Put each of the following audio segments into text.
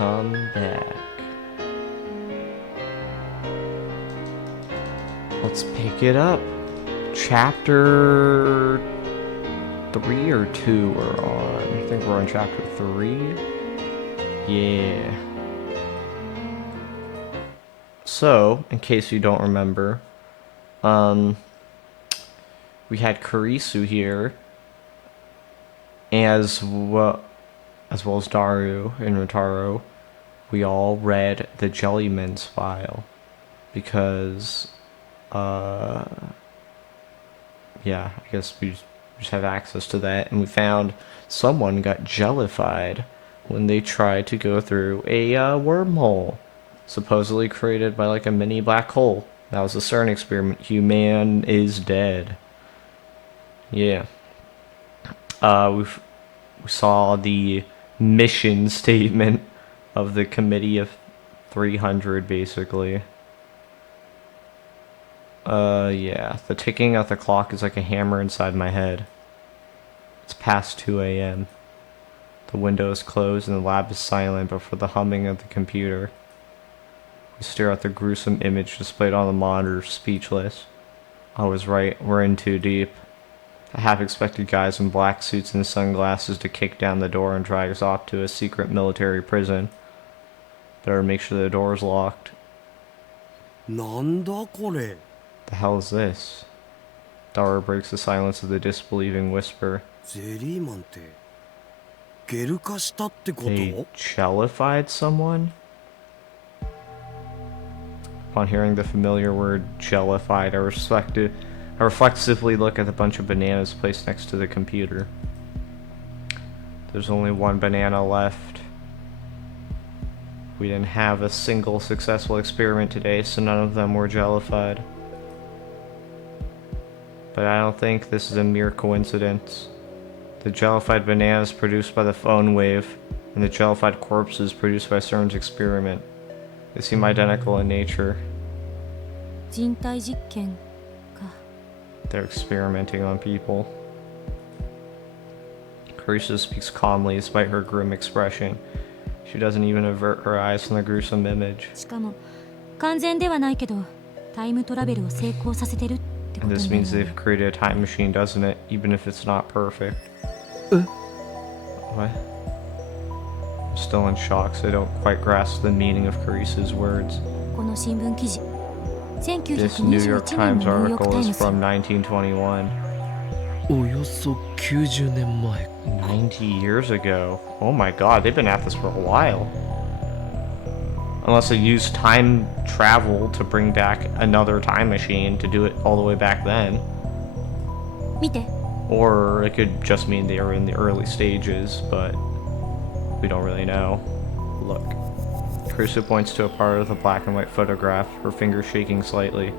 come back. Let's pick it up. Chapter 3 or 2 we're on. I think we're on chapter 3. Yeah. So, in case you don't remember, we had Kurisu here, as well as Daru and Rotaro. We all read the Jellyman's file because, yeah, I guess we just have access to that, and we found someone got jellified when they tried to go through a wormhole, supposedly created by like a mini black hole. That was the CERN experiment. Human is dead. Yeah. We saw the mission statement of the Committee of 300, basically. Yeah. The ticking of the clock is like a hammer inside my head. It's past 2 a.m. The window is closed and the lab is silent, but for the humming of the computer. We stare at the gruesome image displayed on the monitor, speechless. I was right, we're in too deep. I half expected guys in black suits and sunglasses to kick down the door and drag us off to a secret military prison. Better make sure the door is locked. なんだこれ? The hell is this? Dara breaks the silence of the disbelieving whisper. ゼリーマンってゲル化したってこと? They jellified someone? Upon hearing the familiar word jellified, I reflexively look at the bunch of bananas placed next to the computer. There's only one banana left. We didn't have a single successful experiment today, so none of them were jellified. But I don't think this is a mere coincidence. The jellified bananas produced by the phone wave, and the jellified corpses produced by CERN's experiment. They seem identical in nature. 人体実験か. They're experimenting on people. Carissa speaks calmly despite her grim expression. She doesn't even avert her eyes from the gruesome image. しかも完全ではないけどタイムトラベルを成功させてるってこと And に this なる means わよ they've created a time machine, doesn't it? Even if it's not perfect. What? I'm still in shock, so I don't quite grasp the meaning of Carissa's words. この新聞記事 This New York 1921年 Times のニューヨーク article タイ is ムズ from 1921. およそ90年前. 90 years ago. Oh my god, they've been at this for a while. Unless they use time travel to bring back another time machine to do it all the way back then. 見て Or it could just mean they were in the early stages, but we don't really know. Look. Carissa points to a part of the black and white photograph, her finger shaking slightly.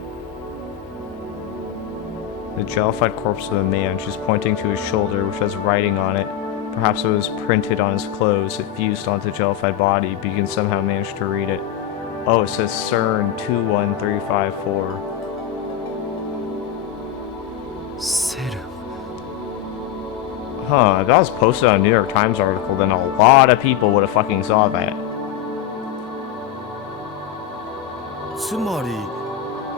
The jellified corpse of a man. She's pointing to his shoulder, which has writing on it. Perhaps it was printed on his clothes. It fused onto the jellified body, but you can somehow manage to read it. Oh, it says CERN 21354. セル. Huh, if that was posted on a New York Times article, then a lot of people would have fucking saw that. つまり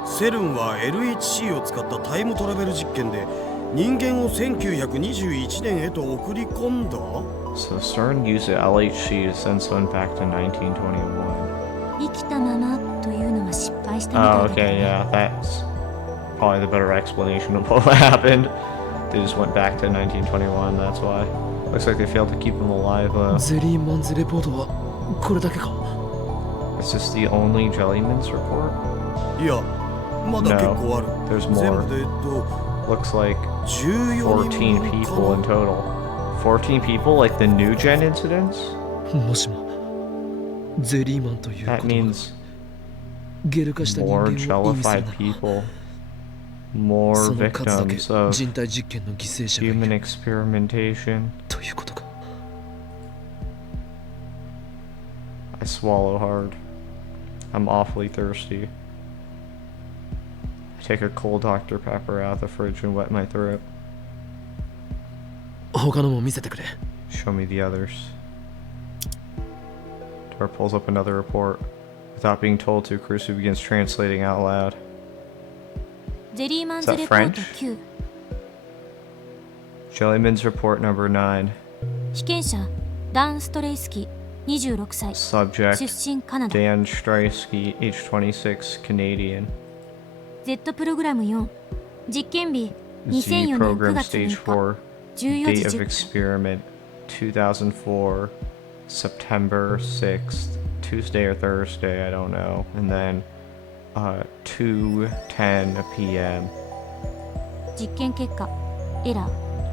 セルンは LHC を使ったタイムトラベル実験で人間を1921年へと送り込んだ? So CERN used the LHC to send someone back to 1921. 生きたままというのは失敗したみたい Oh, だけど okay, yeah, that's probably the better explanation of what happened. They just went back to 1921, that's why. Looks like they failed to keep him alive, though. ゼリーマンズレポートはこれだけか? Is this the only Jellyman's report? いや、まだ結構ある. No, there's 全 more. 部でLooks like 14 14 人 people in total. 14 people, like the new gen incidents? もしもゼリーマンということは That means ゲル化した人間を more 意味する jellified な. people. More その数だけ victims of 人体実験の犠牲者がい human る experimentation. ということか. I swallow hard. I'm awfully thirsty. I take a cold Dr. Pepper out of the fridge and wet my throat. 他のも見せてくれ. Show me the others. Dora pulls up another report. Without being told to, Caruso begins translating out loud. ゼリーマン Is ズ that レポート French? 9 Jellyman's report number 9. 被験者ダン・ストレイスキー26歳 Subject 出身カナダ Dan Streisky, age 26, Canadian. Z プログラム4実験日 Z 2004年9 program 月 stage 6 4. 日14 Date 時 of 10分 experiment 2004, September 6th, Tuesday or Thursday, I don't know. And then 2:10 p.m. 実験結果エラー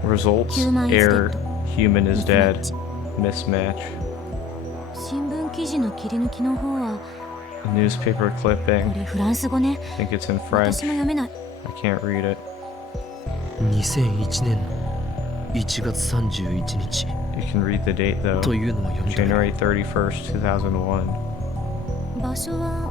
Results: Human is error, dead. human is dead, Mismatch. mismatch. 新聞記事の切り抜きの方は Newspaper こ clipping. れフランス語ね I think it's in 私 French. も読めない I can't read it. 2001年の1月31日 You can read the date though. というのを読み取れ January 31st, 2001. 場所は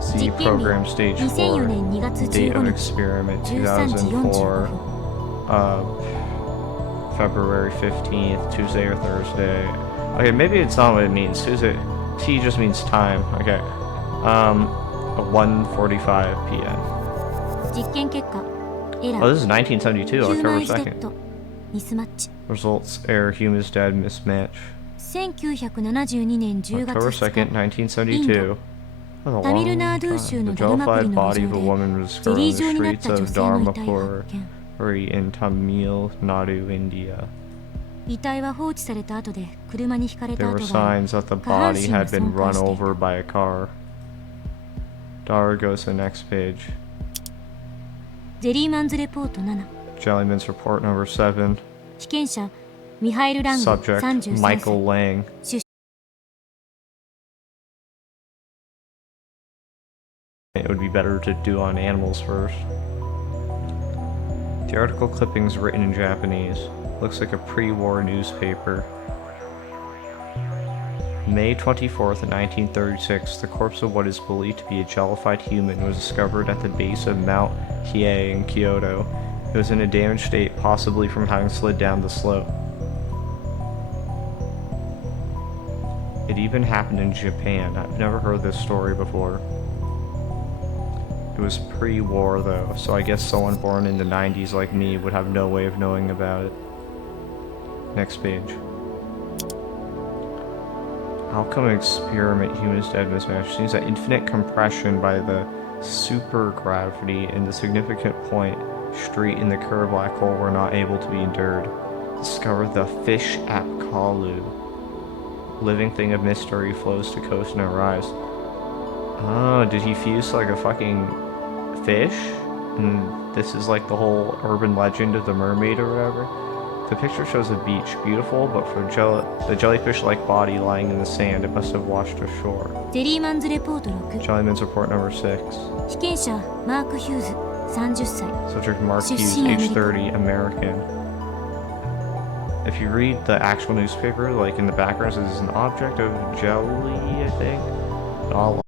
実 Z 験日 program stage 2004 4. 年2月 Date 15 of 日 experiment 13時45 2004. 分 February 15th, Tuesday or Thursday. Okay, maybe it's not what it means. Tuesday. T just means time. Okay. 1:45 p.m. 実験結果エラ Oh, ー this is 1972, ヒューマ October ンイズデッ 2nd. ドミスマッチ Results: error, human is dead, mismatch. 1972年10月 October 2 2nd, 日 1972. That was a タミル long ナードゥ time. 州の The ダルマプリ jellified の body 路 of a 上 woman was でゼ discovered リ in ー the 状になった streets 女 of 性の遺体が発見 Dharmapur in Tamil Nadu, India. 遺体は放置された後で車にひかれ There た were 跡があり signs that the 下半 body 身が had been 損壊 run してい over た by a car. Dara goes to the next page. ゼリーマンズレポート7 Jellyman's report number 7. 被験者ミハイル・ラング Subject: 33 Michael 歳 Lang. 出 It would be better to do on animals first. The article clipping's written in Japanese. Looks like a pre-war newspaper. May 24th, 1936, the corpse of what is believed to be a jellified human was discovered at the base of Mount Hiei in Kyoto. It was in a damaged state, possibly from having slid down the slope. It even happened in Japan. I've never heard this story before. It was pre-war though, so I guess someone born in the 90s like me would have no way of knowing about it. Next page. Outcome experiment humans dead mismatch seems that infinite compression by the supergravity and the significant point street in the curved black hole were not able to be endured. Discover the fish at Kalu. Living thing of mystery flows to coast and arrives. Oh, did he fuse like a fucking fish? And this is like the whole urban legend of the mermaid or whatever? The picture shows a beach, beautiful, but for the jellyfish-like body lying in the sand, it must have washed ashore. ゼリーマンズレポート6 Jellyman's report number 6. 被験者マーク・ヒューズ30歳 Subject: Mark Hughes, Sushi age American. 30, American. If you read the actual newspaper, like in the background, it says an object of jelly, I think. All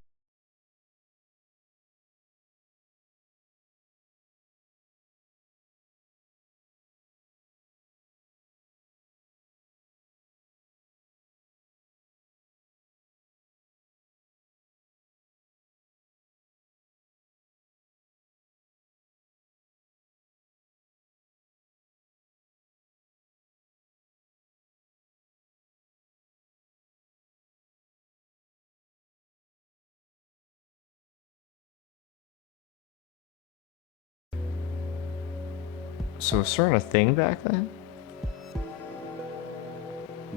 So was there a thing back then?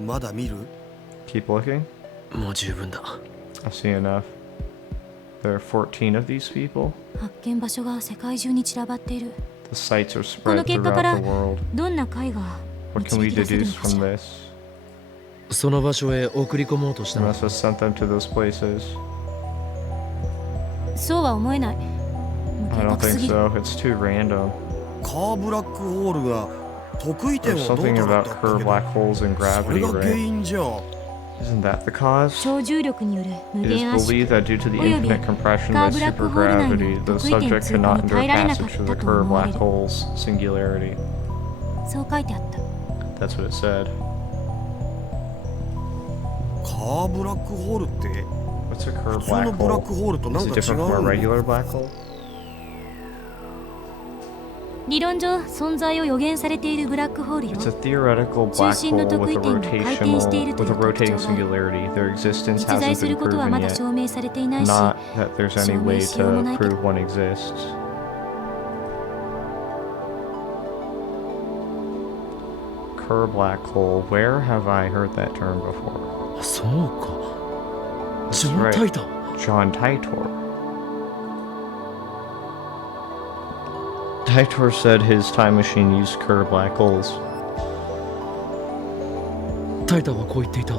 まだ見る Keep looking. もう十分だ I see enough. There are 14 of these people. 発見場所が世界中に散らばっている The sites are この spread 結果か throughout ら the world. どんな解が What can we deduce from this? その場所へ送り込もうとした You の must have sent them to those places. そうは思えない。 I 計 don't 画す think ぎる。 so. It's too random. カーブラックホールが得意点 There's はどう something かだっ about たけ curved ど black holes in それ gravity, が原 right? 因じゃ Isn't that the cause? 超重力による無 It is 限圧縮 believed that due to the および infinite compression カ by ーブラックホール内の supergravity, the 得意点 subject 通 could 過 not に endure 耐えられなかっ passage through た the と curved 思われ black る。 hole's singularity. そう書いてあった。 That's what it said. カーブラックホールって What's a 普 curved 通の black ブラッ hole? クホールとな Is ん it か違 different う from a の regular black hole? 理論上存在を予言されているブラックホールよ。 It's a theoretical 中 black 心の hole 特 with 異 a 点が回転している rotational とい with う a 特 rotating 徴がある。 singularity. Their existence 実在 hasn't する been ことは proven まだ yet. 証明されていないし、 Not that there's any 証明 way しようもな to いけど。 prove one exists. Kerr black hole. Where have I heard that term before? そうか That's ジョン・ right. タイタン John Titor. Titor said his time machine used Kerr black holes. タイタンはこう言っていた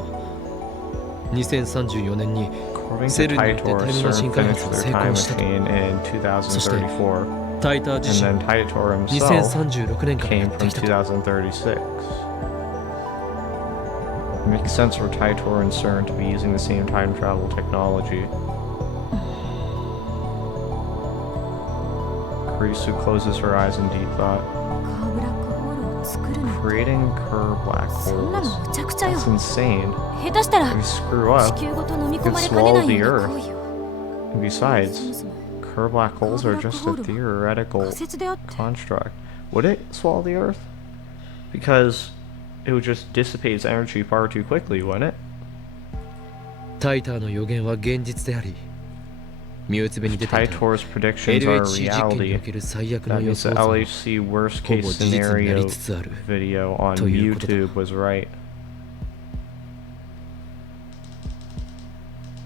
2034年に According セ to ルによって Titor, タイムマシン CERN 開 finished 発を their 成 time 功したと machine in 2034, タイター and 自 then 身 Titor himself 2036年からや came って from きたと 2036. It makes sense for Titor and CERN to be using the same time travel technology. Kurisu closes her eyes in deep thought. カーブラックホールを作るの。 Creating Kerr black そんな holes. のむちゃくちゃよ。 That's insane. 下手したら If we screw 地 up, 球ごと飲み込まれかねないような行為よ。 and besides, そもそも Kerr black holes are just a theoretical 仮説であって construct. Would it swallow the Earth? Because it would just dissipate its energy far too quickly, wouldn't it? タイターの予言は現実であり身内べに出ていた Titor's predictions are a LHC 実験に reality. おける最悪の That 予 means 想 the 図は LHC worst ほ case ぼ事実にな scenario りつつある video on ということだ。 YouTube was right.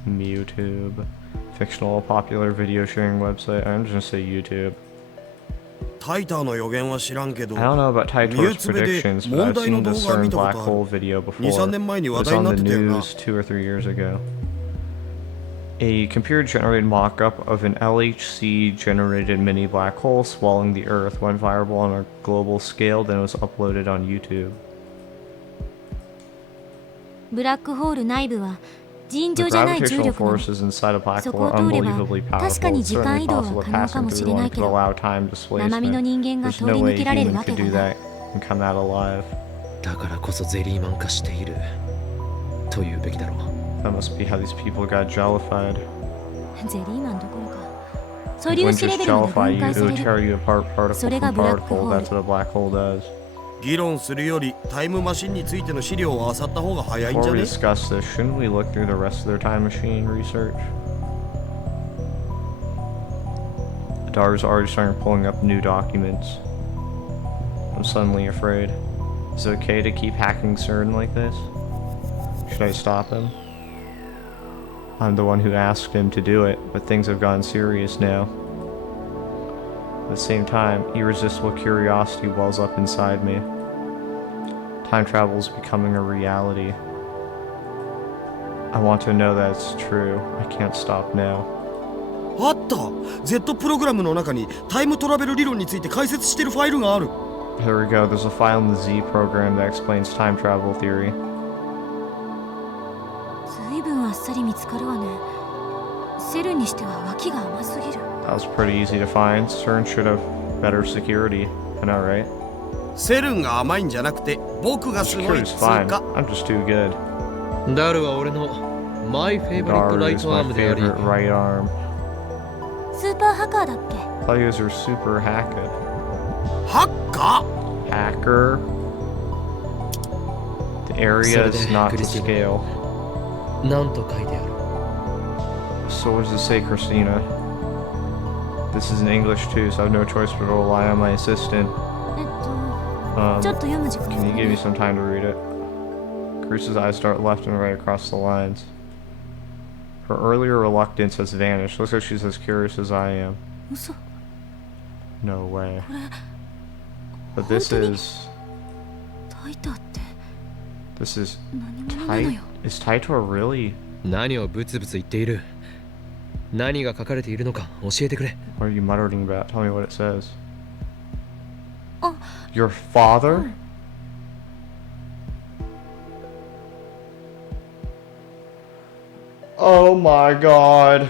YouTube. Fictional popular video sharing website. I'm just gonna say YouTube. タイターの予言は知らんけど I don't know about Titor's 身内べで predictions, but 問 I've 題の seen the 動画見 CERN たこ black とあ hole る video before. 2、3年前に It 話 was 題に on なっ the てたよな news 2 or 3 years ago. A computer-generated mock-up of an LHC-generated mini black hole swallowing the Earth went viral on a global scale, then was uploaded on YouTube. ブラックホール内部は尋 The 常じゃない重 gravitational 力なの。 forces inside a black そ hole こを are 通れば unbelievably 確か powerful. に It's 時間 certainly 移動は possible 可 to 能 pass かも them し through れな one いけ could ど allow time 生身の displacement. 人間が There's 通 no り抜 way けられる human わけ could が do ない。 that and come out alive. だからこそゼリーマン化しているというべきだろう That must be how these people got jellified. ゼリーマンどころか It 素粒 wouldn't 子レ just ベルまで jellify 分 you, 解 it さ would れる。 tear you apart particle それ from がブラック particle. ホール。 That's what a black hole does. 議論するよりタイムマシンについての資料を漁った方が早いんじ Before ゃ we ね discuss this, shouldn't we look through the rest of their time machine research? Adara's already starting pulling up new documents. I'm suddenly afraid. Is it okay to keep hacking CERN like this? Should I stop him? I'm the one who asked him to do it, but things have gotten serious now. At the same time, irresistible curiosity wells up inside me. Time travel is becoming a reality. I want to know that it's true. I can't stop now. あった Z プログラムの中にタイムトラベル理論について解説してるファイルがある Here we go. There's a file in the Z program that explains time travel theory. ずいぶんあっさり見つかるわね。セルにしては脇が甘すぎる。 That was pretty easy to find. CERN should have better security. I know, right? セルンが甘いんじゃなくて僕がすごい Security's つ fine. うか I'm just too good. ダルは俺のマイフェイバリット Daru ライ is トアー my ムであり favorite right arm. スーパーハッカーだっけ？ Players are super hacked. ハッカー Hacker. The area is not to Christina. scale. なんと書いてある So what does it say, Christina? This is in English too, so I have no choice but to rely on my assistant. ちょっと読む時間 Can you give me some time to read it? Cruce's eyes dart left and right across the lines. Her earlier reluctance has vanished. Looks like she's as curious as I am. 嘘。 No way. これ But this 本当に is... タイターって This is 何者なのよ。 Is Taitor really? 何をブツブツ言っている。何が書かれているのか教えてくれ。 What are you muttering about? Tell me what it says. あ、 Your father? Oh my god.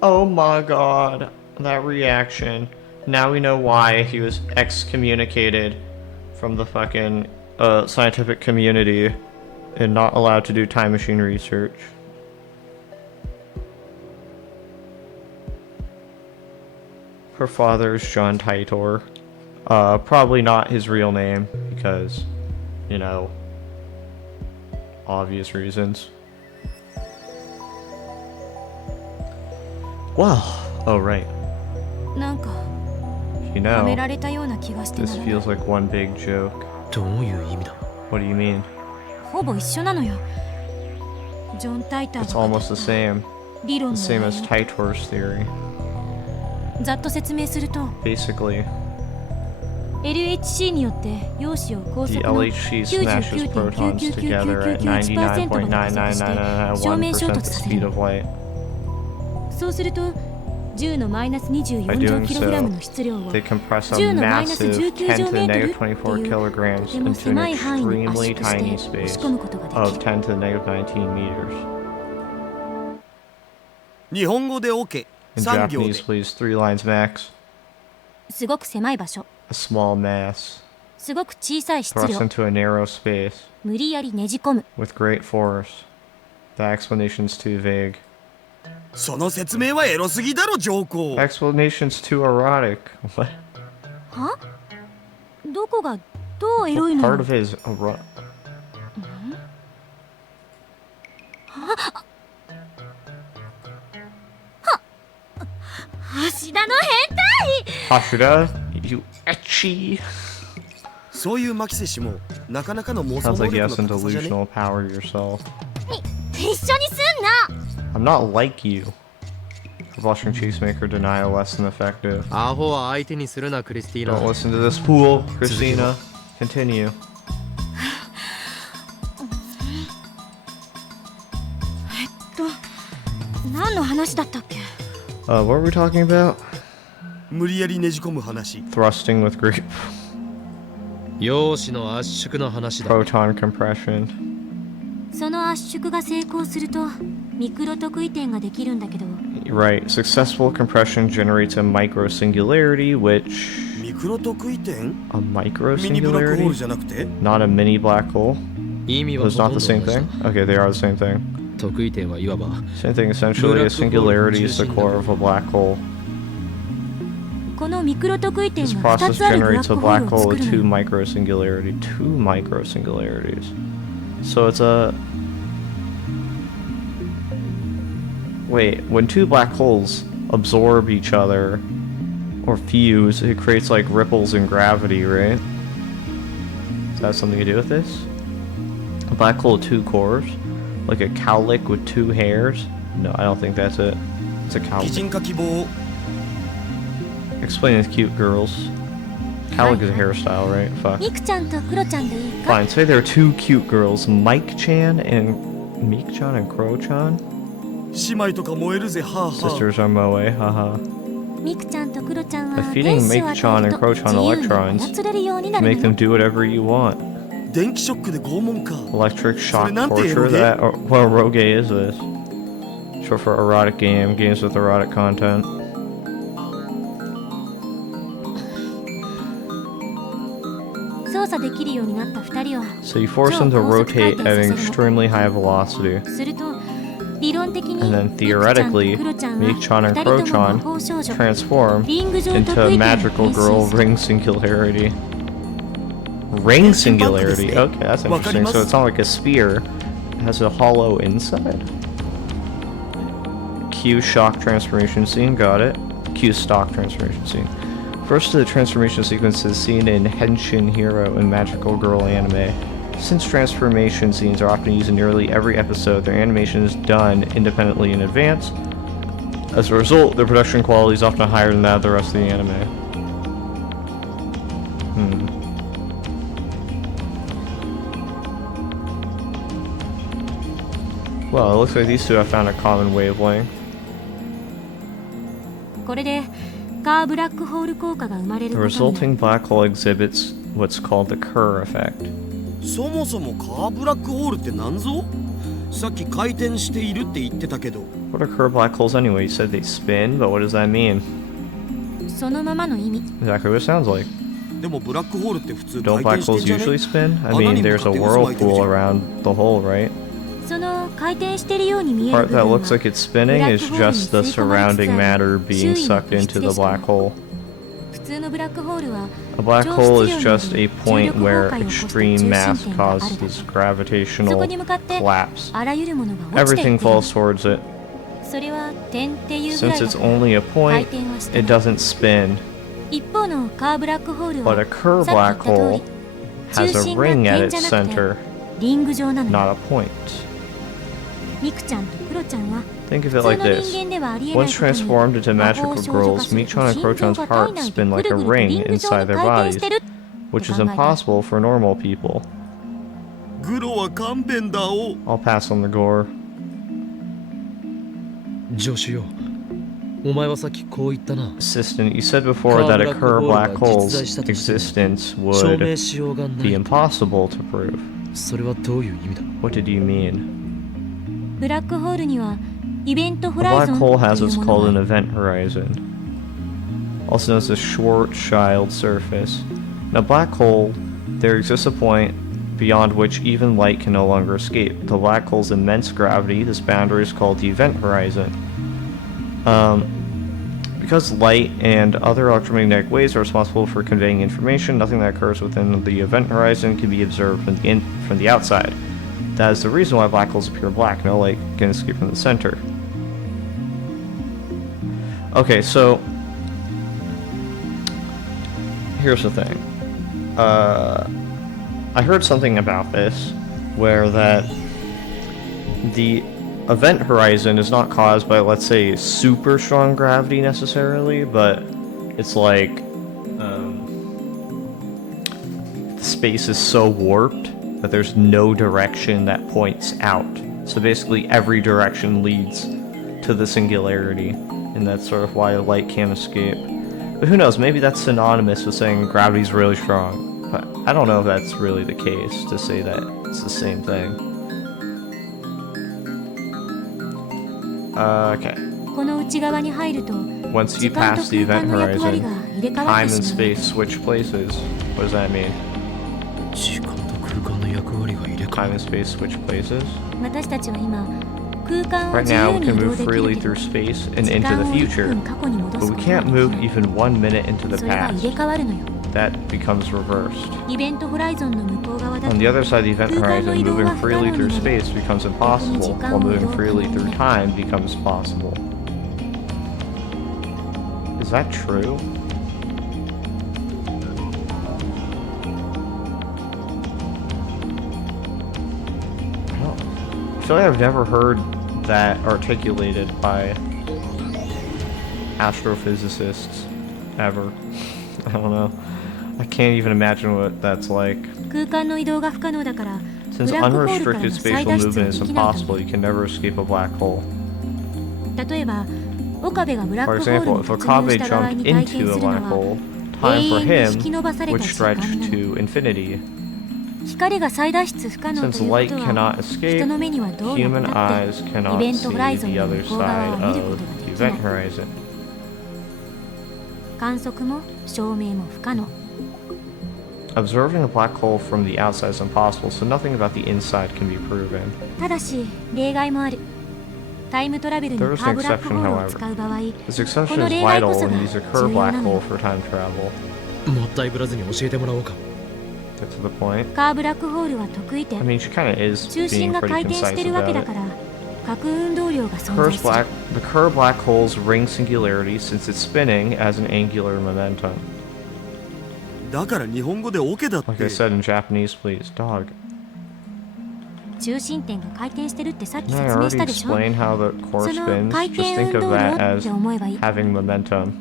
Oh my god. That reaction. Now we know why he was excommunicated from the fucking scientific community and not allowed to do time machine research. Her father is John Titor. Probably not his real name because, you know, obvious reasons. Well, oh right. なんか You はめ know, られたような気がしてな this らない。 feels like one big joke. どういう意味だ。 What do you mean? ほぼ一緒なのよ。ジョン・タイター It's が語 almost っ the た same. 理論 The の same 内 as 容。 Titor's theory. ざっと説明すると Basically, LHC によって陽子を高 the 速の LHC smashes protons together at 99.99999%正面衝 99.99991% 突 the させ speed る。 of light. そうすると10のマイナス By 24 doing キログラムの質量 so, を they compress a 10のマイナス massive 19 10 to 乗 the メートル negative ってい 24うと kilograms ても into an 狭い範囲に圧 extremely 縮して tiny 押し space 込むことがで of きる。 10 to the negative 19 meters. 日本語で OK。 In 3行で Japanese, please. 3 lines max. すごく狭い場所、 A small mass すごく小さい質 thrust 量、 into a narrow space 無理やりねじ込む。 with great force. The explanation's too vague. その説明はエロすぎだろ上皇。 Explanation's too erotic. What? は？どこがどうエロい What の part よ。 of it is erotic? 橋田の変態。 Hashida? You etchy. そういう牧瀬氏もなかなかの妄想 Sounds 能 like you 力 have の some 高さじゃね。 delusional power yourself. 一緒にすんな。 I'm not like you. Propulsion Cheesemaker denial less than effective. アホは相手にするなクリスティーナ。 Don't listen to this fool, Christina. Continue. 何の話だったっけ？ What were we talking about? 無理やりねじ込む話。 Thrusting with great 陽子の圧縮の話だ。 proton compression. その圧縮が成功するとミクロ特異点ができるんだけど、 Right. Successful compression generates a microsingularity, which... ミクロ特異点？ A ミニブラックホール microsingularity? じゃなくて？ Not a mini black hole? 意味は Those ほ not とん the ど same 同じだ。 thing? Okay, they are the same thing. 特異点はいわば Same thing essentially. A singularity is the core of a black hole. このミクロ特異点 This が2 process つあるブラッ generates ク a ホール black を hole 作 with る two の。 microsingularity. Two microsingularities. So it's a... Wait, when two black holes absorb each other or fuse, it creates like ripples in gravity, right? Does that have something to do with this? A black hole with two cores? Like a cowlick with two hairs? No, I don't think that's it. It's a 擬 cowlick. 人化希望。 Explain it to cute girls. Cowlick is a hairstyle, right? Fuck. ミクちゃんとクロちゃんでいいか？ Fine, say there are two cute girls, Mike-chan and Meek-chan and Crow-chan? 姉妹とか燃えるぜはあは Sisters are moe, haha. ミクちゃんとクロちゃん By は feeding 電子を Mike-chan 与え and ると Crow-chan 自由に electrons, 操れるようにな you る make の them よ。 do whatever you want. 電気ショックで拷問か。 Electric shock Sorry, nante torture? eroge? That, or, what eroge is this? Short for erotic game, games with erotic content. 操作できるようになった2人を So you force them to rotate at an extremely high velocity. すると理論的に And then theoretically, ミクちゃんとクロちゃ Meek-chan んは and 2人とも魔 Crow-chan 法少女 transform リング上 into 特 a 異点に magical 変 girl 身する。 ring singularity. Ring singularity? Okay, that's interesting. So it's not like a sphere. It has a hollow inside. Q shock transformation scene, got it. Q stock transformation scene. First of the transformation sequences seen in Henshin Hero and Magical Girl anime. Since transformation scenes are often used in nearly every episode, their animation is done independently in advance. As a result, their production quality is often higher than that of the rest of the anime. Well, it looks like these two have found a common wavelength. これでカーブラックホール効果が生まれ The ることになる resulting black hole exhibits what's called the Kerr effect. そもそもカーブラックホールって何ぞ？さっき回転しているって言ってたけど。 What are Kerr black holes anyway? You said they spin, but what does that mean? そのままの意味 Exactly what it sounds like. でもブラックホールって普通 Don't 回 black 転して holes んじゃね？ usually spin? I mean, there's a whirlpool around the hole, right? その回転しているように見える Part 部分 that は looks like it's spinning is just the surrounding matter being sucked into the black hole. 普通のブラックホールは A black hole is just a point where extreme mass causes gravitational そこに向かって collapse. あらゆるものが落ちてい Everything っている falls towards it. それは点っていうぐら Since いだ it's から only a 回 point, 転はして it ない doesn't spin. 一方のカーブラックホール But は a Kerr さ black っき言った通 hole り has 中 a 心が ring at 点 its じゃなくて center, リング状なの not よ a point. ミクちゃんとクロちゃんは Think of 普 it 通 like の this. 人間ではありえない Once ことに transformed into 魔法 magical 少女化 girls, すると Michan and 心臓 Crochan's が体 hearts 内 spin でぐ like る a ぐると ring リング状 inside に their 回転 bodies, してる which is と考えた impossible for normal people. グロは勘弁だお。 I'll pass on the gore. 助手よ、お前はさっきこう言ったな。 Assistant, you said before that a Kerr black hole's existence 証 would 明しようがな be い。 impossible to prove. それはどういう意味だ？ What did you mean? ブラックホールにはイベント A ホライ black ゾン hole と has いう what's もの called が an event horizon, also known as a Schwarzschild surface. In a black hole, there exists a point beyond which even light can no longer escape. The black hole's immense gravity, this boundary is called the event horizon. Because light and other electromagnetic waves are responsible for conveying information, nothing that occurs within the event horizon can be observed from the outside. That is the reason why black holes appear black. No light can escape from the center. Okay, so here's the thing. I heard something about this where that the event horizon is not caused by, let's say, super strong gravity necessarily, but it's like space is so warped that there's no direction that points out. So basically every direction leads to the singularity, and that's sort of why light can't escape. But who knows, maybe that's synonymous with saying gravity's really strong. But I don't know if that's really the case, to say that it's the same thing. Okay. この内側に入ると Once 時 you 間と pass the 空 event 間の役割 horizon, が入れ替わ time って and しまう space switch places. What does that mean? 時間と空間の役割が入れ替 Time わ and る。 space switch places? 私たちは今空間を Right 自 now 由 we に can 移動 move でき freely るけど through space and 時 into 間 the を1 future, 分過去に戻 but す we ことが can't でき move ない even 1 minute into the それが入れ past. 替わるのよ That becomes reversed. イベントホライゾンの向こう側だ On と the other side of the event 空間の horizon, 移動 moving は不可 freely 能 through になる space becomes impossible, while moving freely through time becomes possible. Is that true? I feel like I've never heard that articulated by astrophysicists ever. I don't know. I can't even imagine what that's like. 空間の移動が不可能だから Since ブラックホールから unrestricted の再 spatial 脱出 movement は is できないと impossible, 思 you can never escape a black hole. う例えば岡部がブラッ For クホール example, に if 突入 Okabe した場合 jumped に体験 into す a るの black は hole, time 永 for 遠に引き him 伸ばされ would た時間 stretch なの to infinity. 光が再脱出不可能と Since いうこ light と cannot は escape, 人の目にはどうや human ったって eyes イ cannot ベン see トホライゾン the の other 向こう側 side は見ること of がで the きない event horizon. 観測も証明も不可能 Observing a black hole from the outside is impossible, so nothing about the inside can be proven. ただし例外もあるタイムトラベルにカ There is ー an ブラックホ exception, ールを however. 使う場合 This こ exception の is 例外こ vital そが when you use a 重 Kerr 要 black なの hole よ for time travel. もったいぶらずに教えてもらおうか。 Get to the point. カーブラックホールは特異 I 点 mean, she kind of is 中心 being が pretty 回転して concise るわけ about だ it. から核運動量が存 The 在する Kerr black hole's ring singularity since it's spinning as an angular momentum. だから日本語でオケだっ Like I て。 said in Japanese, please. Dog. 中心点が回転してるってさっき I 説明 already したでしょ explained how the core その spins. 回 Just 転 think 運 of 動量 that っ as て思えばいい having momentum.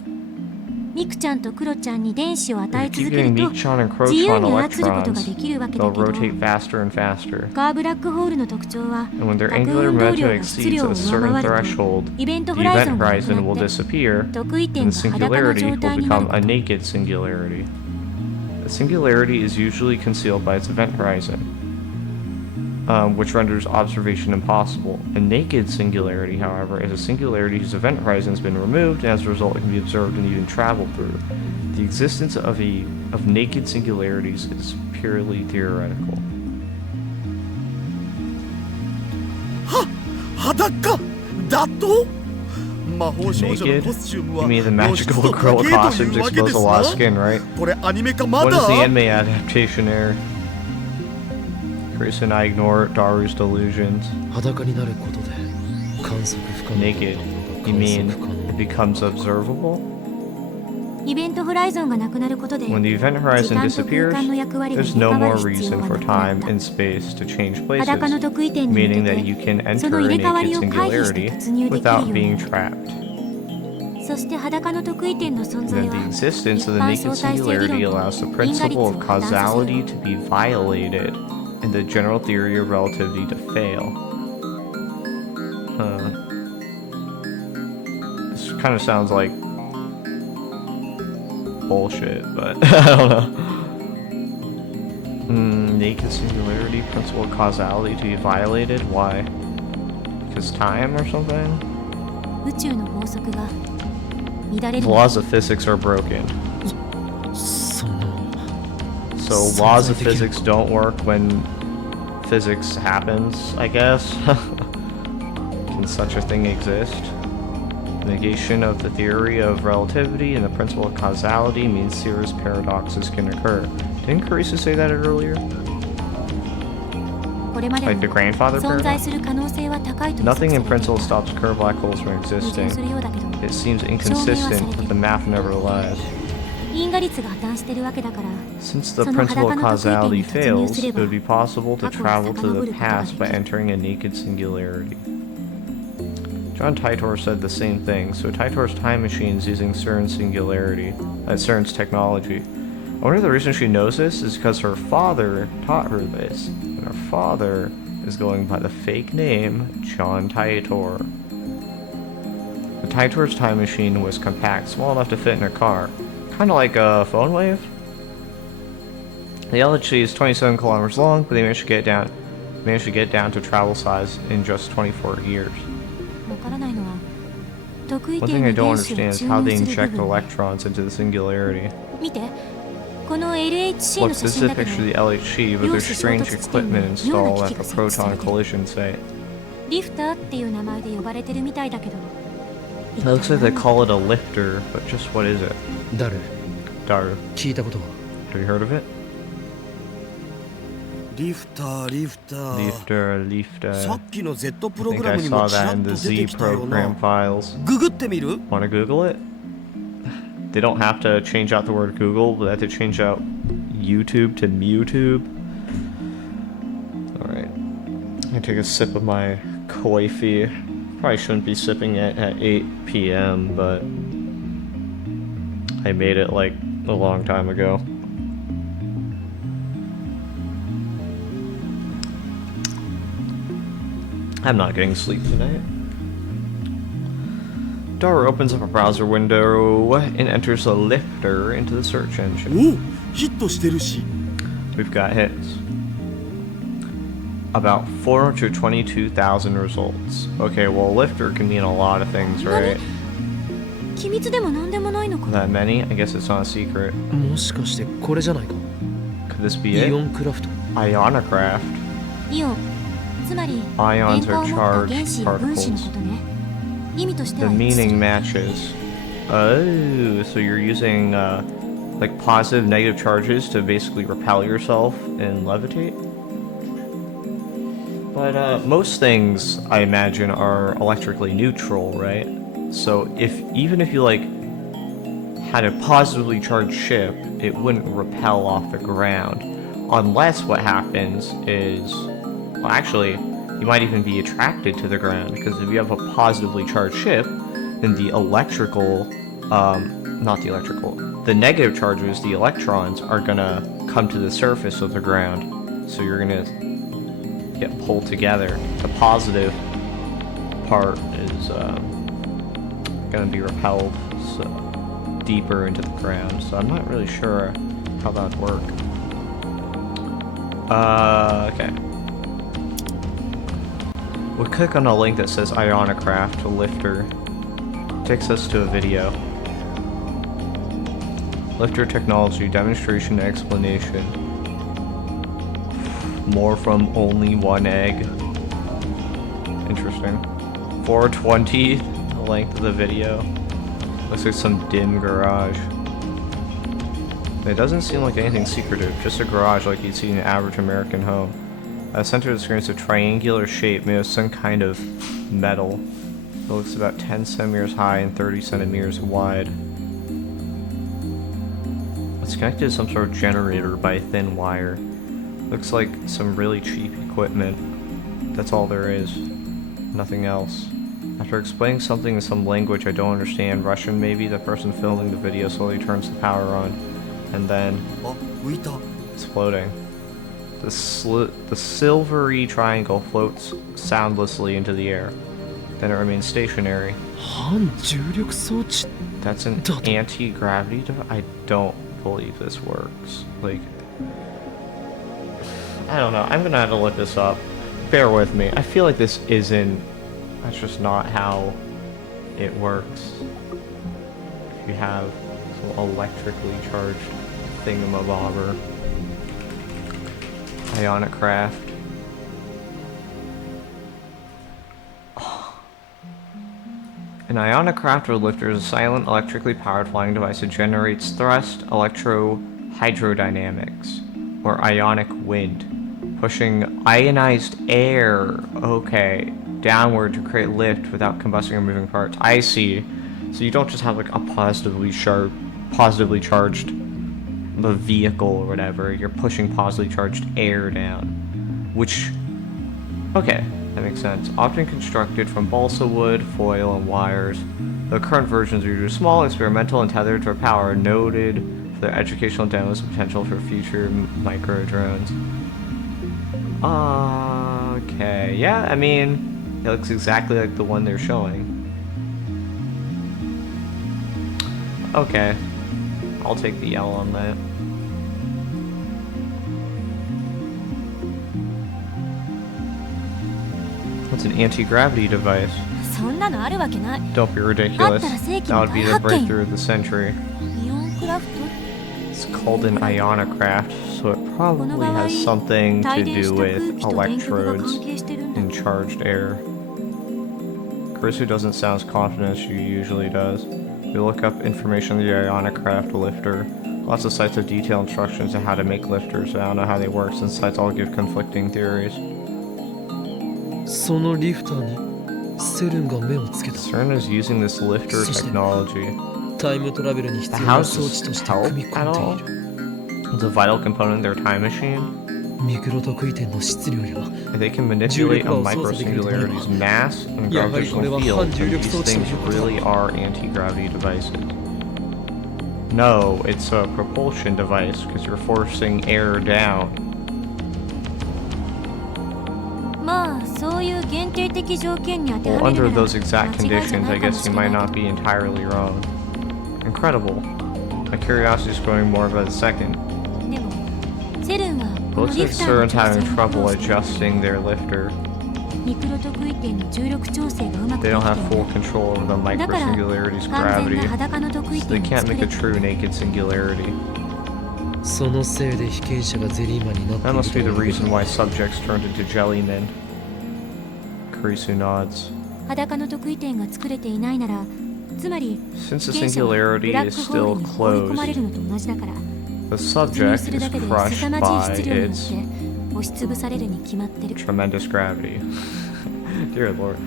ミクちゃんとクロちゃんに電子を与 If え you 続 keep ける getting と Meek-chan and 自由 Crotron に操ることが electrons, できるわけだ they'll けど、 rotate faster and faster. カーブラックホールの特徴は And when their 核 angular 運動 momentum 量が質 exceeds 量を a 上 certain 回ると threshold, イベント the ホライゾ event ンがなく horizon な will って disappear, 特異 and 点 the が裸の singularity 状 will 態になる become こ a と。 naked singularity. The singularity is usually concealed by its event horizon, which renders observation impossible. A naked singularity, however, is a singularity whose event horizon has been removed, and as a result, it can be observed and even traveled through. The existence of naked singularities is purely theoretical. 裸だと魔法少女の Naked? コスチューム You は mean the 露出 magical と girl 影とい costumes うわけで expose す a な lot of skin, right? これアニメ化ま What だ is the anime adaptation error? Chris and I ignore Daru's delusions. 裸になることで観測不可能 Naked. なものが You 観 mean 測可 it 能 becomes observable? イベントホライゾンがなくなることで When the event 時 horizon 間と空 disappears, 間の役割が there's 入れ no 替わ more る必要 reason は for なくなっ time た。 and space to change 裸の places, 特異点に向 meaning け that you can てそ enter の a 入れ替わ naked りを回避して singularity 突入できる without ように being なる。 trapped. そして裸の特異点の存在 Then は the 一 existence of the 般 naked 相対性理 singularity 論 allows the と因果率 principle を of 破綻させる causality to be violated and the general theory of relativity to fail. Huh. This kind of sounds like bullshit, but I don't know. Naked singularity, principle of causality to be violated? Why? Because time or something? 宇宙の法則が乱 The れる。 laws of physics are broken. その So laws of physics don't work when physics happens, I guess. Can such a thing exist? Negation of the theory of relativity and the principle of causality means serious paradoxes can occur. Didn't Carissa say that earlier? これまで Like the も grandfather 存在 paradox? する可能性は高いと予測 Nothing さ in れてい principle た。 stops curved black holes from 矛盾す existing. るようだけど It seems inconsistent, but the math never lies. 因果率が破綻してるわけだから Since the その principle of 裸の特異点 causality に突入 fails, すれ it ば would be possible to 過去を travel to 遡 る the ことが past で by きる。 entering a naked singularity. John Titor said the same thing, so Titor's time machine is using CERN's singularity, CERN's technology. I wonder the reason she knows this is because her father taught her this, and her father is going by the fake name John Titor. The Titor's time machine was compact, small enough to fit in a car, kind of like a phone wave. The LHC is 27 kilometers long, but they managed to get it down to travel size in just 24 years. わからないのは特異 One 点 thing I に don't 電子を understand is 注 how 入 they する部 inject 分。 electrons into the singularity. 見て、この LHC の Look, 写 this 真 is だ a けど picture of the LHC, but there's strange equipment installed at the proton collision site. リフターっていう名前で呼ばれてるみたいだけど。 It looks like they call it a lifter, but just what is it? ダル Daru, 聞いたことは have you heard of it? リフターリフター Lifter. さっきの Z プ I ロ think グラ I ムにも saw ちら that っ in と the 出て Z きたよな program files. ググってみる Want to Google it? They don't have to change out the word Google, but they have to change out YouTube to Mewtube. Alright. I'm gonna take a sip of my coffee. Probably shouldn't be sipping it at 8 p.m., but I made it like a long time ago. I'm not getting sleep tonight. Daru opens up a browser window and enters a lifter into the search engine. おうヒットしてるし We've got hits. About 422,000 results. Okay, well, lifter can mean a lot of things, right? 機密でも何でもないのか。 That many? I guess it's not a secret. もしかしてこれじゃないか Could this be イ it? オンクラフト Ionocraft. イオン、つまり Ions 電荷を are 持った charged 原子や分子の particles. ことね。意味として The は一致す meaning る。 matches. Oh, so you're using like positive, negative charges to basically repel yourself and levitate? But most things, I imagine, are electrically neutral, right? So even if you like had a positively charged ship, it wouldn't repel off the ground. Unless what happens is, well, actually, you might even be attracted to the ground, because if you have a positively charged ship, then the electrical not the electrical, the negative charges, the electrons, are gonna come to the surface of the ground. So you're gonna get pulled together. The positive part is gonna be repelled deeper into the ground. So I'm not really sure how that would work. Okay. We'll click on a link that says Ionicraft lifter. Takes us to a video. Lifter technology demonstration explanation. More from only one egg. Interesting. 420, the length of the video. Looks like some dim garage. It doesn't seem like anything secretive, just a garage like you'd see in an average American home. At the center of the screen is a triangular shape made of some kind of metal. It looks about 10 centimeters high and 30 centimeters wide. It's connected to some sort of generator by a thin wire. Looks like some really cheap equipment. That's all there is. Nothing else. After explaining something in some language I don't understand, Russian maybe, the person filming the video slowly turns the power on. And then it's floating. The silvery triangle floats soundlessly into the air. Then it remains stationary. That's an anti-gravity device? I don't believe this works. Like, I don't know. I'm gonna have to look this up. Bear with me. I feel like this isn't... That's just not how it works. If you have some electrically charged thingamabobber. Ionic craft. An ionic craft or lifter is a silent, electrically powered flying device that generates thrust electro-hydrodynamics, or ionic wind, pushing ionized air, downward to create lift without combusting or moving parts. I see. So you don't just have like a positively charged vehicle or whatever. You're pushing positively charged air down, which, okay, that makes sense. Often constructed from balsa wood, foil, and wires. The current versions are usually small, experimental, and tethered to power, noted for their educational demos and potential for future micro drones. Okay, yeah, I mean, it looks exactly like the one they're showing. Okay, I'll take the L on that. It's an anti-gravity device. Don't be ridiculous. That would be the breakthrough of the century. It's called an ionicraft, so it probably has something to do with electrodes and charged air. Kurisu doesn't sound as confident as she usually does. We look up information on the ionicraft lifter. Lots of sites have detailed instructions on how to make lifters. I don't know how they work since sites all give conflicting theories. CERN is using this lifter technology. How does this help at all? It's a vital component of their time machine. They can manipulate a microsingularity's mass and gravitational field, and these things really are anti-gravity devices. No, it's a propulsion device, because you're forcing air down. Well, under those exact conditions, I guess you might not be entirely wrong. Incredible. My curiosity is growing more by the second. It looks like CERN's having trouble adjusting their lifter. They don't have full control over the microsingularity's gravity, so they can't make a true naked singularity. That must be the reason why subjects turned into jellymen. Kurisu nods. Since the singularity is still closed, the subject is crushed by its tremendous gravity. Dear Lord.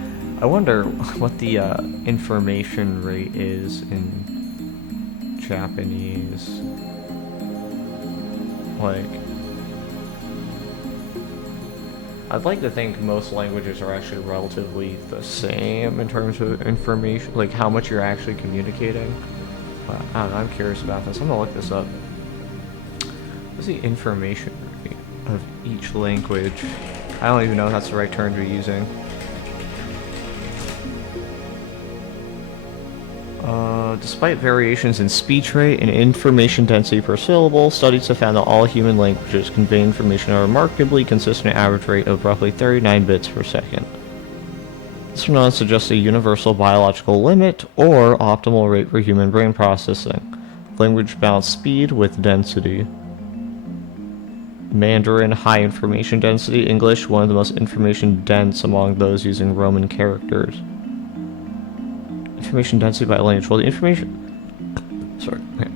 I wonder what the information rate is in Japanese. Like, I'd like to think most languages are actually relatively the same in terms of information, like how much you're actually communicating. I don't know, I'm curious about this. I'm gonna look this up. What's the information rate of each language? I don't even know if that's the right term to be using. Despite variations in speech rate and information density per syllable, studies have found that all human languages convey information at a remarkably consistent average rate of roughly 39 bits per second. This would not suggest a universal biological limit or optimal rate for human brain processing. Language balance speed with density. Mandarin, high information density. English, one of the most information dense among those using Roman characters. Information density by language. Well, the information... Sorry. Okay.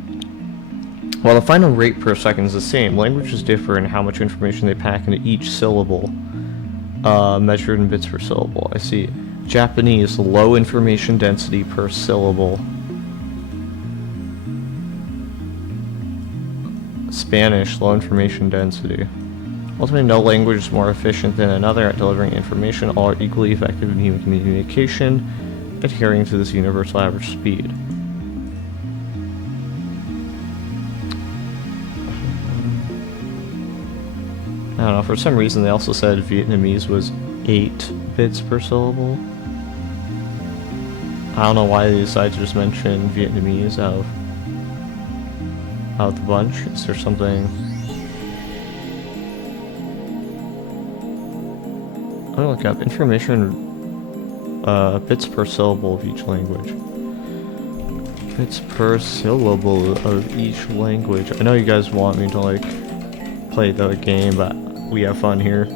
While the final rate per second is the same, languages differ in how much information they pack into each syllable, measured in bits per syllable. I see. Japanese, low information density per syllable. Spanish, low information density. Ultimately, no language is more efficient than another at delivering information. All are equally effective in human communication, adhering to this universal average speed. I don't know, for some reason they also said Vietnamese was 8 bits per syllable. I don't know why they decided to just mention Vietnamese out of the bunch. Is there something... I'm gonna look up information bits per syllable of each language. Bits per syllable of each language. I know you guys want me to like play the game, but we have fun here.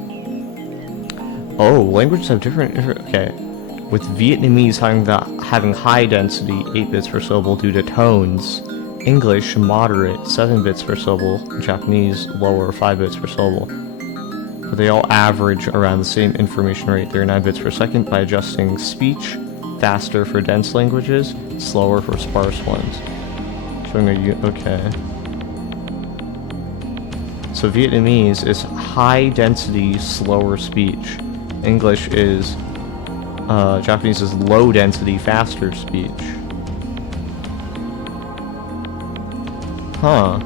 Oh, languages have different okay. With Vietnamese having high density, 8 bits per syllable due to tones. English, moderate, 7 bits per syllable. Japanese, lower, 5 bits per syllable. But they all average around the same information rate, 39 bits per second, by adjusting speech faster for dense languages, slower for sparse ones. Showing okay. So Vietnamese is high density, slower speech. English is, Japanese is low density, faster speech. Huh.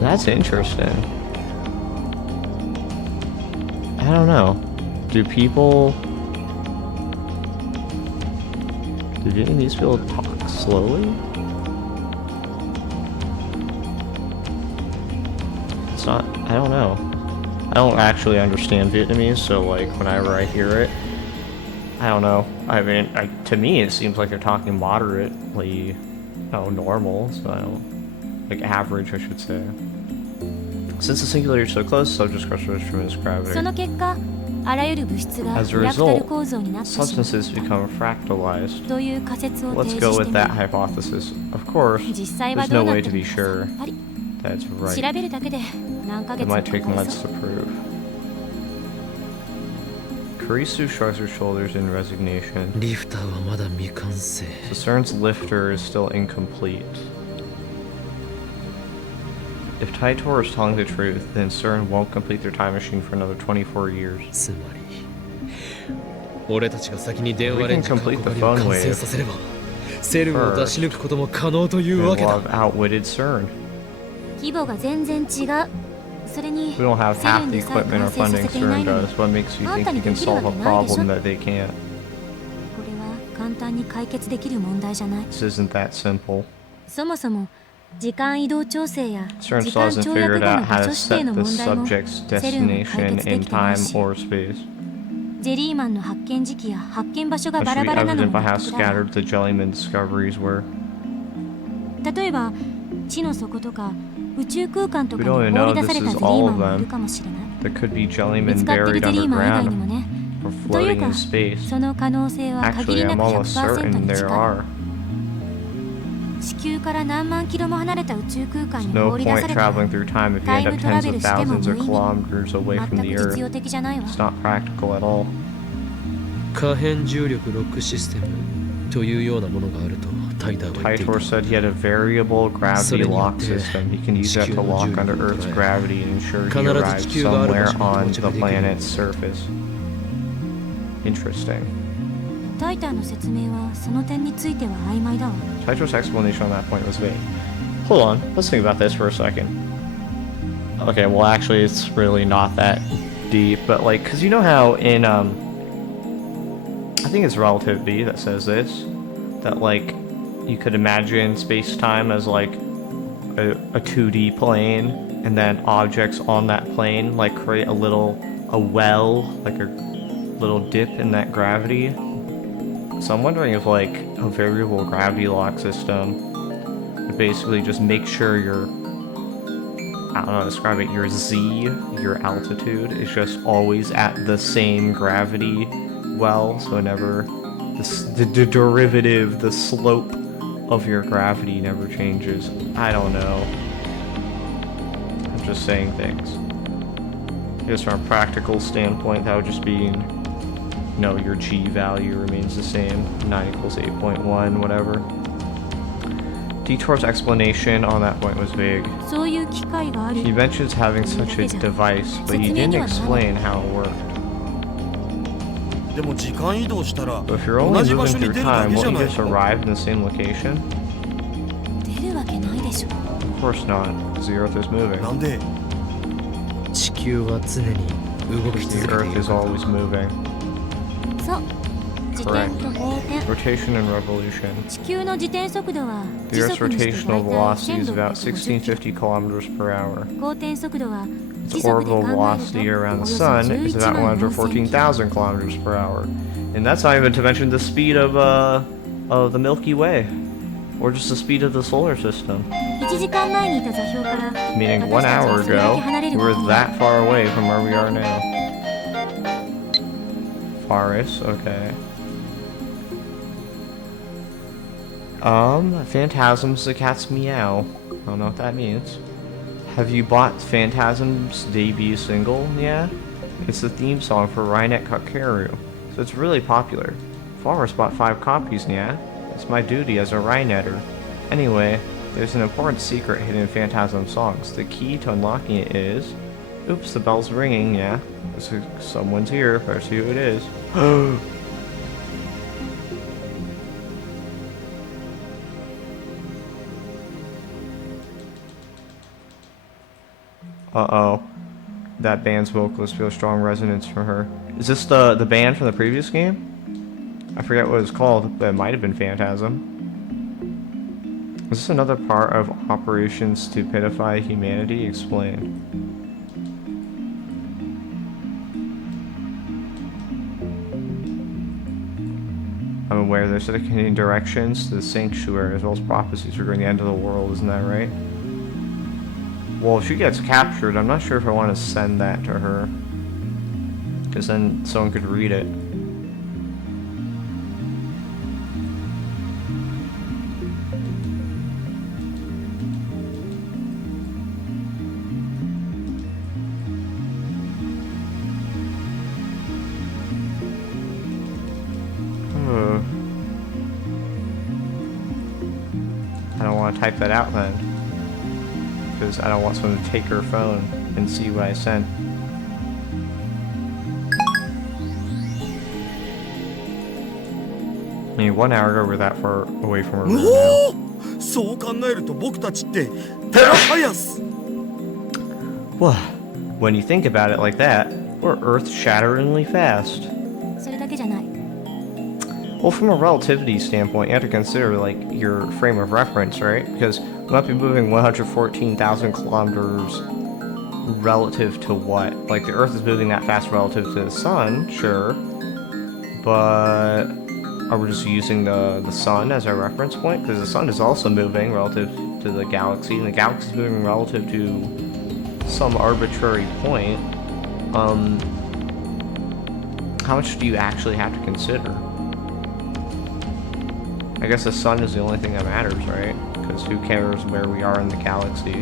That's interesting. I don't know. Do Vietnamese people talk slowly? It's not, I don't know. I don't actually understand Vietnamese, so like whenever I hear it, I don't know. I mean, to me it seems like they're talking moderately, normal, so I don't, like average I should say. Since the singularity is so close, subject crushed from its gravity. その結果、あらゆる物質が As フ a ラクタル result, 構造になってしまう substances become fractalized. という仮説を Let's 提 go 示して with み that る。 hypothesis. Of course, 実際は there's どう no なっ way て to る be のか sure さっぱり that's 調 right. べるだけで何ヶ It 月も might か take かり months そ to う。 prove. Kurisu shrugs her shoulders in resignation. リフターはまだ未完成。 So CERN's lifter is still incomplete. If Taitor is telling the truth, then CERN won't complete their time machine for another 24 years. つまり俺たちが先に電話 We レ can ンジ過去 complete the 狩りを phone 完成 wave させればセルンを出し抜くことも可能という Then わけ we'll だ have outwitted CERN. 規模が全然違う。それに We don't have セル half ン the でさえ equipment 完 or 成さ funding せていない CERN のに does. What makes you あん think た you に can できる solve わ a けないでしょ。 problem こ that they can't? れは簡単に解決できる問題じゃない。 This isn't that simple. そもそも時間移動調整や CERN 時 still 間 hasn't 跳躍 figured 後 out の how 場 to 所指定 set の the 問題も subject's セルンが解 destination 決で in きてない time し、 or space. ジェリーマンの発見時期や発見場所が That バ should ラ be バラなの evident も by how 納得だわ。 scattered the Jellyman discoveries were. 例えば地の底とか宇宙空間とか We に don't even 放 know り出 this された is ジェリー all マ of ンもいる them. かもしれない。 There could be 見 Jellyman つかってる buried ジェリーマン以外に underground もね。 or という floating か in space. その可能性は限 Actually, りな I'm く almost 100% certain に there 近い。 are. 地球から何万キロも離れた宇宙空間に No 放り出さ point れた traveling through time if you タ end イ up ムトラ tens ベ of ルしても thousands 無 of 意味。 kilometers away 全 from く the 実 Earth. 用的じゃないわ。 It's not practical at all. 可変重力ロックシステムというようなものがあるとタイターは言ってい Taitor た。 said he had a variable gravity lock system. He can use that to lock under Earth's gravity and ensure he arrives somewhere on the planet's surface. Interesting. タイターの説明はその点については曖昧だわ。 Taito's explanation on that point was vague. Hold on, let's think about this for a second. Okay, well actually it's really not that deep, but like, cause you know how in I think it's relativity that says this, that like you could imagine space-time as like a 2D plane, and then objects on that plane like create a well, like a little dip in that gravity. So I'm wondering if like a variable gravity lock system would basically just make sure your, I don't know how to describe it, your Z, your altitude, is just always at the same gravity well, so never, the derivative, the slope of your gravity never changes. I don't know. I'm just saying things. I guess from a practical standpoint, that would just be, no, your G value remains the same, 9 equals 8.1, whatever. Detour's explanation on that point was vague. そういう機会がある He mentions having such a device, but he didn't explain how it worked. でも時間移動したら But if you're 同 only じ場 moving 所に through 出るだ time, けじ won't ゃ you ない just か arrive in the same location? 出るわけないでしょ Of course not, because the Earth is moving. なんで地球は常に動き The 続けてい Earth る is always moving. そう自転と公転 Rotation and revolution. 地球の自転速度は The 時 Earth's 速にして rotational 大体 velocity is about 1650 1650 kilometers per hour. 公転速度は Its 時速で考 orbital えると velocity around お the よそ sun is 11 about 万4000 114,000 kilometers per hour. And that's not even to mention the speed of the Milky Way. Or just the speed of the solar system. 1時間前にいた座標から Meaning 1 hour 私たちはそれだけ ago, 離れ we る were ことになる that far away from where we are now. Faris, okay. Phantasm's the cat's meow. I don't know what that means. Have you bought Phantasm's debut single? Yeah? It's the theme song for Rainet Kakeru, so it's really popular. Faris bought 5 copies, yeah? It's my duty as a Rainetter. Anyway, there's an important secret hidden in Phantasm songs. The key to unlocking it is... Oops, the bell's ringing, yeah. Someone's here, better see who it is. Uh-oh. That band's vocalist feels strong resonance from her. Is this the band from the previous game? I forget what it's called, but it might have been Phantasm. Is this another part of Operation Stupidify Humanity? Explain. I'm aware there's indicating directions to the sanctuary as well as prophecies regarding the end of the world, isn't that right? Well, if she gets captured, I'm not sure if I want to send that to her. Because then someone could read it. I don't want to type that out then. Because I don't want someone to take her phone and see what I sent. I mean, 1 hour ago we're that far away from her room お now. おそう考えると僕たちってテラハヤス Well, when you think about it like that, we're earth-shatteringly fast. それだけじゃない Well, from a relativity standpoint, you have to consider, like, your frame of reference, right? Because we might be moving 114,000 kilometers relative to what? Like, the Earth is moving that fast relative to the Sun, sure. But are we just using the Sun as our reference point? Because the Sun is also moving relative to the galaxy, and the galaxy is moving relative to some arbitrary point. How much do you actually have to consider? I guess the sun is the only thing that matters, right? Because who cares where we are in the galaxy?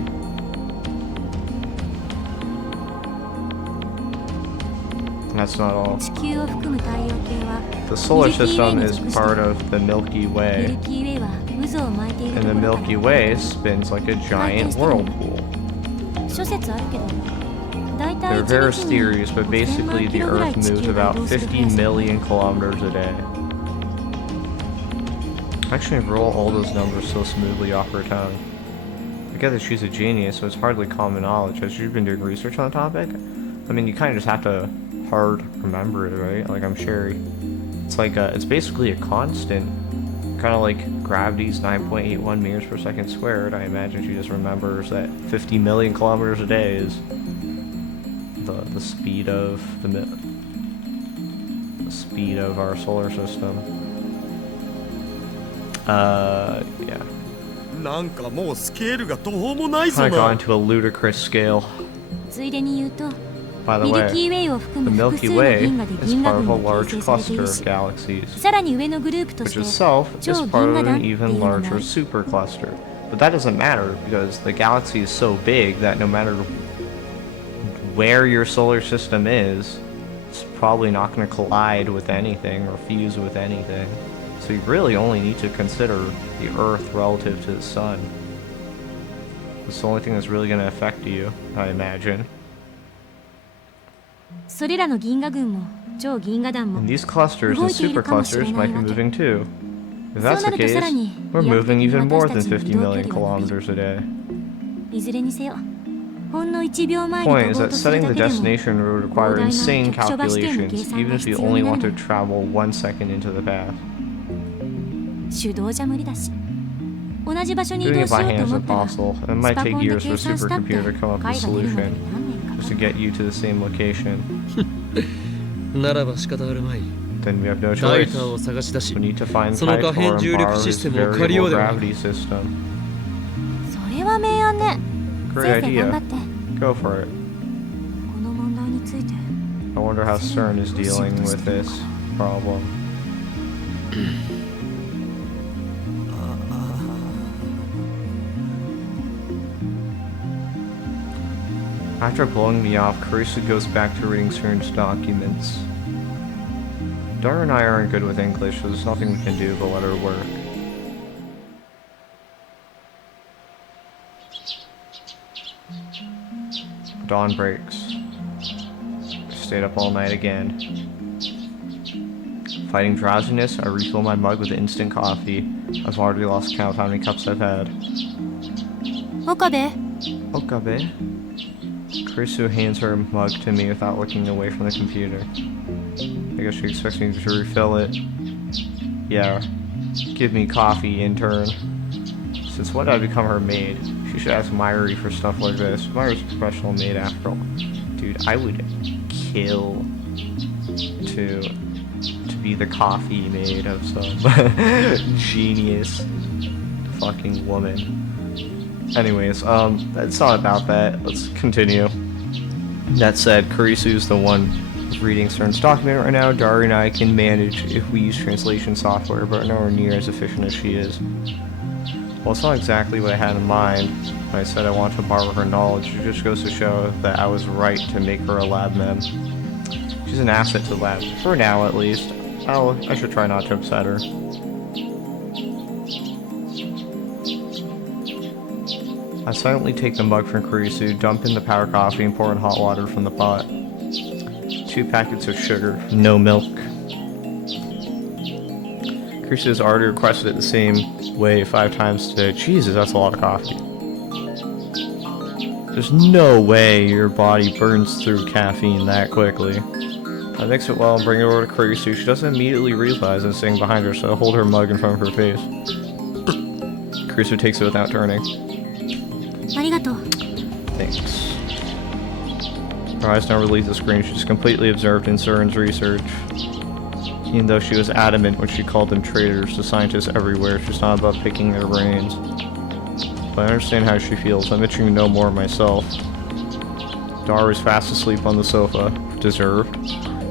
And that's not all. 地球を含む太陽系は The solar ミルキーウェイ system に is 属して part of the Milky ミル Way, キーウェイは渦を巻いている and と the ころか Milky ら Way spins like a giant whirlpool. 諸説あるけど大 There 体 are 1 various 日に theories, but 5000 basically 万キ the ロぐらい Earth 地 moves 球が about 移動する 50 速さ million kilometers a day. Actually, roll all those numbers so smoothly off her tongue. I get that she's a genius, so it's hardly common knowledge. Has she been doing research on the topic? I mean, you kind of just have to hard remember it, right? Like, I'm sure it's like it's basically a constant, kind of like gravity's 9.81 meters per second squared. I imagine she just remembers that 50 million kilometers a day is the speed of the speed of our solar system. Yeah. なんかもうスケールが途方もないぞ Kind of な gone to a ludicrous scale. ついでに言うと By the ミル way, キーウェイを含 the む複 Milky 数の Way 銀河で is 銀 part 河 of a 群が large 形成されてい cluster る of し galaxies, さらに上のグループと which して itself 超 is 銀 part 河 of 団 an っていう even のがあ larger る supercluster. But that doesn't matter because the galaxy is so big that no matter where your solar system is, it's probably not going to collide with anything or fuse with anything. So you really only need to consider the Earth relative to the Sun. It's the only thing that's really going to affect you, I imagine. それらの銀河群も超銀河団も And these clusters and 動いているかもしれ superclusters ない might be わけ moving too. If そう that's な the るとさら case, に we're 飛躍 moving 的に even more 私 than たちの 50 移動距 million 離は伸び kilometers a day. いずれにせよほんの1秒前に Point 飛 is ぼう that とする setting だ the けでも destination would require 膨大な insane 局所場指定の計 calculations, 算 even が if 必 you 要 only にな want る to travel 1 second into the past. 手動じゃ無理だし同じ場所に移 Doing 動 it し by ようと hands 思 is ったら impossible, and it ス might パ take コンで years for a 計算したって supercomputer to come up with a 解が出るまで solution に何年か just か to る get you to the same location. ならば仕方あるまい。 Then we have no タイ choice. ターを探し出し We need to find その可 Titor 変 and 重力 borrow シ his ステムを借りよう variable では gravity system. それは明暗ね Great 先生頑張 idea. って Go for it. この問題について I wonder how CERN is dealing with this problem. After blowing me off, Carissa goes back to reading CERN's documents. Dara and I aren't good with English, so there's nothing we can do but let her work. Dawn breaks. Stayed up all night again. Fighting drowsiness, I refill my mug with instant coffee. I've already lost count of how many cups I've had. 岡部 Okabe? Kurisu hands her mug to me without looking away from the computer. I guess she expects me to refill it. Yeah, give me coffee, intern. Since when did I become her maid? She should ask Myri for stuff like this. Myri's a professional maid after all. Dude, I would kill to be the coffee maid of some genius fucking woman. Anyways, it's not about that. Let's continue. That said, Kurisu's the one reading CERN's document right now. Dari and I can manage if we use translation software, but nowhere near as efficient as she is. Well, it's not exactly what I had in mind when I said I wanted to borrow her knowledge. It just goes to show that I was right to make her a lab mem. She's an asset to the lab, for now at least. I should try not to upset her. I silently take the mug from Kurisu, dump in the powdered coffee, and pour in hot water from the pot. 2 packets of sugar, no milk. Kurisu has already requested it the same way 5 times today. Jesus, that's a lot of coffee. There's no way your body burns through caffeine that quickly. I mix it well and bring it over to Kurisu. She doesn't immediately realize I'm sitting behind her, so I hold her mug in front of her face. Kurisu takes it without turning. ありがとう Thanks. Her eyes never leave the screen. She's completely absorbed in CERN's research. Even though she was adamant when she called them traitors to scientists everywhere, she's not above picking their brains. But I understand how she feels. I'm itching to know more myself. Dar is fast asleep on the sofa. Deserved.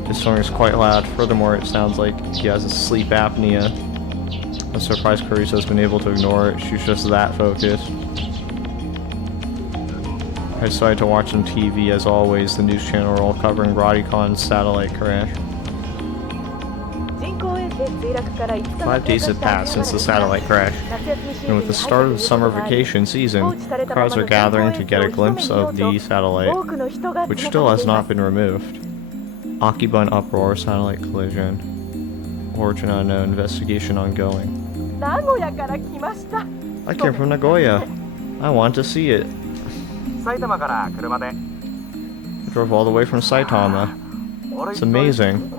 His snoring is quite loud. Furthermore, it sounds like he has a sleep apnea. I'm surprised Carissa has been able to ignore it. She's just that focused. I decided to watch some TV. As always, the news channel are all covering Rodicon's satellite crash. 5 days have passed since the satellite crash, and with the start of the summer vacation season, crowds are gathering to get a glimpse of the satellite, which still has not been removed. Akiba in uproar, satellite collision. Origin unknown, investigation ongoing. 名古屋から来ました。 I came from Nagoya. I want to see it. 埼玉から車で。 I drove all the way from Saitama. It's amazing.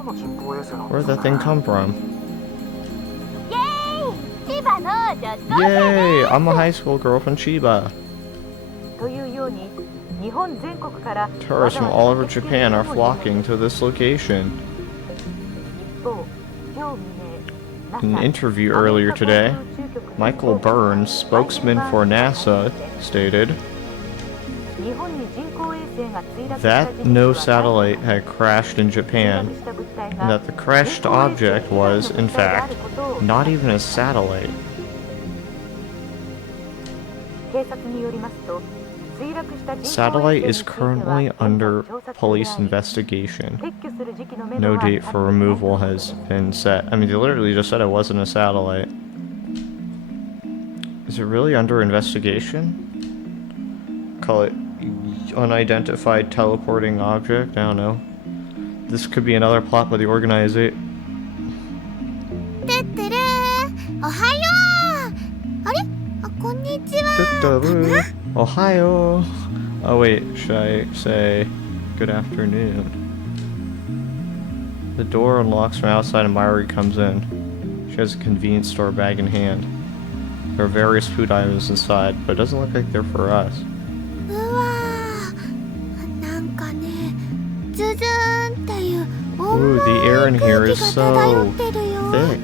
Where did that thing come from? イエーイ千葉の女子高生 Yay! I'm a high school girl from Chiba. というように日本全国から Tourists from all over Japan are flocking to this location. 一方今日未明 In an interview earlier today, Michael Burns, spokesman for NASA, stated 日本に人工衛星が墜落した that 事実 no は satellite had crashed in Japan, 墜落した物体 and が that the crashed object was, in fact, not even a satellite. 警察によりますと墜落した人工衛星 Satellite に is ついては currently under 現在調査中で police あり investigation. 撤去する時期の目処 No は date for removal has been set. I mean, they literally just said it wasn't a satellite. Is it really under investigation? Call it unidentified teleporting object? I don't know. This could be another plot by the organizer. てってるーおはようあれあこんにちは Ohio. Oh wait, should I say good afternoon? The door unlocks from outside and Myri comes in. She has a convenience store bag in hand. There are various food items inside, but it doesn't look like they're for us. うわーなんかねズズーンっていう Ooh, the air in here is so 漂ってるよ thick.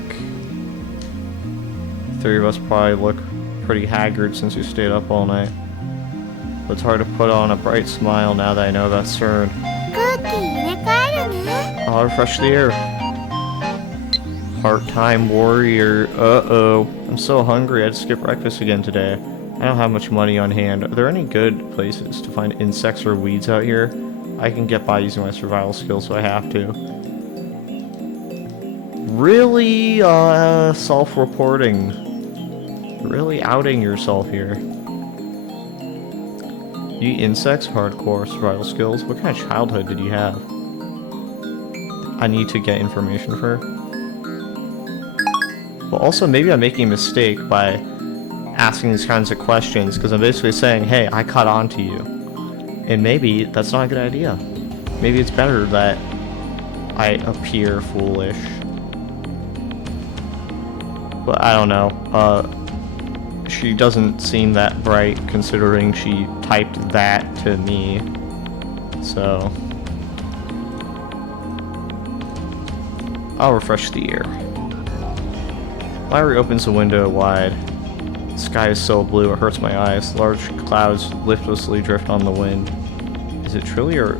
The three of us probably look pretty haggard since we stayed up all night. But it's hard to put on a bright smile now that I know about CERN. 空気入れ替えるね I'll refresh the air. Part-time warrior. Uh-oh. I'm so hungry I had to skip breakfast again today. I don't have much money on hand. Are there any good places to find insects or weeds out here? I can get by using my survival skills, so I have to. Really, self-reporting. Really outing yourself here. You eat insects, hardcore survival skills. What kind of childhood did you have? I need to get information for her. But also, maybe I'm making a mistake by asking these kinds of questions, because I'm basically saying, hey, I caught on to you. And maybe that's not a good idea. Maybe it's better that I appear foolish. But I don't know. She doesn't seem that bright considering she typed that to me. So I'll refresh the air. Myri opens the window wide. The sky is so blue it hurts my eyes. Large clouds listlessly drift on the wind. Is it truly or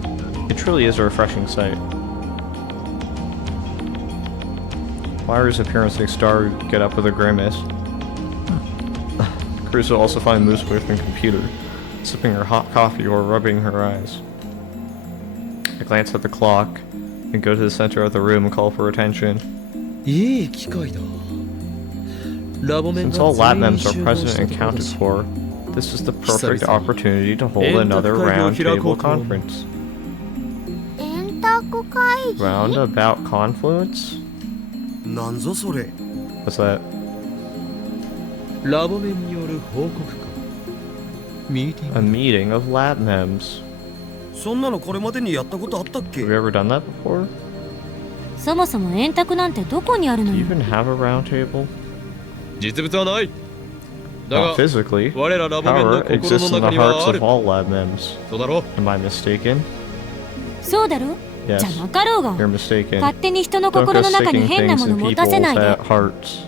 it truly is a refreshing sight. Myri's appearance makes Star get up with a grimace. Crusoe also finds moves away from the computer, sipping her hot coffee or rubbing her eyes. I glance at the clock and go to the center of the room and call for attention. いい機会だ。ラボメン Since が all lab 全員 members 集 are 合 present した and ところだ accounted し for, this is the perfect 久々に opportunity to hold 円卓 another 会議を開こ roundtable うと思う。 conference. 円卓会議 Roundabout confluence? なんぞそれ What's that? ラボメンによる報告会。ミーティン A グ。 meeting of lab members. そんなのこれまでにやったことあったっけ Have you ever done that before? そもそも円卓なんてどこにある Do の you よ even have a roundtable? 実物はない。だ Not が、 physically. 我らラボメンの However, it 心 exists の in the 中には hearts あ of る。 all lab members. そうだろう。 Am I mistaken? そうだろ Yes. じゃなかろうが You're mistaken. 勝手に人の Don't 心 go の中に sticking 変な things もの in 持たせ people's ないで hearts.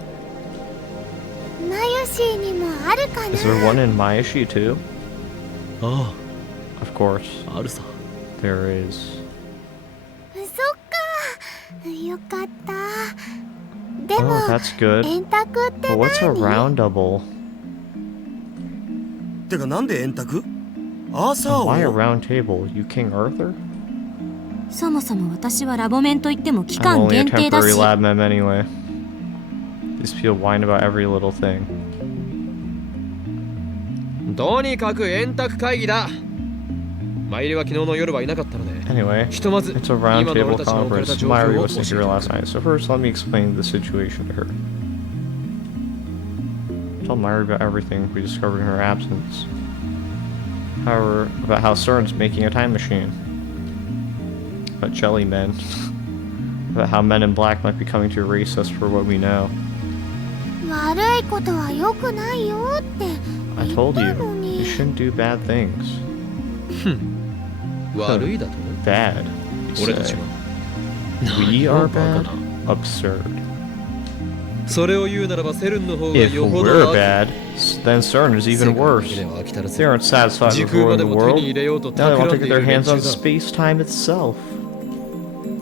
ナヨシーにもあるか Is there な one in Mayashi too? あ Of course. あ、あるさ。 There is. そっかよかったでも Oh, that's good. 円卓って But what's a 何 roundable? てかなんで円卓アーサー Why a 王 round table? You King Arthur? そもそも私はラボメンといっても期 I'm 間 only a 限定だ temporary し lab mem anyway. These people whine about every little thing. とにかく円卓会議だ。マイリは昨日の夜はいなかったので、 Anyway, ひとまず it's a 今の俺 roundtable たちが置かれた conference. 状 Myri 況を wasn't 教え here て last night, so first let me explain the situation to her. Tell Myri about everything we discovered in her absence. However, about how CERN's making a time machine. About jelly men. About how men in black might be coming to erase us for what we know. 悪いことは良くないよって I 言っ told た you, の you に。 shouldn't do bad things. 悪いだと Bad. you 俺たち say. が We 何 are をバカ bad? な Absurd. それを言うならばセルンの方が If よほ we're ど bad, then CERN is even worse. They aren't satisfied with ruling the world. Now they want to get their hands on space-time itself.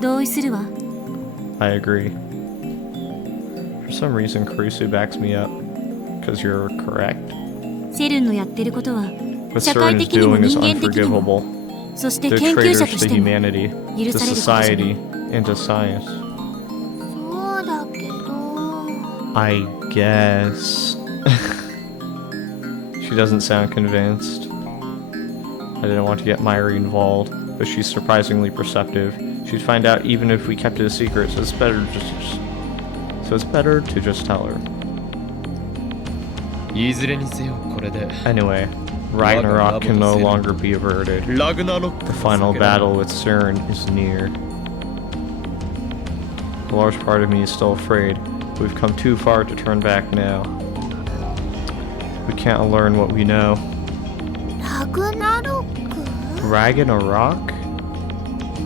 同意するわ。 I agree. For some reason, Kurisu backs me up. Because you're correct. セルンのやってることは What 社会 CERN is 的にも doing is 人間的にも unforgivable. そして They're 研究者 traitors と to しても humanity, 許 to されることじゃな society, い。 and to science. そうだけど I guess. She doesn't sound convinced. I didn't want to get Myri involved, but she's surprisingly perceptive. She'd find out even if we kept it a secret, so it's better to just tell her. いずれにせよこれで Anyway, Ragnarok can no longer be averted. ラグナロック The final battle with CERN is near. A large part of me is still afraid, but we've come too far to turn back now. We can't unlearn what we know. ラグナロック Ragnarok?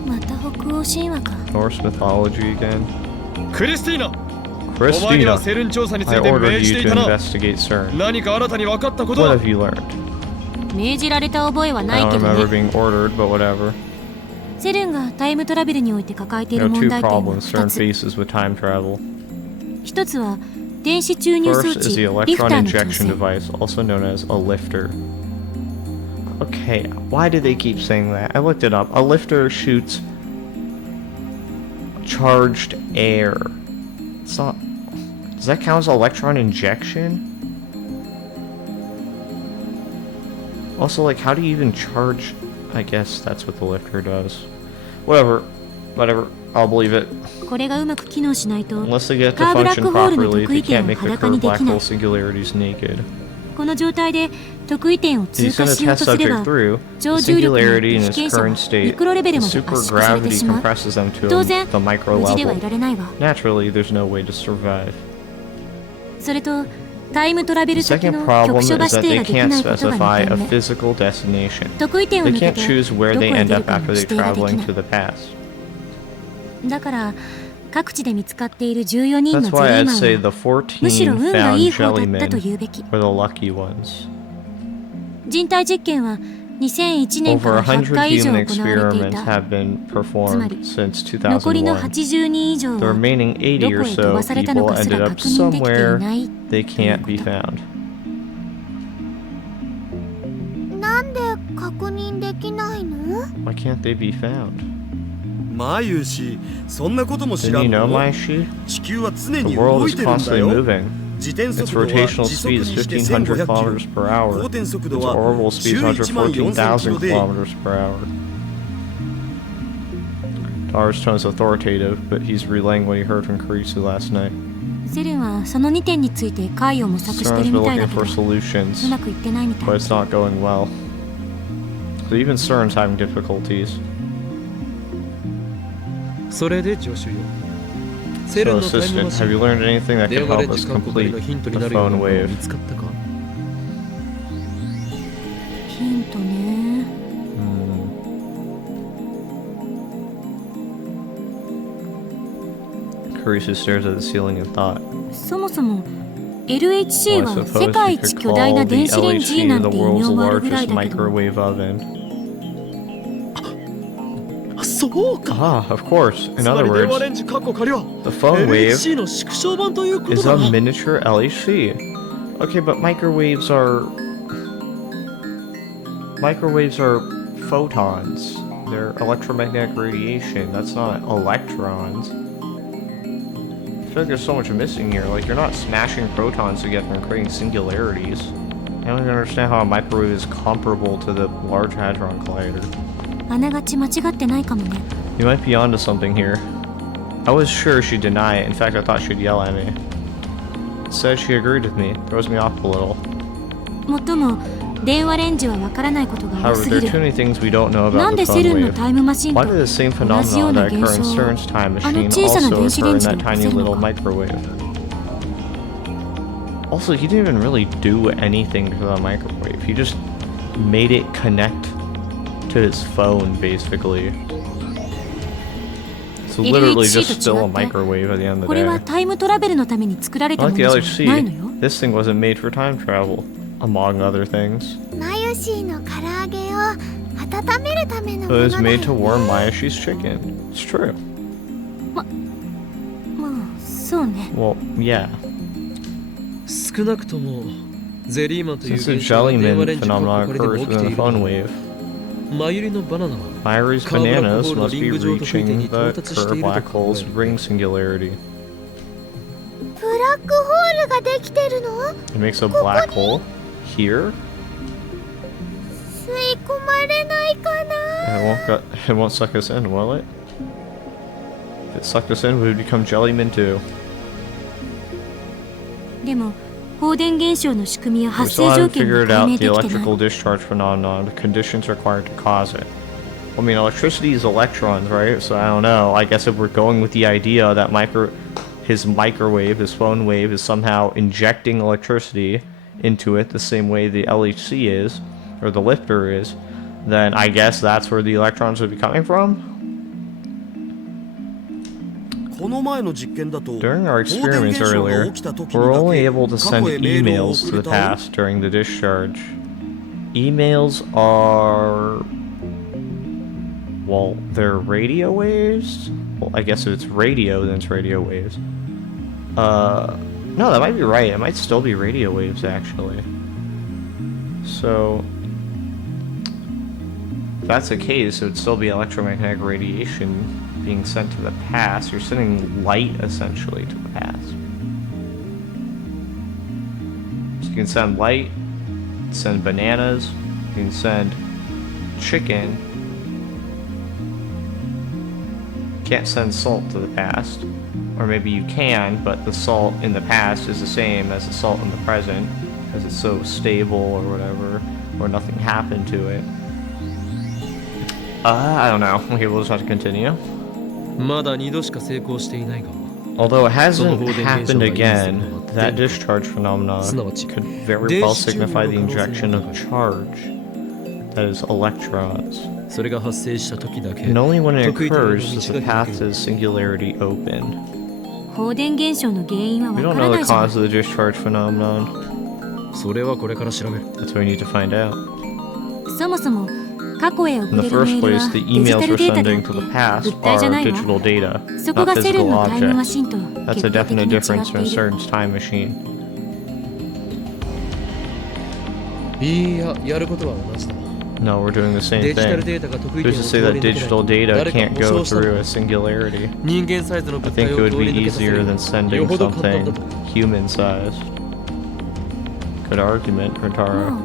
また北欧神話か。 Norse mythology again? クリスティーナお前に Christina, はセルン調査につ I いて ordered 命じ you てい to たな investigate CERN. 何か新たに分かったこと What は have you learned? 命じられた覚えはな I い don't けど remember ね。 being ordered, but whatever. セルンがタイムトラベルにおいて抱えてい There る are 問 two 題点は problems 2 CERN つ。 faces with time travel. 1つは電子注入装 First is 置 the リフ electron ターの調 injection 整。 device, also known as a lifter. Okay, why do they keep saying that? I looked it up. A lifter shoots charged air. It's not... Does that count as electron injection? Also, like, how do you even charge... I guess that's what the lifter does. Whatever. I'll believe it. これがうまく機能しないと Unless they get it カ to ーブラッ function クホールの properly, 特 they 異点 can't を make the 裸 curved にで black きな hole い。 singularities naked. この状態で特異点を To 通過 send し a よう test とすれ subject ば through, 超 the 重力によっ singularity て in 被 its 験者は current ミ state, クロレベル the まで圧縮されて supergravity しまう。 compresses them to 当然 the micro 無事では level. いられないわ。 Naturally, there's no way to survive. それとタイムトラベ The ル先 second の problem 局 is 所場 that 指定 they ができ can't ないことが specify 2 a 点目。 physical destination. 特異点を They 抜け can't て choose どこ where へ they 出 end る up かの after they 指定ができ traveling ない to the past. だから各地で見つかっている14人の That's ゼ why リー I'd マ say ン the は 14 むしろ運が found いい方だ jelly ったと men 言うべき。 were the lucky ones. 人体実験は2001年か Over ら100 100回以上 human 行われてい experiments た。 have been つまり performed since 残りの2001. 80人以上 The は remaining 80ど or こへ飛 so ばされたの people かす ended ら up 確認できてい somewhere ない they can't be found. なんで確認できないの？ Why can't they be found? マユシ、そんなことも知 Didn't ら you ん know, の？ Maishi? 地球は常 The に world 動 is いてるんだ constantly よ。 moving. 自転 Its 速度は rotational 時速 speed に is して1500 1500 kilometers キ per ロ。 hour. 公転速 Its 度は orbital speed is 11万4000キロ 114,000 で kilometers per hour. Tara's tone is authoritative, but he's relaying what he heard from Kurisu last night. セルンはその2点について解を模索して CERN's る been みたい looking だけど for う solutions, まくいってないみた but い。 it's not going well. So even CERN's having difficulties. それで助手よセル So ンのタイム assistant, マシ have ン you learned anything that 電 could 話レ help ン us ジ韓国 complete のヒント the になるよう phone なものを wave? 見つかったかヒントね。 Kurisu stares at the ceiling in thought. そもそも LHC Well, I は suppose 世 you 界 could 一巨大な call the 電子レンジ LHC なん the て異 world's 名はあるぐらい largest だけど microwave oven. そうか Ah, of course. In つま other り電話 words, レンジ過去仮は the phone wave LHC の縮小版ということ is だ a な miniature LHC. Okay, but microwaves are photons. They're electromagnetic radiation. That's not electrons. I feel like there's so much missing here. Like, you're not smashing protons together and creating singularities. I don't even understand how a microwave is comparable to the Large Hadron Collider. あながち間違ってないかもね。 You might be onto something here. I was sure she'd deny it. In fact, I thought she'd yell at me. said she agreed with me. Throws me off a little. もっとも電話レンジはわからないことが多 However, す there ぎ are too る。 many things we don't know な about ん the でセ phone ルンの wave. タイムマシンと Why did the same 同じよう phenomenon な that 現 occur 象 in を CERN's time あの machine 小さな also 電子 occur レン in ジに that 起こ tiny せるの little か？ microwave? Also, he didn't even really do anything to the microwave. He just made it connect to his phone, basically. It's literally just still a microwave at the end of こ the れは day. タイムトラベルのために作られたも Like の the じゃないのよ。 LHC, this thing wasn't made for time travel, among other things. マユシーの唐揚げを温めるための It もの was だよ made to ね。 warm Mayashi's chicken. It's true. まあそうね。 Well, yeah. 少なくともゼリーマンという Since the 現象は電話レ Jellyman ンジの phenomenon これでも occurs 起きて within い the る phone の wave, マユリのバナナは Myri's カーブラック bananas ホールの must リ be ング上と吹いて reaching に the 到達してい curve ると black 考 hole's える ring singularity. ブラックホールができてるの？ It makes a black hole here. 吸い込まれないかな？ It won't suck us in, will it? If it sucked us in, we would become Jellyman too. でも放電現象の仕組みや We 発 still 生条 haven't 件が figured 解 out 明 the できてな electrical い。 discharge phenomenon, the conditions required to cause it. I mean, electricity is electrons, right? So I don't know. I guess if we're going with the idea that his microwave, his phone wave, is somehow injecting electricity into it the same way the LHC is, or the lifter is, then I guess that's where the electrons would be coming from? この前の実験だと During our 放電 experiments 現象が earlier, 起きた時 we're に only だ able け to 過 send 去へメールを emails 送 to れ the た？ past during the discharge. Emails are... Well, they're radio waves? Well, I guess if it's radio, then it's radio waves. No, that might be right. It might still be radio waves, actually. So... if that's the case, it would still be electromagnetic radiation being sent to the past. You're sending light, essentially, to the past. So you can send light, send bananas, you can send chicken. Can't send salt to the past. Or maybe you can, but the salt in the past is the same as the salt in the present, because it's so stable or whatever, or nothing happened to it. I don't know. Okay, we'll just have to continue. まだ2度しか成功していないが Although it hasn't その放電現象が happened 意味する again, のは that 電 discharge phenomenon すなわち could very 電 well 子中の signify the 可能性が injection 高 of い charge, that is electrons. それが発生した時だけ And only when it 得意という occurs does 道 the が path 開け to る singularity open. 放電現象の原因は We わ don't から know な the いじゃない cause。of the discharge phenomenon. それはこれから調べる That's what we need to find out. そもそも過去へ送 In れ the るメ first ール place, は the デジタ emails ル we're データであ sending っ to the て past 物体じゃ are ないわ。 digital data, そこ not がセルン physical のタイムマ objects. シンと That's 決 a 定的 definite に違 difference って from いる。 CERN's time machine. いいややることは同じだ No, we're doing the デ same ジタル thing. データが得意点 Who's を to 通 say り that 抜けない digital data 誰か can't 保 go 証したの through か a singularity? 人間サイズの I 物体 think を it would 通 be り抜けさせ easier る than よ sending ほど簡単だ something と human sized. Good argument, Rintaro. ま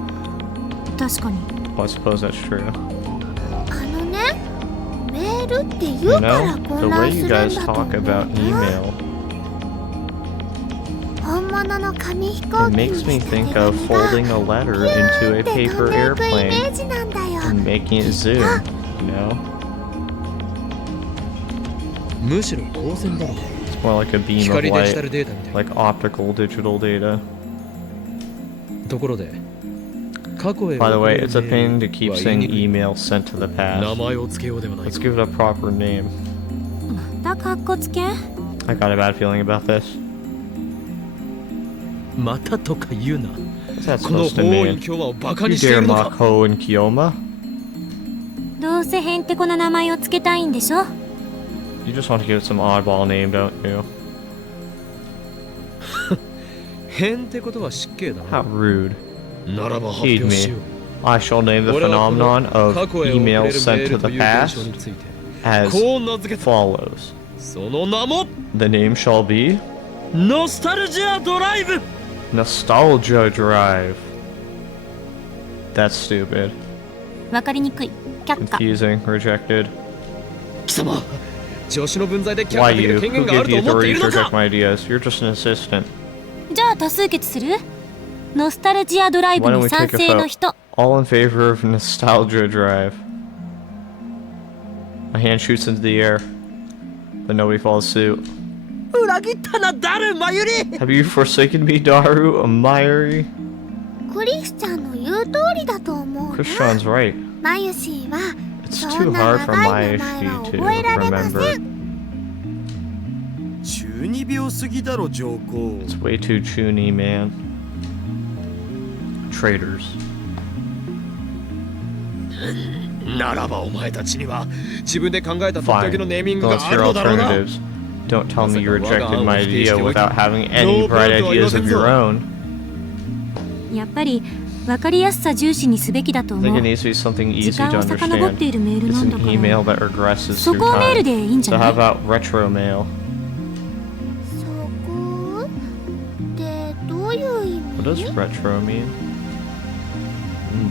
あ確かに。 Well, I suppose that's true. あのね、メールって言 You うから know, 混 the way 乱す you るん guys だと talk 思う about な。 email, 本物の紙飛 it 行機に makes me した手 think 紙 of が folding a letter into a って飛 paper んでいくイメ airplane ージなんだよ。 and making it zoom, you know? むしろ光線だろ It's more like a beam of 光デジタ light, ルデータみたい like optical digital data. ところで過去へ By the 送 way, れる it's a メ pain ー to ル keep は言い saying にくい email sent to the 名 past. 前を付けようではない Let's か give it a proper name. またカッコつけ？ I got a bad feeling about this. またとか言うな What's that この supposed to 法院 mean? 共和をバカ You にしてい dare るの mock か Ho and Kiyoma? どうせへんてこな名前をつけたいんでしょ？ You just want to give it some oddball name, don't you? 変ってことは失敬だ How な rude. ならば発 Heed 表しよ me. う I shall name the 俺はこの phenomenon of 過去へ送れるメ emails ー sent ル to と the いう現象 past について as こう名付けた follows. その名も The name shall be ノスタルジアドライブ Nostalgia Drive. That's stupid. わかりにくい。却下。 Confusing. Rejected. 貴様助手の分際で却 Why 下でき you? る権 Who 限があ gave ると you 思ってい authority る to の reject か my ideas? You're just an assistant. じゃああ多数決する？ノスタルジアドライブ Why don't に we 賛 take a 成の vote? 人。 All in favor of nostalgia drive. A hand shoots into the air, but nobody follows suit. 裏切ったなダルマユリ Have you forsaken me, Daru? Mayuri? クリスチャンの言う通りだと思うな。 Christian's right. マユシーは It's そ too んな hard for 長い名前は Mayashi to 覚えられませ remember. ん。中二病すぎだろ上皇 It's way too chuny, man. Traitors. ならばお前たちには自分で考えたとってお Fine. きのネーミング Let's があ hear るのだろうな。 alternatives. Don't tell me you rejected my idea without having any bright ideas of your own. やっぱり分かりやすさ重視にすべきだと I 思 think う。 it needs to be something 時 easy 間 to を遡っ understand. ているメール It's なんだ an から。 email that regresses そ through こをメール time. でいいんじ So ゃ how ない？ about retro mail? そこってどういう意 What does 味？ retro mean?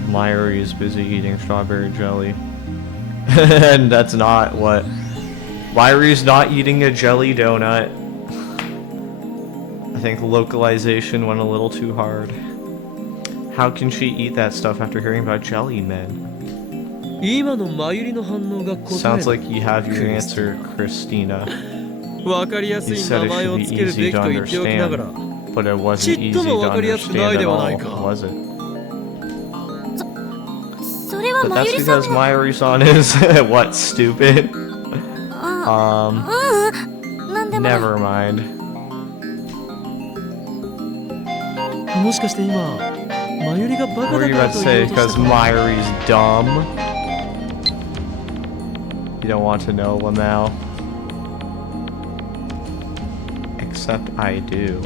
Mayuri is busy eating strawberry jelly. And that's not what... Mayuri's not eating a jelly donut. I think localization went a little too hard. How can she eat that stuff after hearing about jelly men? 今のマユリの反応が答え Sounds だ。 like you have your answer, Christina. わかりやす You い said 名 it 前 should を be つける easy べき to と言っておきながら understand, but it wasn't ちっ easy とも to わかりやすくない understand で at はない all, か。 was it? それは But マユ that's リさん because が。 Mayuri-san is, what, stupid? なんでもない。 Never mind. もしかして今マユリがバカ What だ are you から about と to 言お say? うとした Because か？ Mayuri's dumb? You don't want to know, Lamau. Except I do.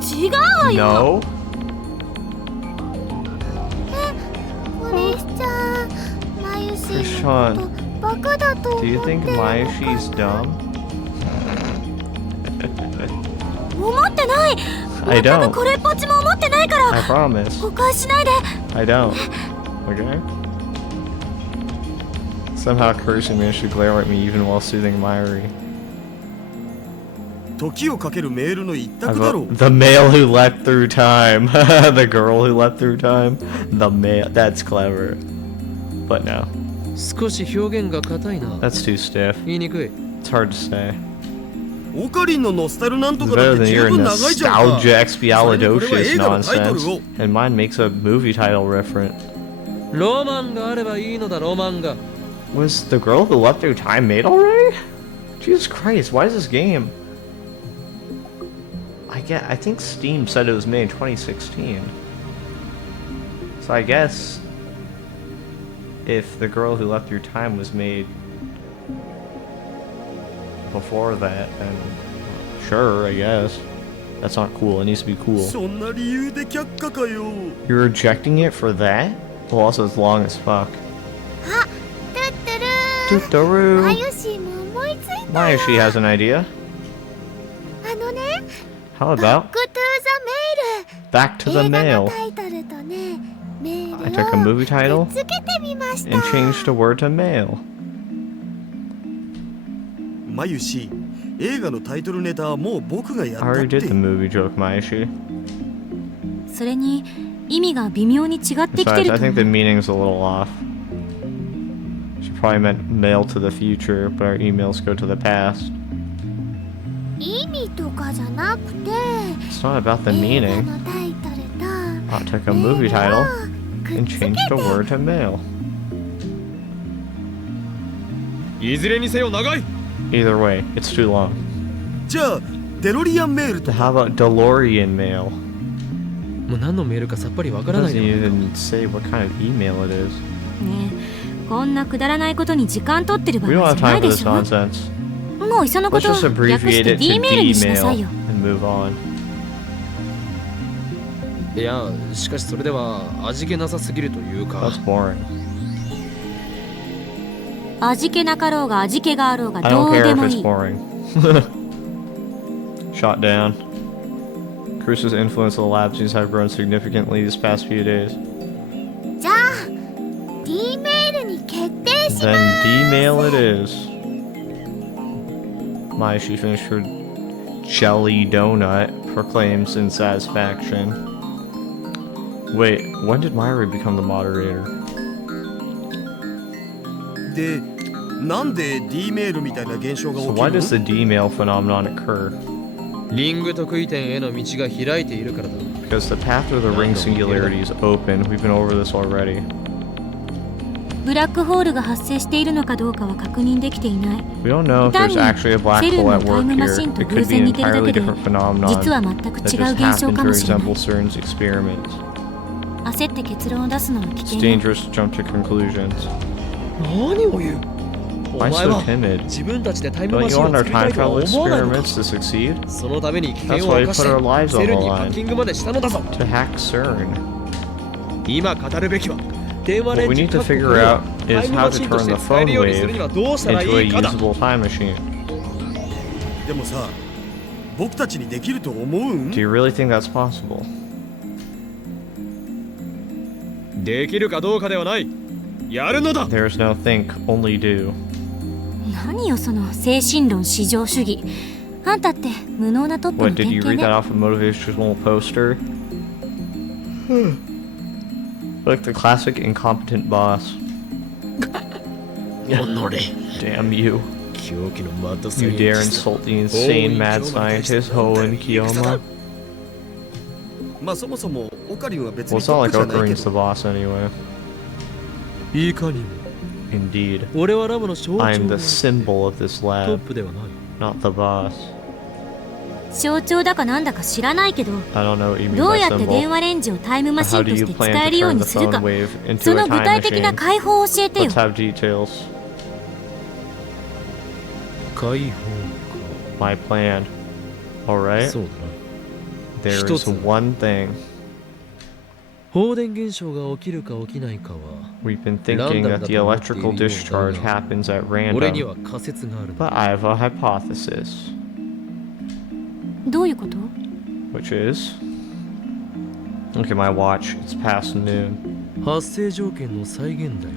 違うわよ。 No? クリスチャン、マユシー Krishan, のことバカだと思っ do て you る think のかな？ Mayashi's dumb? 思ってない。 I 全 don't. くこれっぽっちも思ってないか I ら。 promise. 誤解しないで。 I don't. Okay? Somehow Kirsten managed to glare at me even while soothing Mayuri. 時をかけるメールの一 I 択だろ vote the male who leapt through time. The girl who leapt through time. The male. That's clever. But no. 少し表現が硬いな。 That's too stiff. 言いにくい。 It's hard to say. オカリンのノスタルなんと It's かだ better って than 十 your 分長いじゃんか nostalgia expialidocious それにこれは映画のタイトルを nonsense. And mine makes a movie title reference. ロマンがあればいいのだロマンが。 Was the girl who leapt through time made already? Jesus Christ, why is this game? I think Steam said it was made in 2016. So I guess if the girl who left through time was made before that, then sure, I guess. That's not cool. It needs to be cool. そんな理由で却下かよ You're rejecting it for that? Well, also it's long as fuck. あ、トゥットゥルー。マ Toot-a-roo. ユシーも思いついたよ。 Why she has an idea? あのね、 How バッ about クトゥー back ザ to メー the ル。映画の mail? タイトルとね、メール I took a movie を title くっつけてみました。 and changed a word to mail. マユシ映画のタイトルネタはもう僕がや I った already って did the movie joke, Maishi. それに意味が微妙に違ってきて Besides, る I と think 思 the う。 meaning's a little off. She probably meant mail to the future, but our emails go to the past. 意味とかじゃなくて、 It's not about the 映画 meaning. のタイトルと I took a movie title くっ and つけ changed て a word to mail. いずれにせよ長い。 Either way, it's too long. じゃあデロリアンメールと How about DeLorean mail? もう何のメールかさっぱりわから It ない doesn't でも even say what kind of email it is. ねえ、こんなくだらないことに時間取ってる場 We don't 合 have じゃな time い for で this しょ。 nonsense. もういっそのこ Let's と just 略 abbreviate して it D to メールにしなさい D-mail よ。 and move on. いやしかしそれでは味気なさすぎるというか That's boring. 味気なかろうが味気があろうが I ど don't う care で if も it's いい。 boring. Shot down. Cruce's influence of the lab seems to have grown significantly these past few days. じゃあ D メールに決定し Then D-mail it is. Maya, she finished her jelly donut, proclaims in satisfaction. Wait, when did Myra become the moderator? で、なんで D メールみたいな現象が起 So き why る does the の？ D mail phenomenon occur? リング得意点への道が開いているからだ。 Because the path of the ring singularity is open. We've been over this already. ブラックホールが発生しているのかどうかは確認できていない。 We don't know if there's actually a black hole at work here. It could be an entirely different phenomenon 実は全く that 違う just 現象 happened か to もしれない。 resemble CERN's experiments. 焦って結論を出すのは危 It's 険よ。 dangerous to jump to conclusions. 何を言う？お Why 前 so は timid? 自分たちでタイム Don't マシ you ンを want our 作りた time いとは travel 思わないのか？ experiments to succeed? そのために危 That's 険を why we 冒し put our lives てセ on ル the にハッキングまでしたのだぞ。 to hack CERN. 今語るべきは電話レ What ン we ジ need to 各国 figure で out タイ is ム how マ to シンと turn して the 使え phone るようにするに wave はどうしたら into a いいかだ。 usable time machine. でもさ、僕たちにできると思うん？ Do you really think that's possible? できるかどうかではない。やるのだ。 There's no think, only do. 何よその精神論至上主義。あんたって無能なトップの What, 典 did you 型 read ね。 that off a motivational poster? Like the classic incompetent boss. おのれ。 Damn you. 狂気のマッドサ You イエン dare ティスト。 insult the insane mad scientist Hoen Kiyoma? まあそもそもオカリンは別 Well, に it's ト not ッ like プじゃないけ Okarin's ど the boss anyway. いかにも。 Indeed. 俺はラボの象徴 I'm の the symbol of this トッ lab, プではない。 not the boss. 象徴だかなんだか知らないけど、 I don't know what you mean どう by やって電 symbol. 話レンジをタイムマ But シ how ン do と you して plan 使え to るよう turn に the する phone か、 wave そ into a の具 time 体的な machine? 解法を教えてよ。 Let's have details. 解放 My plan. か。 Alright? そうだな。 There 一 is つ one thing. 放電現象が起きるか起きないかは We've been thinking that the electrical discharge happens at 俺に random. は仮説がある。 But I have a hypothesis. どういうこと？ Which is... Look at my watch. It's past noon. 発生条件の再現だよ。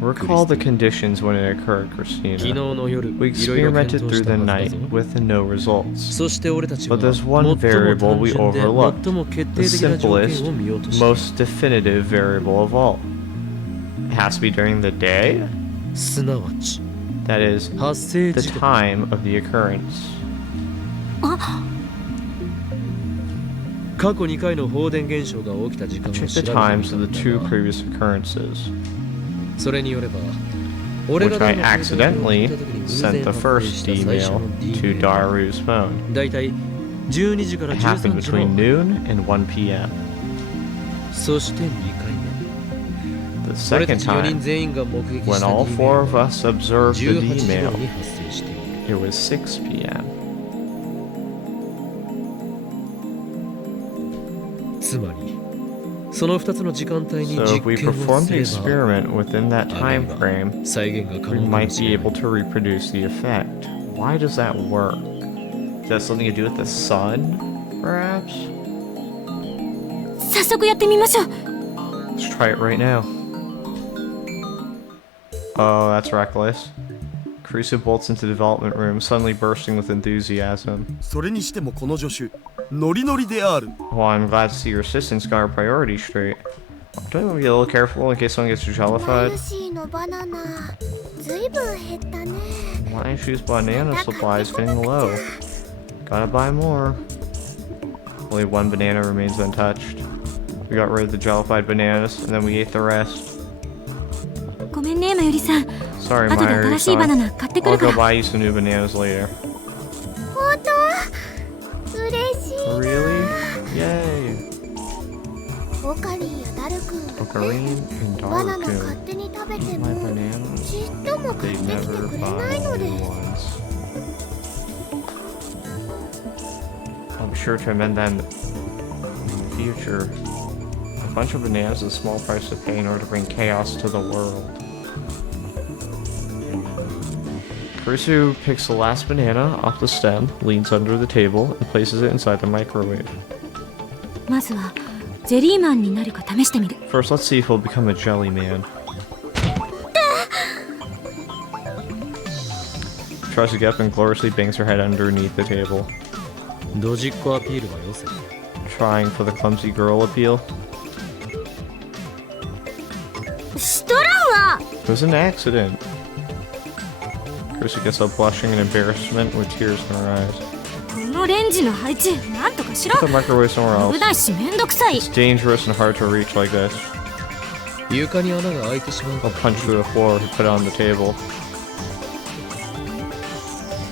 Recall the conditions when it occurred, 昨日 Christina. の夜、 We いろいろ検 experimented 討し through た the はずだ night ぞ。 with no results. そして俺たちは But there's one 最も variable 単 we 純で overlooked. 最も決 The 定的な条 simplest, 件を見ようとしている most definitive variable of all. It has to be during the day? すなわち That is, 発生 the 時間 time of the occurrence. 過去2回の放電現象が起きた時間を Check 調 the べて times み of た the ん two だが previous occurrences, それによれば俺 which が I 誰の携帯を聞 accidentally いた時に偶 sent 然 the 発生 first した最初 email の D to メール Daru's phone. だいたい12時から It happened 13時の between noon and 1 p.m. そして2回目 The 俺た second ち4人 time, 全員が目撃 when した all D メー four ル of は us observed the 18時 D 頃 mail, に発生している it was 6 p.m. つまりその2つの時間帯に So 実 if we 験を perform す the れば experiment within that time frame, 再現が可 we 能かも might し be れない able to reproduce the effect. Why does that work? Does that have something to do with the sun, perhaps? 早速やってみましょう。 Let's try it right now. Oh, that's reckless. Caruso bolts into the development room, suddenly bursting with enthusiasm. それにしてもこの助手ノリノリである。 Well, I'm glad to see your assistants got our priorities straight. Don't you want to be a little careful in case someone gets マ jellified? ルシーのバナナずいぶん減ったね。 Why shoes banana supplies getting low? Gotta buy more. Only one banana remains untouched. We got rid of the jellified bananas, and then we ate the rest. ごめんね、まゆりさん。 Sorry, 後で新しいバナ Myri-san. ナ買ってく I'll るか go ら。 buy you some new bananas later. 本当嬉しい。 Really? Yay! オカリンやダルくん Ocarine and バナナ勝 Daruku. 手に食べて My も bananas. ちっとも買 They ってきて never くれ buy ないので new す。 ones. I'll be sure to amend that in the future. A bunch of bananas is a small price to pay in order to bring chaos to the world. Caruso picks the last banana off the stem, leans under the table, and places it inside the microwave. まずはゼリーマンになるか試してみる。 First, let's see if he'll become a jelly man. tries to get up and gloriously bangs her head underneath the table. ドジっ子アピールはよせ。 Trying for the clumsy girl appeal. しとらんわ。 It was an accident. Carissa gets up blushing in embarrassment with tears in her eyes. このレンジの配置なんとかしろ。 Put the microwave somewhere 危 else. ないしめんどくさい。 It's dangerous and hard to reach like this. 床に穴が開いてしまうか I'll ら。 punch through the floor if you put it on the table.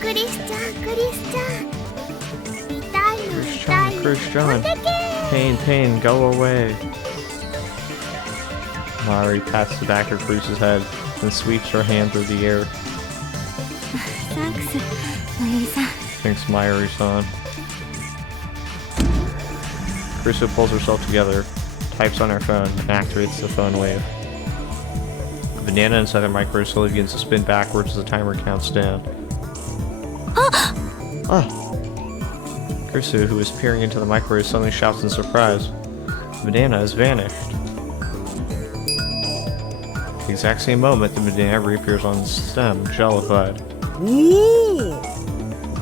クリスちゃんクリスちゃん痛いの痛いの Christian, pain, pain, go away. Mari pats the back of Chris's head and sweeps her hand through the air. サンクス、まゆりさん。 Thinks Mayuri-san. Carissa pulls herself together, types on her phone, and activates the phone wave. The banana inside the microwave slowly begins to spin backwards as the timer counts down. Ah! Carissa, who is peering into the microwave, suddenly shouts in surprise. The banana has vanished. At the exact same moment, the banana reappears on the stem, jellified. おお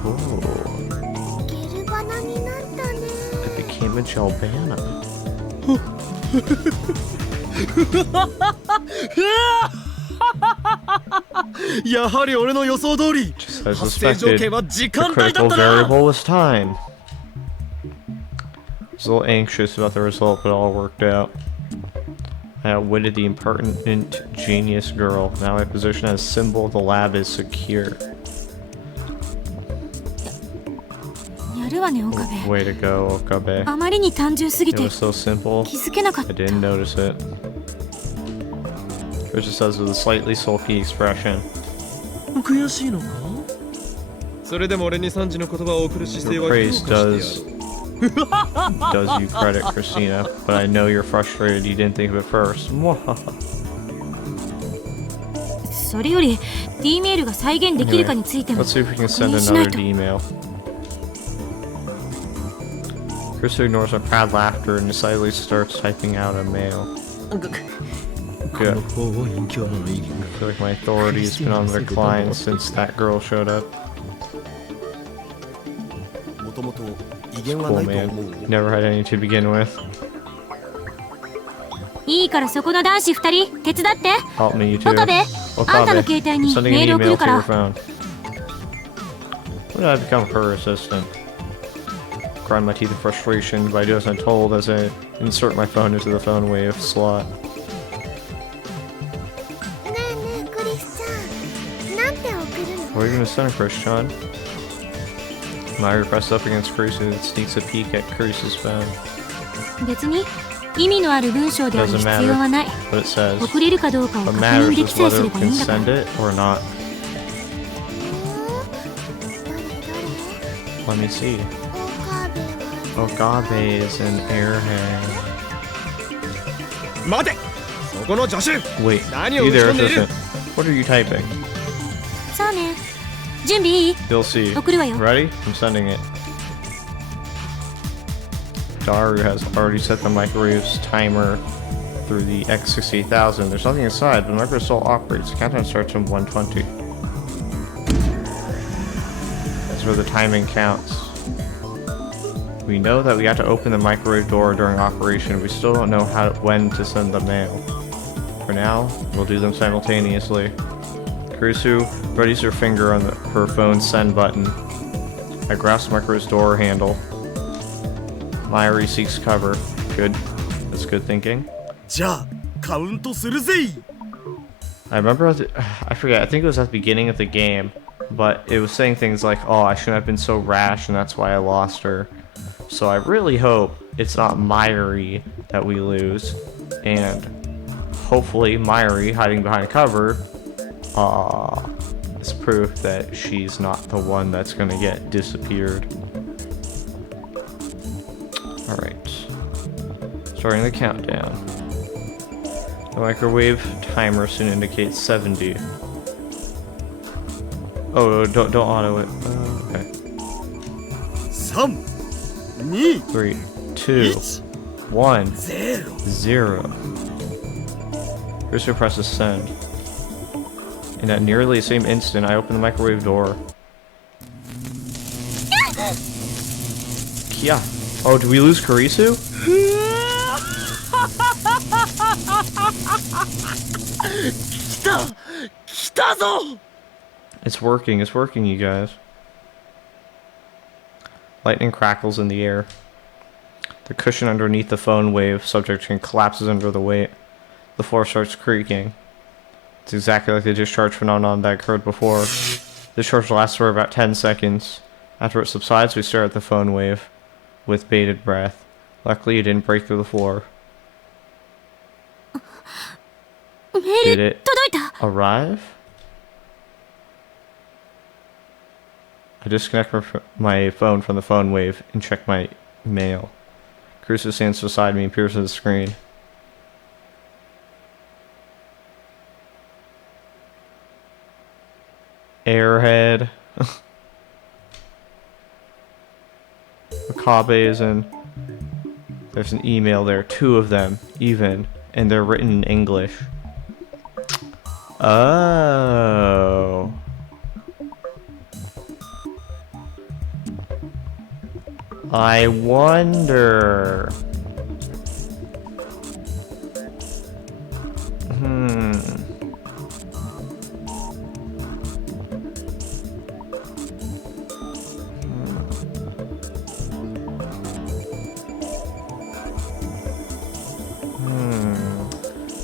Ooh. ゲルバナになったね。 It became a gelbana. やはり俺の予想通り Just as 発生条 suspected, 件は時 the 間帯だ critical ったな variable was time. I was a little anxious about the result, but it all worked out. I outwitted the impertinent genius girl. Now my position as symbol of the lab is secure. やるわね、岡部。 Way to go, Okabe. あまりに単純すぎ It て was so simple. 気づけなかっ I た。 didn't notice it. Krista says with a slightly sulky expression. 悔しいのかそれでも俺に3時の言葉を送る姿勢 Your は評 praise 価してやる does you credit, Christina, but I know you're frustrated you didn't think of it first. それより D メールが再現できるかについても Let's see if we can 確 send 認しない another と。 D email. Krista ignores my proud laughter and decidedly starts typing out a mail. こ Good. の方を隠居の意義 I feel like my authority has been on the decline since that girl showed up. もともと威厳は Cool ないと man. 思う Never had any to begin with. いいからそこの男子2人手伝って。 Help me, you two. 岡部、あんたの Okabe, 携帯に sending メー an ル送 email るか to your ら。 phone. When did I become her assistant? Grind my teeth in frustration, but I do as I'm told as I insert my phone into the phone wave slot. ねえねえクリスちゃんなんて送るの What are you gonna send, Christian? Myra presses up against Chris and sneaks a peek at Chris's phone. 別に意味のある文章である Doesn't 必要はない。 What it says. 送れるかどうかを What 確 matters 認で is きさえす whether れ we ばいい can んだから。 send it or not. どれどれ Let me see. 岡部は Okabe is an airhead. 待てそこの助手 Wait, 何を you 打ち there, 込んでいる assistant. What are you typing? そうね。準備いい？ You'll see. 送るわよ。 Ready? I'm sending it. Daru has already set the microwave's timer through the X68000. There's nothing inside, but the microwave still operates. The countdown starts from 120. That's where the timing counts. We know that we have to open the microwave door during operation. We still don't know when to send the mail. For now, we'll do them simultaneously. Kurisu readies her finger on her phone's send button. I grasp the microwave's door handle. Myri seeks cover. Good. That's good thinking. じゃあカウントするぜ I remember, I forget, I think it was at the beginning of the game, but it was saying things like, oh, I shouldn't have been so rash and that's why I lost her. So I really hope it's not Myri that we lose, and hopefully Myri, hiding behind cover, is proof that she's not the one that's gonna get disappeared. Alright. Starting the countdown. The microwave timer soon indicates 70. Oh, don't auto it. Okay. 3 2 3, 2, 1, 0 0. Christopher presses send. And at nearly the same instant, I open the microwave door. Yeah. Oh, did we lose Karisu? It's working, you guys. Lightning crackles in the air. The cushion underneath the phone wave subject collapses under the weight. The floor starts creaking. It's exactly like the discharge phenomenon that occurred before. The discharge lasts for about 10 seconds. After it subsides, we stare at the phone wave with bated breath. Luckily, it didn't break through the floor. Did it arrive? I disconnect my phone from the phone wave and check my mail. Crusoe stands beside me and peers at the screen. Airhead. Makabe is in. There's an email there, 2 of them, even, and they're written in English. Oh. I wonder.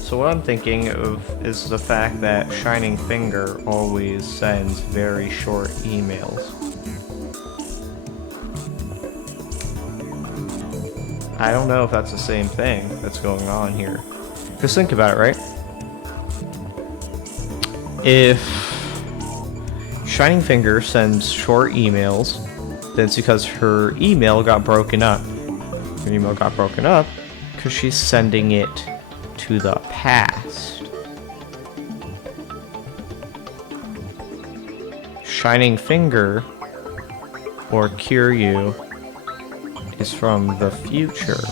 So what I'm thinking of is the fact that Shining Finger always sends very short emails. I don't know if that's the same thing that's going on here. Because think about it, right? If Shining Finger sends short emails, then it's because her email got broken up. Her email got broken up because she's sending it to the past. Shining Finger, or Kiryu, is from the future.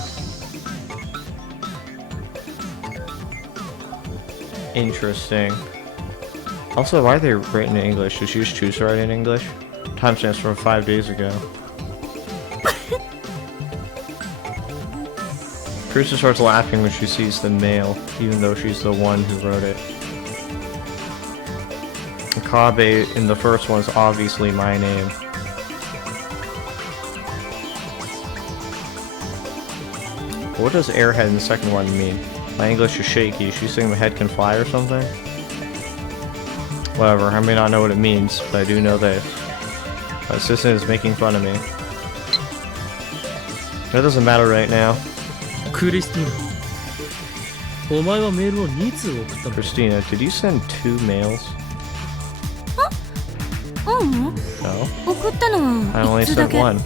Interesting. Also, why are they written in English? Did you just choose to write in English? Timestamps from 5 days ago. Crusoe starts laughing when she sees the mail, even though she's the one who wrote it. Makabe in the first one is obviously my name. What does airhead in the second one mean? My English is shaky. Is she saying my head can fly or something? Whatever, I may not know what it means, but I do know this. My assistant is making fun of me. That doesn't matter right now. Christina, Christina, did you send 2 mails? No? I only sent 1.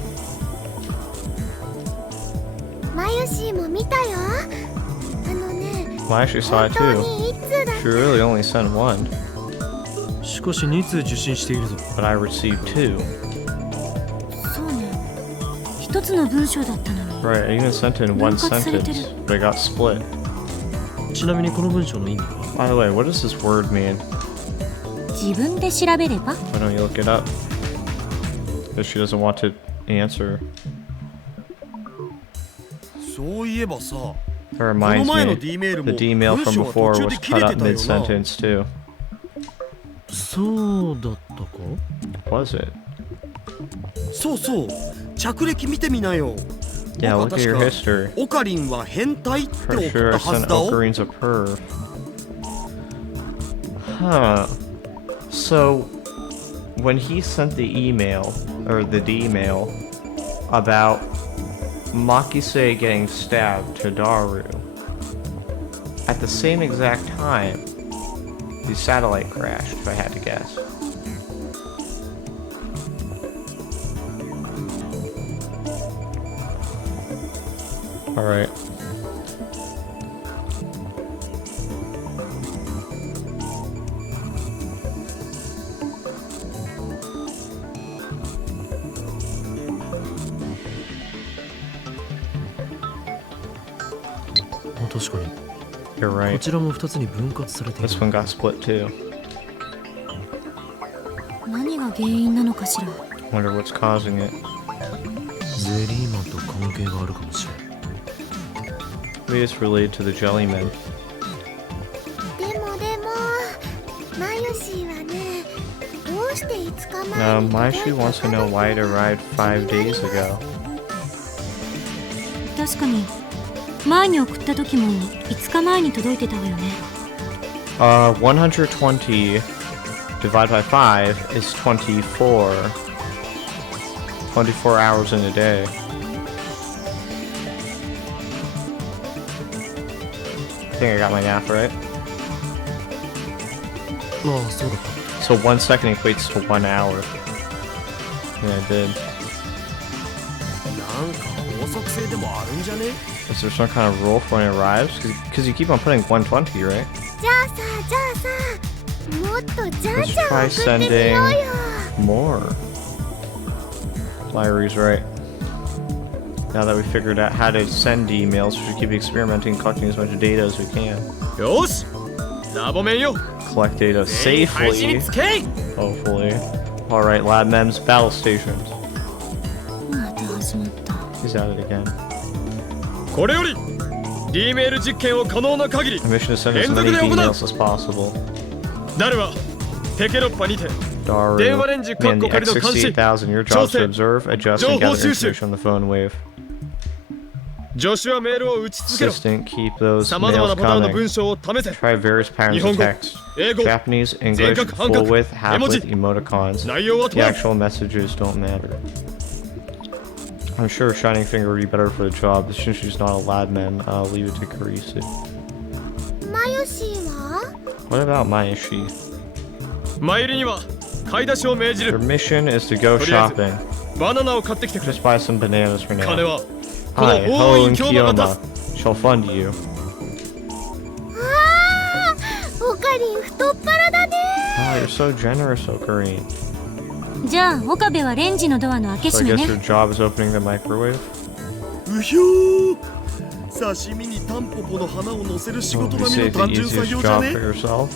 マユシーも見たよ。あのね、 Well, I actually saw it 本当 too. に1通だ She really only sent 1, しかし2通受信しているぞ。 but I received 2. そうね。一つの文章だったのに。 Right, I even sent it in 1 sentence, but it got split. ちなみにこの文章の意味は By the way, what does this word mean? 自分で調べれば Why don't you look it up? Because she doesn't want to answer. そういえばさ、 That reminds この前の me, D メール the も D mail 文 from 章は before 途中 was で切 cut れ up てたよな。 mid-sentence too. そうだったか Was it? そうそう、着歴見てみなよ。 Yeah, 僕 look at は your 確か history. オカリンは変態って送 For っ sure た I はず sent だお。 Ocarines a perv. Huh. So, when he sent the email, or the D mail, about Makise getting stabbed to Daru, at the same exact time, the satellite crashed, if I had to guess. Alright. You're こ right. ちらも2つに分割されている This one got split too. 何が原因なのかしら。 Wonder what's causing it. ゼリーマンと関係があるかもしれん。 Maybe it's related to the Jellymen. でもマヨシーはね、どうして5日前に Maishi wants to know why it arrived 5 days ago. 確かに前に送った時も5日前に届いてたわよね。120 divided by 5 is 24. 24 hours in a day. I think I got my math right. ああ、そうだった。 So 1 second equates to 1 hour. Yeah, I did. なんか法則性でもあるんじゃね？ Is there some kind of rule for when it arrives? Because you keep on putting 120, right? じゃあさもっとじゃん Let's じゃん try 送ってみようよ。 sending more. Larry's right. Now that we figured out how to send emails, we should keep experimenting, collecting as much data as we can. よし、ラボメンよ。 Collect data 配信 safely, につけ。 hopefully. Alright, Lab Mems, battle stations. また始まった。 He's at it again. これより D メール実験を可能な限り The mission is to send as many emails as possible. ダルはテケロッパにて Daru, 電話レンジ man, 括 the 弧仮の監視 X68000, your job is to 調整 observe, adjust, 情 and 報 gather 収集 information on the phone wave. 助手はメールを打ち続けろ Assistant, keep those 様々 mails なパターンの coming. 文章を試せ Try various patterns 日 of 本語 text. 英語 Japanese, English, 正確半角 full width, half 絵文字 width, emoticons. 内容は The 問わず actual messages don't matter. I'm sure Shining Finger would be better for the job, but since she's not a ladman, I'll leave it to Karisu. マヨシーは What about Mayashi? マユリには買い出しを命じ Her る mission is to go とりあえず shopping. バナナを買ってきてくれ Just buy some bananas for 金 now. はこの Hi, 大 Ho 院 and 京馬が出 Kiyoma. す She'll fund you. あー、オカリン太っ腹だね。 Oh, you're so generous, Ocarine. じゃあ岡部はレンジのドアの開け So I 閉め guess ね。 your job is opening the microwave? うひょー刺身にタンポポの花を乗せる仕 Will 事 you 並み save の the 単純作 easiest 業じゃ job ね for yourself?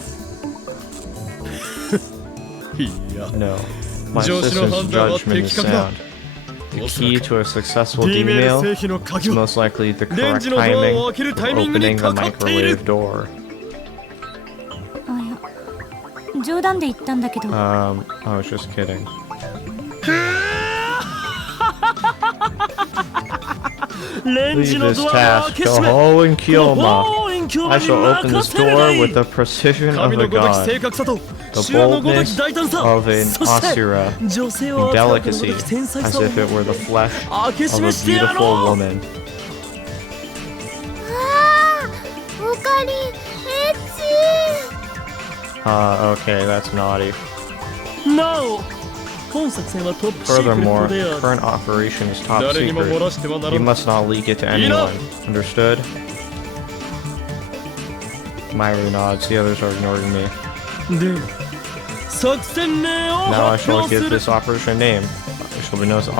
いや No. My 上司の assistant's 判断は judgment is 的確だ sound. The key to a successful D メール email 製品の鍵 is は most likely the レン correct ジのドア timing を開ける of タイミングに opening the かかっている microwave door. あ、いや冗談で言ったんだけど。 I was just kidding. レンジ Leave の this ドアを task 開け to 閉め Ho and Kiyoma. ご本院京 I 馬に shall open 任 this せるが door いい with the precision of 神 a のごとき god, 正確さと the 修羅のごとき boldness 大胆さ of an そして Asura, 女性 and を扱うことの delicacy, ごとき繊細 as さを if it were the flesh 開け of 閉 a めしてや beautiful ろう woman. あー、オカリンエッチ Okay, that's naughty. なお本作戦はトップシークレッ Furthermore, トで the ある current operation is top 誰にも漏 secret. らしてはな You らない must not leak it to Enough. anyone. Understood? Myri nods. The others are ignoring me. で作戦名を Now I 発 shall 表 give する this operation a name. It shall be known as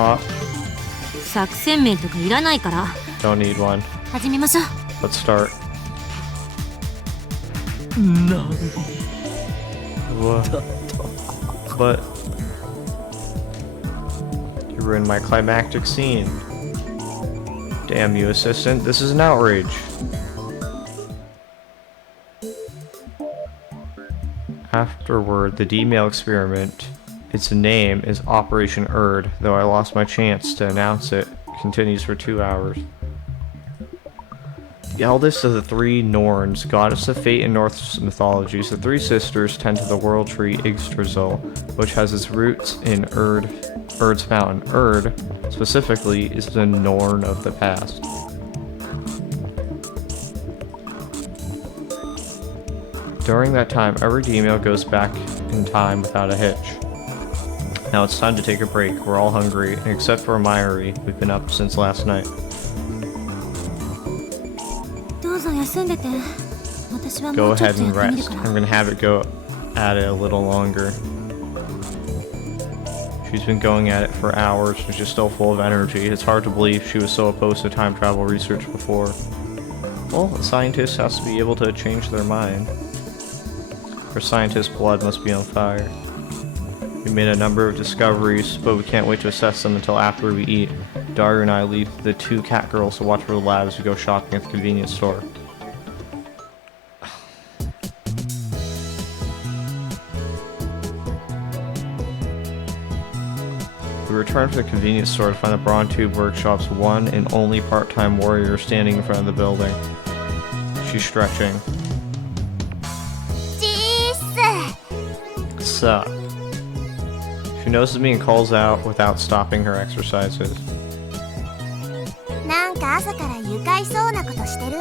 作戦名とかいらないから Don't need one. 始めましょう。 Let's start. な What? But you ruined my climactic scene. Damn you, assistant. This is an outrage. Afterward, the D-mail experiment, its name is Operation Erd, though I lost my chance to announce it, continues for 2 hours. The eldest of the three Norns, goddess of fate in Norse mythologies, the three sisters tend to the world tree Yggdrasil, which has its roots in Erd's mountain. Erd, specifically, is the Norn of the past. During that time, every email goes back in time without a hitch. Now it's time to take a break. We're all hungry, and except for Myri, we've been up since last night. どうぞ休んでて。私は Go もうちょっ ahead とや and ってみる rest. から。 I'm gonna have it go at it a little longer. She's been going at it for hours, and she's still full of energy. It's hard to believe she was so opposed to time travel research before. Well, a scientist has to be able to change their mind. Her scientist's blood must be on fire. We made a number of discoveries, but we can't wait to assess them until after we eat. Daru and I leave the two cat girls to watch for the lab as we go shopping at the convenience store. We return to the convenience store to find the Braun Tube Workshop's one and only part-time warrior standing in front of the building. She's stretching. Sup? She notices me and calls out without stopping her exercises. なんか朝から愉快そうなことしてる？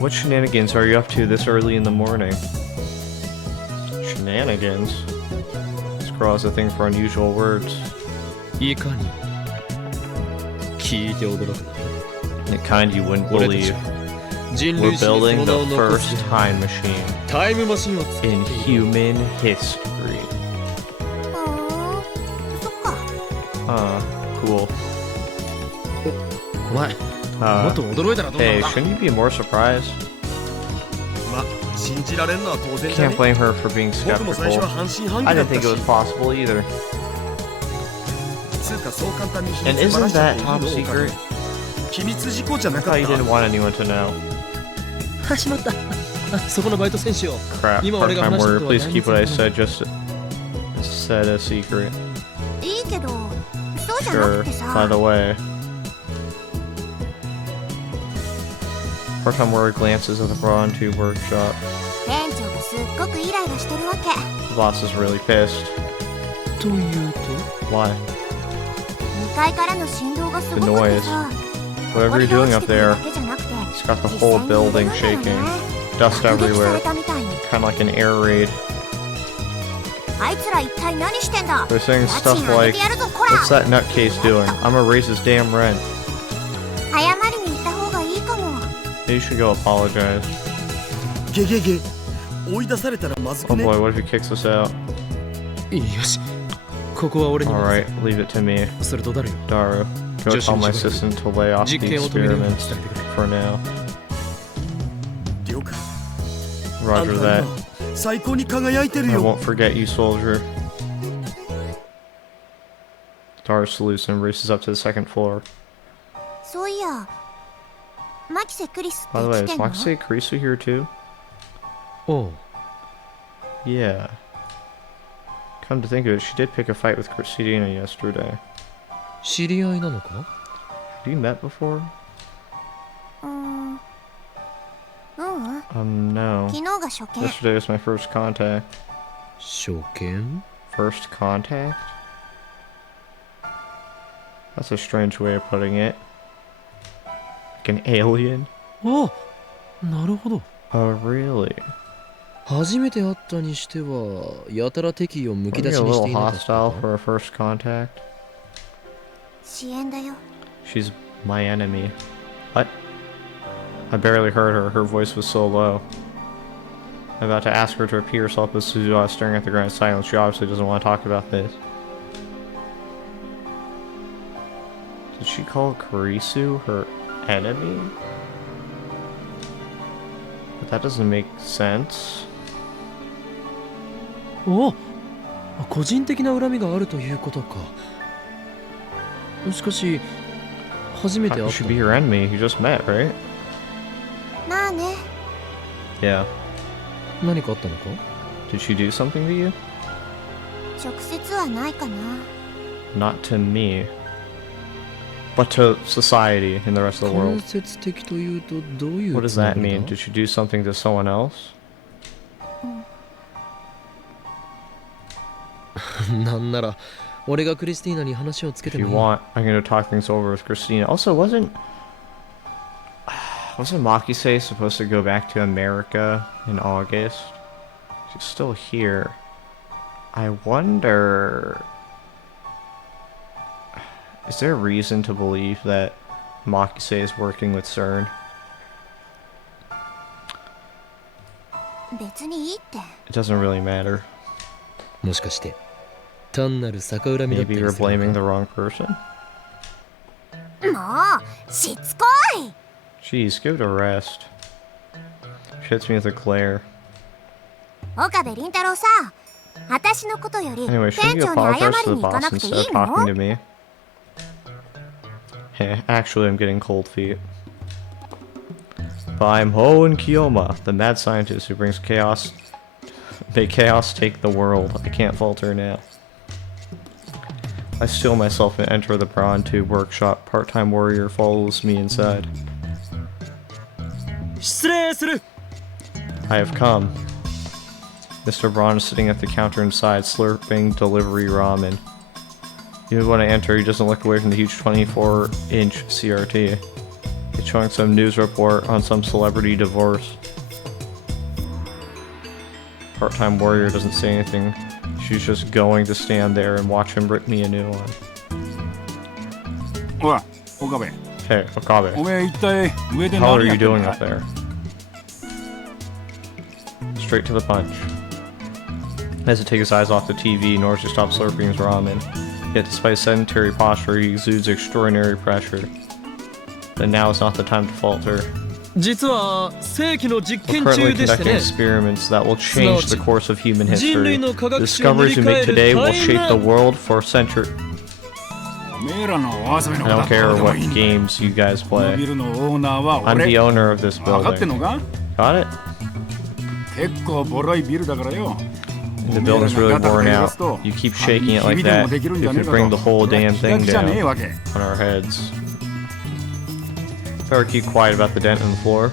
What shenanigans are you up to this early in the morning? Shenanigans? This girl has a thing for unusual words. いかに聞いて驚くな。 The kind you wouldn't 俺たち believe. は人 We're 類史にそ building の名を the 残す first time machine タイムマシンを作ってい in る。 human history. そっか。 Cool. お前、もっと驚いたらどうな Hey, んだ。 shouldn't you be more surprised? ま、信じられんのは当然じゃ Can't ね。 blame her for being 僕も最初 skeptical. は半信半疑 I だ didn't った think し it was possible either. つうかそう簡単に秘 And 密ばら isn't しちゃ that っていい top の？ secret? 機密事項じゃな I か thought っ you た。 didn't want anyone to know. 始まった。そこのバイト選手を。 Crap, 今俺が part-time 話した warrior, ことは please 何 keep what I について said, just said a secret. いいけど、そうじゃな Sure, くてさ。 by the way. Part-time warrior glances at the Braun Tube Workshop. 店長がすっごくイライラしてるわけ。 The boss is really pissed. というと Why? 2階からの振動がすごくてさ。 Whatever you're doing up there, だけじゃなくて it's got the whole building shaking. Dust 爆撃さ everywhere. れたみたいに。 Kind of like an air raid. あいつら一体何してんだ。 They're saying 家 stuff 賃上げ like, てやるぞ、こら。 what's that nutcase doing? I'm gonna raise his damn rent. 謝りに行った方がいいかも。 Maybe you should go apologize. ゲゲゲ。追い出されたらまず Oh くね。 boy, what if he kicks us out? よし。ここは俺に任 Alright, せ leave it to me. それと誰よ。 Daru, go Just tell my in general. assistant to lay off the 実験を止めるように experiments 伝えてくれ。 for now. 了解。 Roger that. 最高に輝いてる I よ。 won't forget you, soldier. Daru salutes and races up to the second floor. そういや、マキセ・クリスって By the way, 来て is んの？ Moxie Kurisu here too? おう。 Yeah. Come to think of it, she did pick a fight with Christina yesterday. 知り合いなのか？ Have you met before? No. 昨日が初見。 Yesterday was my first contact. 初見？ First contact? That's a strange way of putting it. Like an alien? あ、なるほど。 Oh, really? 初めて会ったにしてはやたら敵意をむき Are 出 you し a にし little ていなかった hostile か？ for a first contact? 支援だよ。 She's my enemy. What? I barely heard her. Her voice was so low. I'm about to ask her to repeat herself, but Suzuha is staring at the ground in silence. She obviously doesn't want to talk about this. Did she call Kurisu her enemy? But that doesn't make sense. おお、個人的な恨みがあるということか。しかし初め How て could 会っ she た。 be your enemy? You just met, right? まあね。 Yeah. 何かあったのか？ Did she do something to you? 直接はないかな。 Not to me. But to society and the rest of the 間 world. 接的というとどういう What does つも that り mean? だ？ Did she do something to someone else? なんなら俺がクリスティーナに話をつけ If て you もいい。 want, I'm gonna talk things over with Christina. Also, wasn't Makise supposed to go back to America in August? She's still here. I wonder, is there a reason to believe that Makise is working with CERN? 別にいいって。 It doesn't really matter. もしかして単なる逆恨みだった Maybe り you're する blaming の the か？ wrong person? もうしつこい。 Jeez, give it a rest. She hits me with a glare. 岡部倫太郎さ、私のことより Anyway, shouldn't 店 you 長に謝 apologize to り the に行か boss なくてい instead い of talking の？ to me? Actually, I'm getting cold feet. But I'm Hoenn Kiyoma, the mad scientist who brings chaos. May chaos take the world. I can't falter now. I steel myself and enter the Braun Tube workshop. Part-time warrior follows me inside. 失礼する I have come. Mr. Braun is sitting at the counter inside, slurping delivery ramen. Even when I enter, he doesn't look away from the huge 24-inch CRT. It's showing some news report on some celebrity divorce. Part-time warrior doesn't say anything. She's just going to stand there and watch him rip me a new one. おい、岡部。 Hey, Okabe. おめえ一体上で How are 何 you やってん doing だ up there? Straight to the punch. He doesn't take his eyes off the TV, nor does he stop slurping his ramen. Yet despite sedentary posture, he exudes extraordinary pressure. But now is not the time to falter. 実は世紀の実 We're 験 currently 中でして conducting ね experiments that will change the course of human 人類 history. の科 The 学史を塗 discoveries り we 替 make える today will 大 shape 変 the な world for centuries. おめえらのお遊びの I こと don't はど care うでも what いいんだ。 games you guys この play. ビルのオーナーは I'm 俺。 the owner of this 分かってん building. のか？ Got it? 結構ボロいビルだからよ。 The building's really worn out. You keep shaking it like that, it could bring the whole damn thing down on our heads. Better keep quiet about the dent in the floor.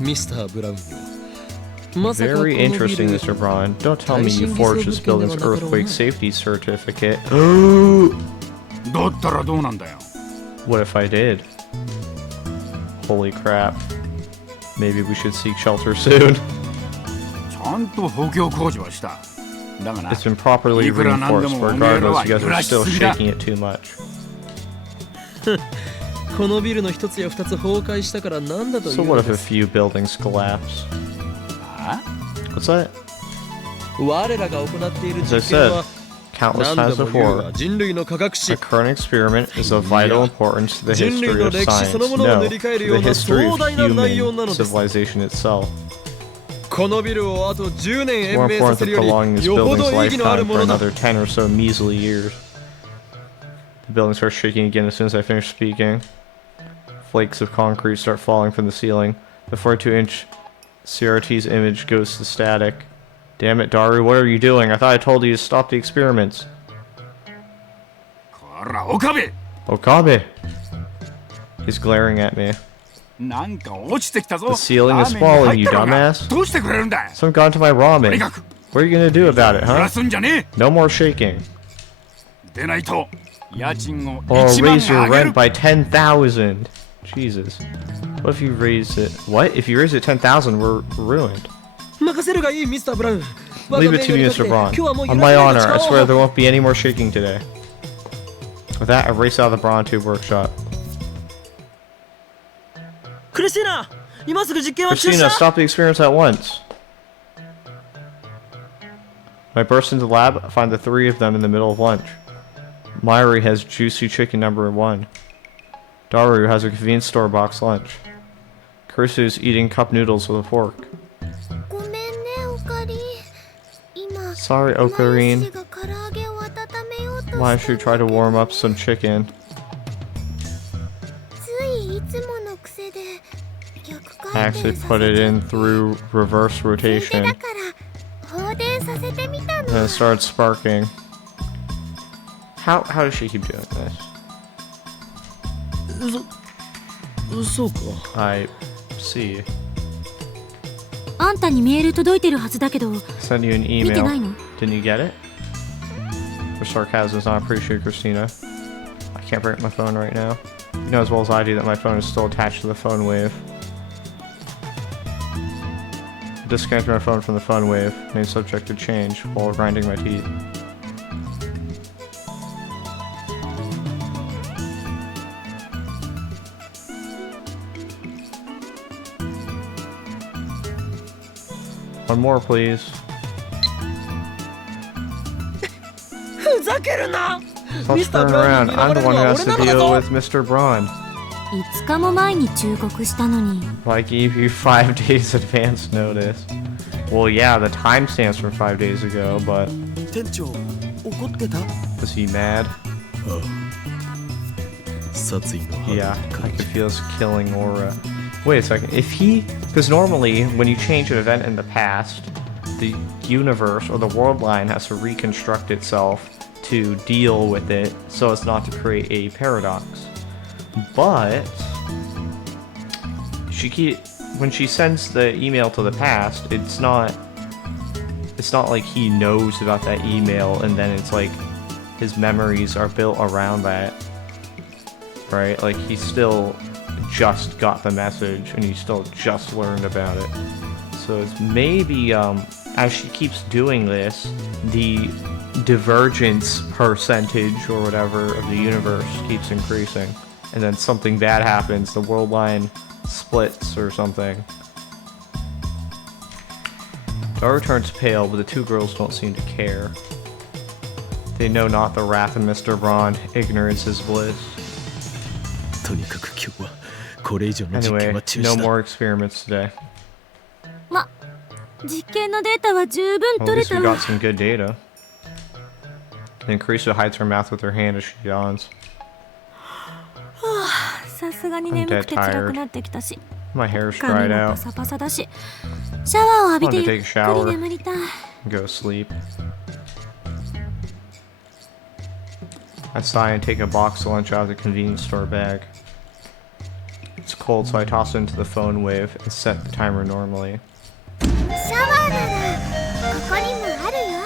ミスター・ブラウンよまさかこの Very ビ interesting, ル Mr. Braun. Don't tell me you forged this building's earthquake safety certificate. だったらどうなんだよ。 What if I did? Holy crap. Maybe we should seek shelter soon. ちゃんと補強工事はした。だがな。 It's been properly いくらなんで reinforced, も but おめえら regardless, は you guys 揺 are らし still すぎだ。 shaking it too much. このビルの一つや二つ崩壊したからなんだとい So う what の if で a す few buildings collapse? あ What's that? 我らが行っている As I 実験は said, countless 何 times 度も言う before, が人類の科学史 the current experiment is of vital importance to the 人類 history の of 歴史 science. そのものを No, 塗り替える to よう the な history 壮 of 大な内容 human なのです civilization itself. このビルをあと10年 More 延命さ important せ than るより prolonging this よほ building's ど意義のある lifetime も for のだ another 10 or so measly years. The building starts shaking again as soon as I finish speaking. Flakes of concrete start falling from the ceiling. The 42-inch CRT's image goes to static. Damn it, Daru, what are you doing? I thought I told you to stop the experiments. こら、岡部 Okabe! He's glaring at me. なんか落ちてきたぞ。 The ceiling is ラーメンに falling, 入 you ったのが dumbass. どうしてくれるんだ。 Some gone to my とに ramen. かく What are you gonna do about it, 揺 huh? らすんじゃね No more shaking. え。でないと家賃を Or 1万 raise your 上げ rent る。 by 10,000. Jesus. What if you raise it? What? If you raise it 10,000, we're ruined. 任せるがいいミスター・ブラウン Leave it to me, Mr. Braun. On my honor, I swear there won't be any more shaking today. With that, I race out of the Braun Tube workshop. クリスティーナ今すぐ実験は中止 Christina, だ stop the experiments at once. When I burst into the lab, I find the three of them in the middle of lunch. Mayuri has juicy chicken number 1. Daru has a convenience store box lunch. Kurisu is eating cup noodles with a fork. ごめんねオカリン今 Sorry, マヨシ Ocarine. が唐揚げを温めようとした Why should we try to warm up some chicken? ついいつもの癖で逆 I 回 actually 転さ put せ it ちゃ in って through reverse ついで rotation. だから放電させてみた And の it started sparking. How does she keep doing this? そうか I see. あんたにメール届いてるはずだけど Send you an 見てない email. の Didn't you get it? Your sarcasm is not appreciated, Christina. I can't bring up my phone right now. You know as well as I do that my phone is still attached to the phone wave. Disconnecting my phone from the phone wave, made subject to change while grinding my teeth. One more, please. ふざけるな Stop ミスター・ turning ブラウン around. に I'm 狙わ the れる one の who は has 俺 to なのだ deal ぞ with Mr. Braun. 5日も前に忠告したのに I gave you 5 days advance notice. Well, yeah, the timestamp's from 5 days ago, but 店長怒ってた was he mad? 殺意のハー Yeah, ド I に could 感じ feel his killing aura. Wait a second. If he, because normally when you change an event in the past, the universe or the world line has to reconstruct itself to deal with it so as not to create a paradox. But when she sends the email to the past, it's not like he knows about that email and then it's like his memories are built around that, right? Like he still just got the message and he still just learned about it. So it's maybe as she keeps doing this, the divergence percentage or whatever of the universe keeps increasing, and then something bad happens, the world line splits or something. Dara turns pale, but the two girls don't seem to care. They know not the wrath of Mr. Braun, ignorance is bliss. とにかく今日はこれ以上の実験 Anyway, は中 no 止だ more experiments today. ま、実験のデータは十分 Well, at 取れ least we たわ got some good data. And Carissa hides her mouth with her hand as she yawns. さすがに眠くて辛くなってきたし My hair's 髪 dried もパ out. サパサだしシャワーを浴びて Want to ゆ take っ a くり shower. 眠りたい Go to sleep. I sigh and take a box lunch out of the convenience store bag. It's cold, so I toss it into the phone wave and set the timer normally. シャワーならここにもあるよ。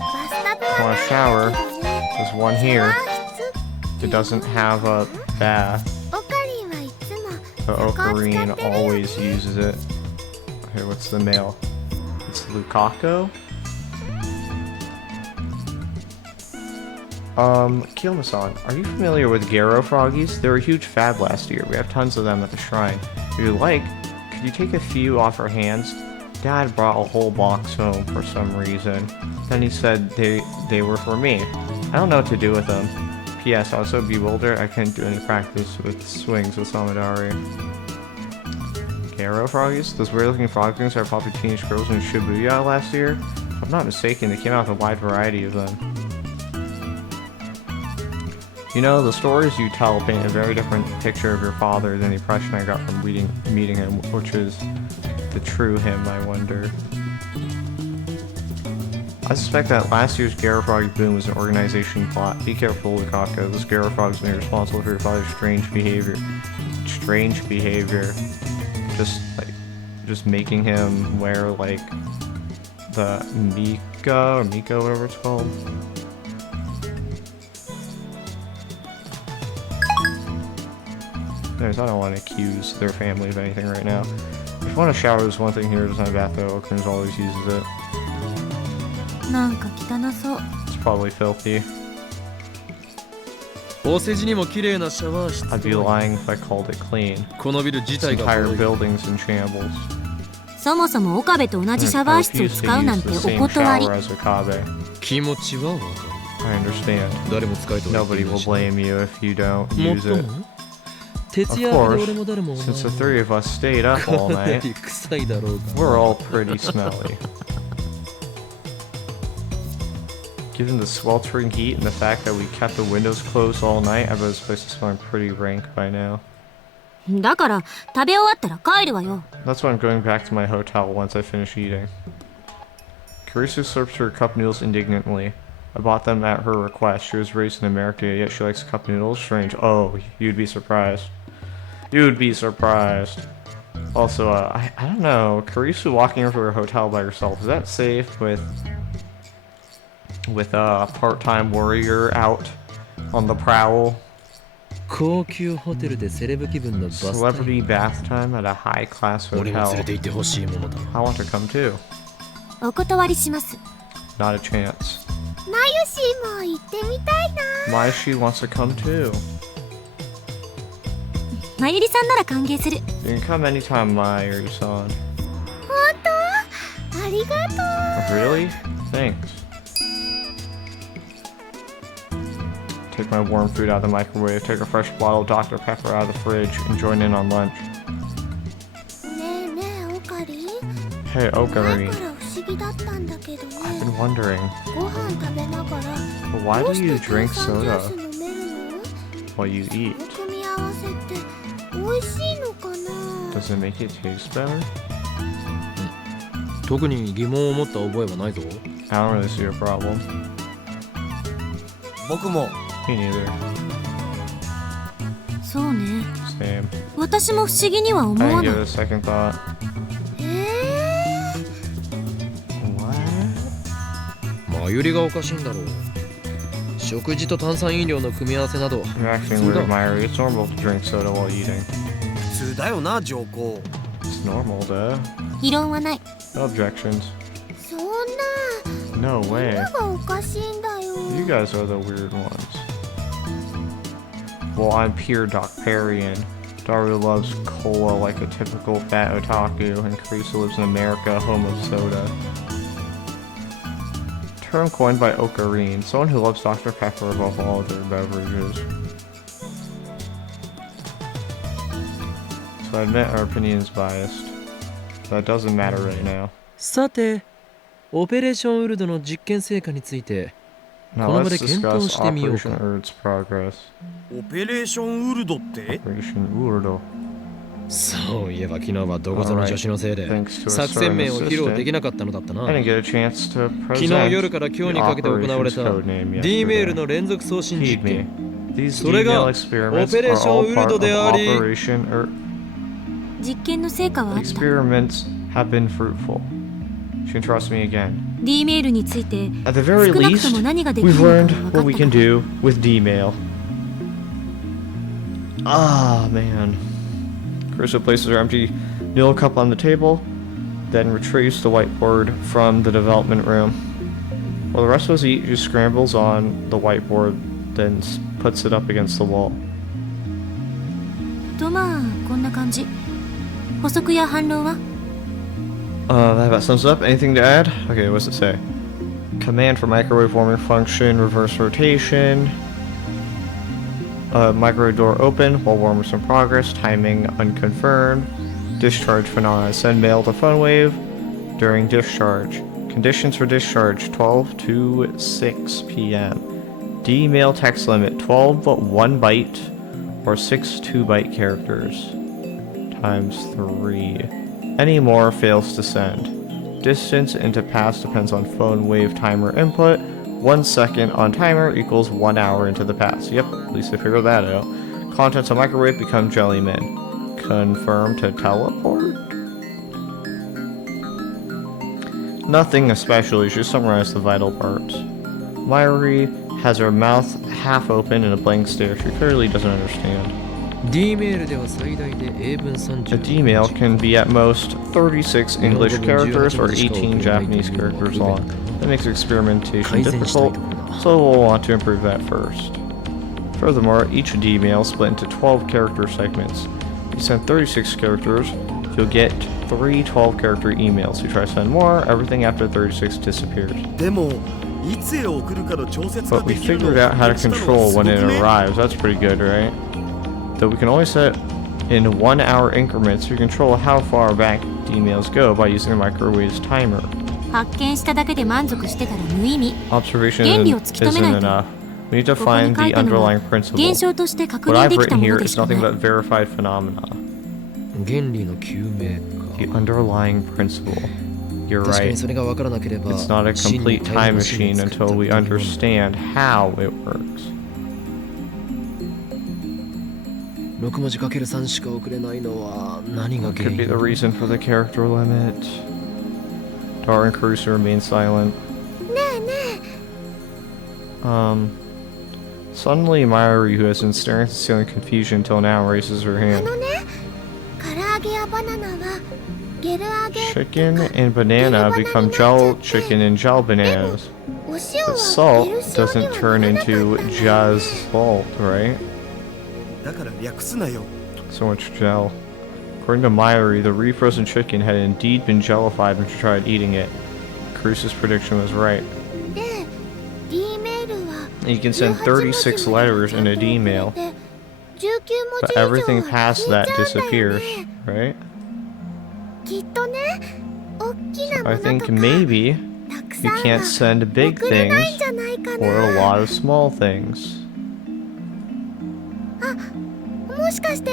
バスタブは Want な a い shower? んだけどね。 There's one シャワ here. ー室 It doesn't have a bath. オカリンはいつも The そこを使 Ocarine ってるよ always uses it. Okay, what's the mail? It's Lukaku? Kilma-san, are you familiar with Garo froggies? They were a huge fad last year. We have tons of them at the shrine. If you like, could you take a few off our hands? Dad brought a whole box home for some reason. Then he said they were for me. I don't know what to do with them. P.S. I was so bewildered I couldn't do any practice with swings with Samadari. Garo froggies? Those weird-looking frog things are popular teenage girls in Shibuya last year? If I'm not mistaken, they came out with a wide variety of them. You know, the stories you tell paint a very different picture of your father than the impression I got from meeting him, which is the true him, I wonder. I suspect that last year's Garo Frog boom was an organization plot. Be careful, Lukaku. Those Garo Frogs may be responsible for your father's strange behavior. Strange behavior. Just making him wear, like, the Mika, or Miko, whatever it's called. Anyways, I don't want to accuse their family of anything right now. If you want a shower, there's one thing here. It doesn't have a bath though. Oaklands always uses it. なんか汚そう It's probably filthy. お世辞にも綺麗なシャワー室 I'd be lying if I called it clean. このビル自 This 体が entire ボロい building's in shambles. そもそも岡部と同じシャワー I 室を refuse 使う to なん use て the お same 断り shower as Okabe. 気持ちはわか I understand. る誰も使えとは言って Nobody いない will し blame you if you don't もっ use と it. も徹 Of 夜明け course, で俺も誰もお前 since the も three of us stayed up all かな night, り臭いだろうが we're all pretty smelly. Given the sweltering heat and the fact that we kept the windows closed all night, I bet this place is smelling pretty rank by now. だから食べ終わったら帰るわよ That's why I'm going back to my hotel once I finish eating. Carissa slurps her cup noodles indignantly. I bought them at her request. She was raised in America, yet she likes cup noodles. Strange. Oh, you'd be surprised. You'd be surprised. Also, I don't know. Carissa walking over to her hotel by herself, is that safe with a part-time warrior out on the prowl? 高級ホテルでセレブ気分のバスタイム Celebrity bath time at a high-class 俺も連れ hotel. て行ってほしいものだ I want to come too. お断りします Not a chance. マユシーも行ってみたいな。 Maishi wants to come too. まゆりさんなら歓迎する You can come anytime, Mayuri-san. 本当？ありがとう。 Really? Thanks. Take my warm food out of the microwave, take a fresh bottle of Dr. Pepper out of the fridge, and join in on lunch. ねえねえオカリン。 Hey, 前 Okarine. から不思議だったんだけど I've ね。 been wondering, ご飯食べながら but why どう do して you 炭 drink 酸ジュース soda? 飲めるの？ while you eat. この組み合わせって美味しいのかな。 Does it make it taste better? 特に疑問を持った覚えはないぞ。 I don't really see a problem. 僕も Me neither. そうね。 Same. 私も不思議には思 I わ didn't ない。 give it a second thought. 前よりがおかしいんだろう。食事と炭酸飲料の組み合わせなど You're acting 普通 weird, だ。 Myri. It's normal to drink soda while eating. 普通だよな上皇。 It's normal, duh. 異論はない。 No objections. そんな No way. 何がおかしいんだよ。 You guys are the weird ones. Well, I'm pure Docparian. Daru loves cola like a typical fat otaku, and Carissa lives in America, home of soda. Term coined by Ocarine, someone who loves Dr. Pepper above all other beverages. So I admit our opinion is biased. That doesn't matter right now. さて、オペレーションウルドの実験成果について Now この場 let's で検討 discuss してみようか。 Operation Urd's progress. オペレーションウルドって Operation Urdo. そういえば昨日はどこぞの助手のせいで Thanks to a 作戦名を certain 披露で assistant, きなかったのだったな。 I didn't get a chance to 昨日 present 夜から今日 the にかけて行われ operation's た codename D メール yesterday. の連続送信実 Heed me. 験。 These それが D-mail experiments Operation are all part Urdo of であり Operation Ur. 実験の成果はあ The った。 experiments have been fruitful. You can trust me again. D メールについて At the very 少なくと least, も何ができる we've のか learned は分か what we った can から。 do with D-mail. Ah, man. Carissa places her empty noodle cup on the table, then retrieves the whiteboard from the development room. While the rest of us eat, she scrambles on the whiteboard, then puts it up against the wall. とまあこんな感じ。補足や反論は？ That about sums up. Anything to add? Okay, what does it say? Command for microwave warming function, reverse rotation. Microwave door open while warmers in progress, timing unconfirmed. Discharge phenomena. Send mail to PhoneWave during discharge. Conditions for discharge 12 to 6 p.m. D-mail text limit 12 but 1 byte or 6 2-byte characters times 3. Any more fails to send. Distance into pass depends on phone wave timer input. 1 second on timer equals 1 hour into the pass. Yep, at least I figured that out. Contents of microwave become jellymen. Confirm to teleport? Nothing especially, just summarize the vital parts. Myri has her mouth half open in a blank stare. She clearly doesn't understand. D メールでは最大で英文 A 30 D-mail can be at most 36 English characters or 18 Japanese characters long. That makes experimentation difficult, so we'll want to improve that first. Furthermore, each D-mail is split into 12 character segments. If you send 36 characters, you'll get 3 12-character emails. You try to send more, everything after 36 disappears. でもいつへ送るかの調節が But we できるの figured out how to をしたのは control すご when く it ね arrives. That's pretty good, right? Though we can only set in 1 hour increments, we control how far back D-mails go by using the microwave's timer. 発見しただけで満足してたら無意味。 Observation 原理を突き止めない isn't と。 enough. We need to ここに find 書 the いたのは underlying 現 principle. 象として確 What 認 I've できた written も here ので is しかな nothing い。 but verified phenomena. 原理の究明 The か。 underlying principle. You're 確かに right. それが分からなければ It's not a 真に complete タイ time ムマシン machine を作った until we というもの understand how it works. 6文字 ×3 しか送れないのは何が What 原 could be 因 the reason for the character limit? Dara and Caruso remain silent. ねえねえ Suddenly Myri, who has been staring at the ceiling in confusion until now, raises her あ hand. のね唐揚げやバナナはゲル揚げ Chicken and banana become gel chicken and gel bananas. お塩 But は salt ゲル塩 doesn't には turn ならなかった into ね jazz salt, right? だから略すなよ So much gel. According to Myri, the refrozen chicken had indeed been jellified when she tried eating it. Caruso's prediction was right. で D メールは And you can send 36 letters in a D mail, 19文字 but 以上 everything は past 消え that ちゃうんだよ disappears, ね right? きっとね大きなも I のと think か maybe たく you さん can't は send big 送れないん things じゃないか or a な lot of small things.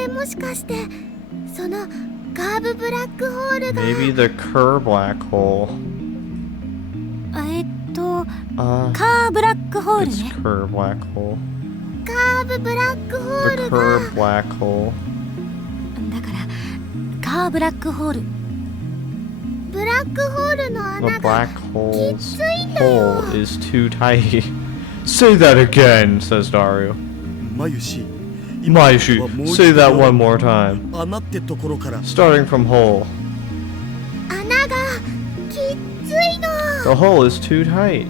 もしかしてそのカーブブラックホールが Maybe the Kerr black hole. カーブラックホール It's ね。 Kerr black hole. カーブブラックホー The ルが Kerr black hole. だからカーブラックホール。ブラックホールの The 穴が black hole's hole is too tight. Say that again, says Daru. まゆし Maishi, say that one more time. 穴ってところから Starting from hole. 穴がきっついの The hole is too tight.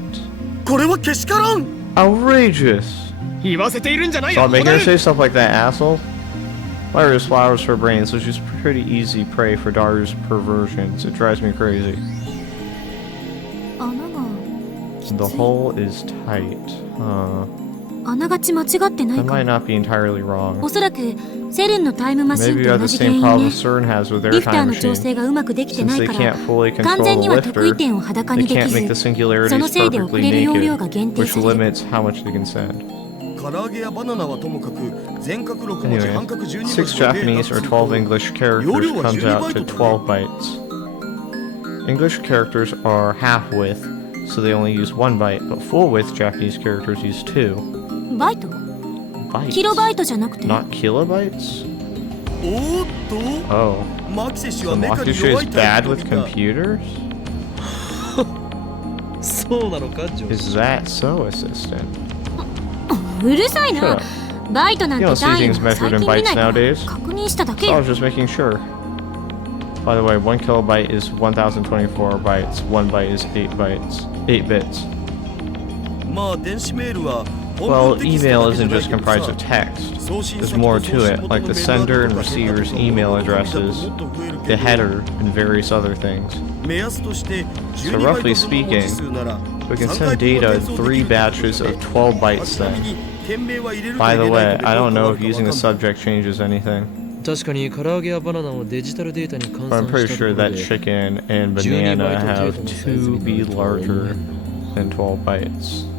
これはけしからん Outrageous. 言わせているんじゃない Stop making her say stuff like that, asshole. Lyra's flowers her brain, so she's pretty easy prey for Daru's perversions. It drives me crazy. 穴がきつい。 The hole is tight. Huh. あながち間違ってない That か might も。 not be entirely wrong. おそらくセルンのタイムマシン Maybe と you have 同 the じ原 same 因 problem ね。 CERN has with their リフター time の調整 machine. がうまくできて Since ない they か can't ら fully 完 control 全に the は得意 lifter, 点を裸 they にでき can't ず make the その singularities せいで遅 perfectly れる容量が naked, 限定 which される。 limits how much they can send. 唐揚げやバナナはともかく全角6文字 Anyway, 半角12文字 6 Japanese or 12 English characters comes out to 12 bytes. English characters are half width, so they only use 1 byte, but full width Japanese characters use 2 バイト bytes. キロバイトじゃなくて Not kilobytes? おーっと Oh. マキセ氏 So はメカに Makusha 弱 is いタイ bad プ with の人か computers? そうなのかジョー Is that so, assistant? うるさい Shut な up. バイトなん You て don't see 単位 things は measured 最 in 近見 bytes ないから nowadays. 確認しただけ So I よ。 was just making sure. By the way, 1 kilobyte is 1024 bytes. 1 byte is 8 bytes. 8 bits. まあ電子メールは Well, email isn't just comprised of text. There's more to it, like the sender and receiver's email addresses, the header, and various other things. 目安として So roughly speaking, we can send data in 3 batches of 12 bytes then. By the way, I don't know if using the subject changes anything, 確かに唐揚げやバナナをデジタルデータに換 but I'm 算 pretty したと sure ころ that で chicken and 12 バ banana イト have 程度のサイズ to に be なるとは思え larger んな than 12 bytes.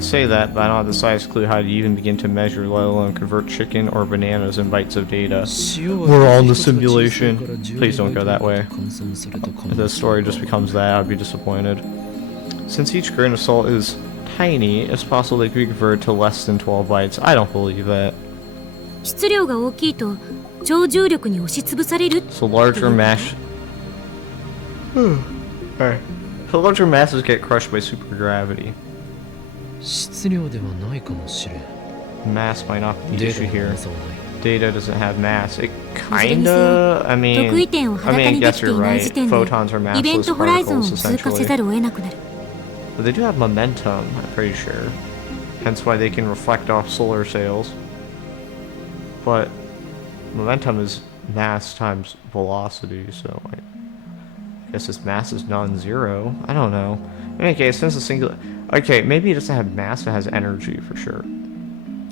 Say that, but I don't have the slightest clue how to even begin to measure, let alone convert chicken or bananas in bytes of data. 塩は We're all in the 一つが小さい simulation. から12 Please don't go that バイト way. 換算された可 If 能 the 性 story just becomes that, I'd be disappointed. Since each grain of salt is tiny, it's possible they could be converted to less than 12 bytes. I don't believe that. 質量が大きいと超重力に押しつぶされる。 So larger mass... Alright. So larger masses get crushed by supergravity. 質量ではないかもしれん Mass might not be the データ issue の here. 重さはない Data doesn't have mass. It いずれにせよ kinda... I 得意 mean... 点を I 裸 mean, I にで guess きて you're いない right. 時点で Photons are イベン massless トホライゾンを particles, 通過せ essentially. ざるを得なくなる。 But they do have momentum, I'm pretty sure. Hence why they can reflect off solar sails. But momentum is mass times velocity, so I guess its mass is non-zero. I don't know. In any case, since the singular... Okay, maybe it doesn't have mass, it has energy for sure.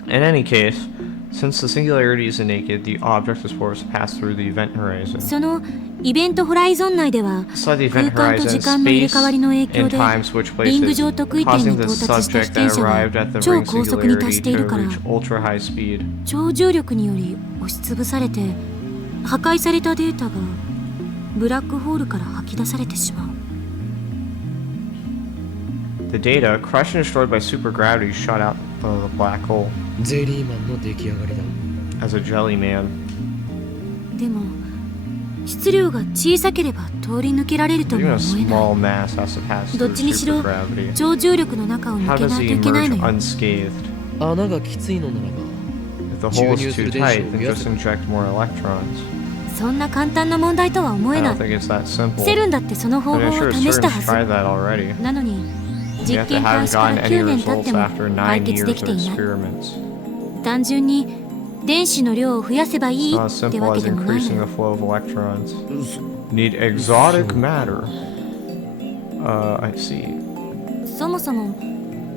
In any case, since the singularity is naked, the object is forced to pass through the event horizon. そのイベントホライゾン内では Inside the 空 event 間と horizon, 時間の入れ space 替わりの影響 and で time switch リング places, 上得意点 causing に the 到達した被 subject 験 that 者が arrived at the 超 ring 高速に達してい singularity る to から reach ultra high speed. 超重力により押しつぶされて破壊されたデータがブラックホールから吐き出されてしまう。 The data, crushed and destroyed by supergravity, shot out the black hole ゼリーマンの出来上がりだ as a jelly man. でも質量が小さければ通り抜けられると Even も a 思えない。 small mass has to pass どっ through ちにしろ supergravity. 超重力の中を How 抜け does ない he といけないの emerge よ。 unscathed? 穴がきついのならば If the hole is too tight, then just inject more electrons. そんな簡単な問題とは思 I えな don't い。 think it's that simple. セルンだってその方 But 法 I'm を sure 試した CERN's は tried that already. ず。なのに You 実 have to 験開 have 始から gotten any 9年経っ results ても after 解 9 決 years で of きていない。 experiments. 単純に電子の量を増やせばいい Not as って simple わけ as でもない increasing の the よ。 flow of electrons. Need exotic matter. I see. そもそも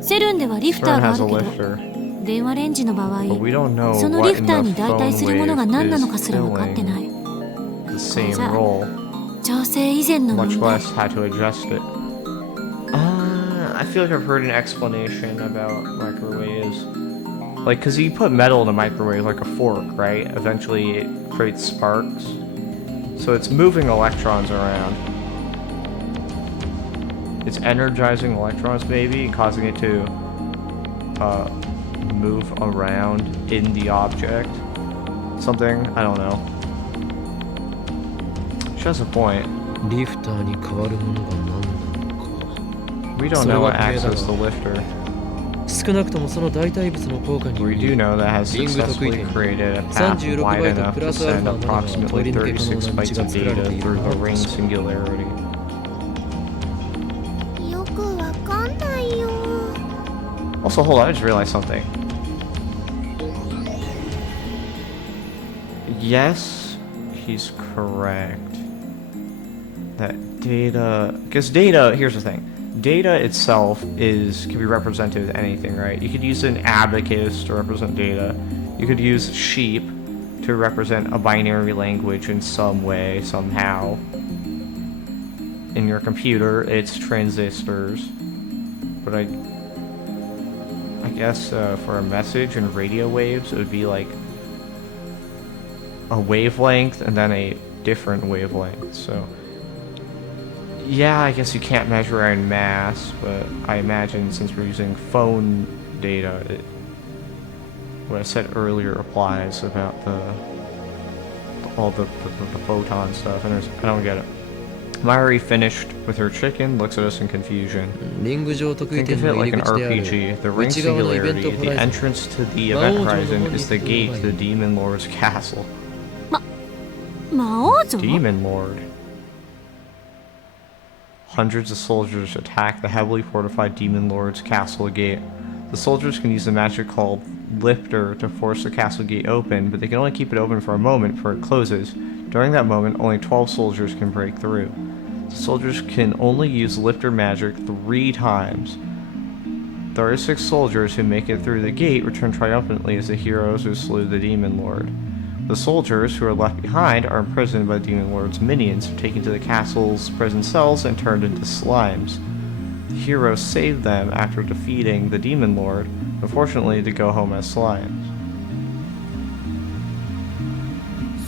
セルンではリフター CERN があ has る a けど lifter, 電話レンジの場合 but we don't know その what リフ in ター the に代替 phone するものが何なのか wave す is ら分かってない。 filling the same Exact. role, 調整以前の much 問題。 less how to adjust it. I feel like I've heard an explanation about microwaves. Like, because you put metal in a microwave like a fork, right? Eventually it creates sparks. So it's moving electrons around. It's energizing electrons maybe and causing it to move around in the object. Something, I don't know. She has a point. リフターに変わるものが何なのか。 We don't know what acts as the lifter. 少なくともその代替物の効果によ We り do know that has successfully created a path wide enough to send approximately 36 bytes of data through the ring singularity. よくわかんないよ。 Also, hold on, I just realized something. Yes, he's correct. That data... Because data, here's the thing. Data itself can be represented with anything, right? You could use an abacus to represent data. You could use sheep to represent a binary language in some way, somehow. In your computer, it's transistors. But I guess for a message and radio waves, it would be like a wavelength and then a different wavelength, so... Yeah, I guess you can't measure in mass, but I imagine since we're using phone data, what I said earlier applies about all the photon stuff, and I don't get it. Mayuri finished with her chicken, looks at us in confusion. リング上得意 Think 点 of it の like 入 an り口である RPG. The ring 内側のイベント singularity, ホ the ライゾン entrance to the event horizon is the gate to the Demon Lord's castle. 魔王城 Demon Lord. Hundreds of soldiers attack the heavily fortified Demon Lord's castle gate. The soldiers can use a magic called Lifter to force the castle gate open, but they can only keep it open for a moment before it closes. During that moment, only 12 soldiers can break through. The soldiers can only use Lifter magic 3 times. 36 soldiers who make it through the gate return triumphantly as the heroes who slew the Demon Lord. The soldiers who are left behind are imprisoned by the Demon Lord's minions, taken to the castle's prison cells and turned into slimes. The heroes save them after defeating the Demon Lord, unfortunately to go home as slimes.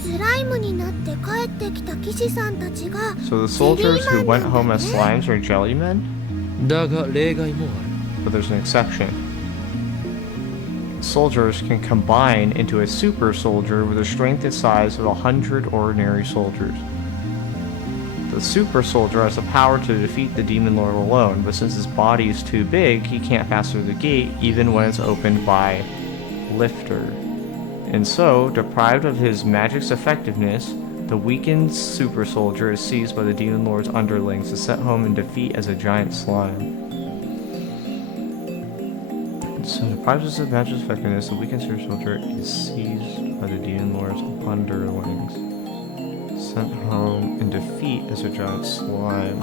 スライムになって帰ってきた騎士さんたちが So the soldiers who went home as slimes are jellymen? だが例外もある But there's an exception. Soldiers can combine into a super soldier with a strength and size of 100 ordinary soldiers. The super soldier has the power to defeat the Demon Lord alone, but since his body is too big, he can't pass through the gate even when it's opened by Lifter. And so, deprived of his magic's effectiveness, the weakened super soldier is seized by the Demon Lord's underlings and sent home in defeat as a giant slime. So, deprived of his magic's effectiveness, the weakened super soldier is seized by the Demon Lord's underlings, sent home in defeat as a giant slime.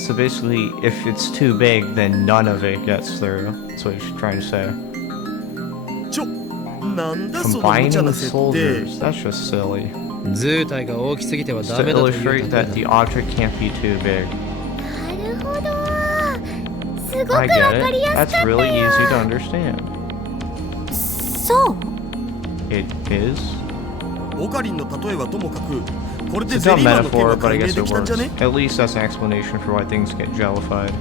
So basically, if it's too big, then none of it gets through. That's what he's trying to say. なんだその無茶な Combining 設定 soldiers, that's just silly. 図体が大きすぎては Just ダ to メだという illustrate 例えだ that the object can't be too big. なるほどすごくわ I か get り it. やす That's かった really よ easy to understand. そう It is. オカリンの例えはともかくこれで It's ゼ a リーマンの件 metaphor, が but I 解明 guess で it きたん works. じゃね At least that's an explanation for why things get jellified.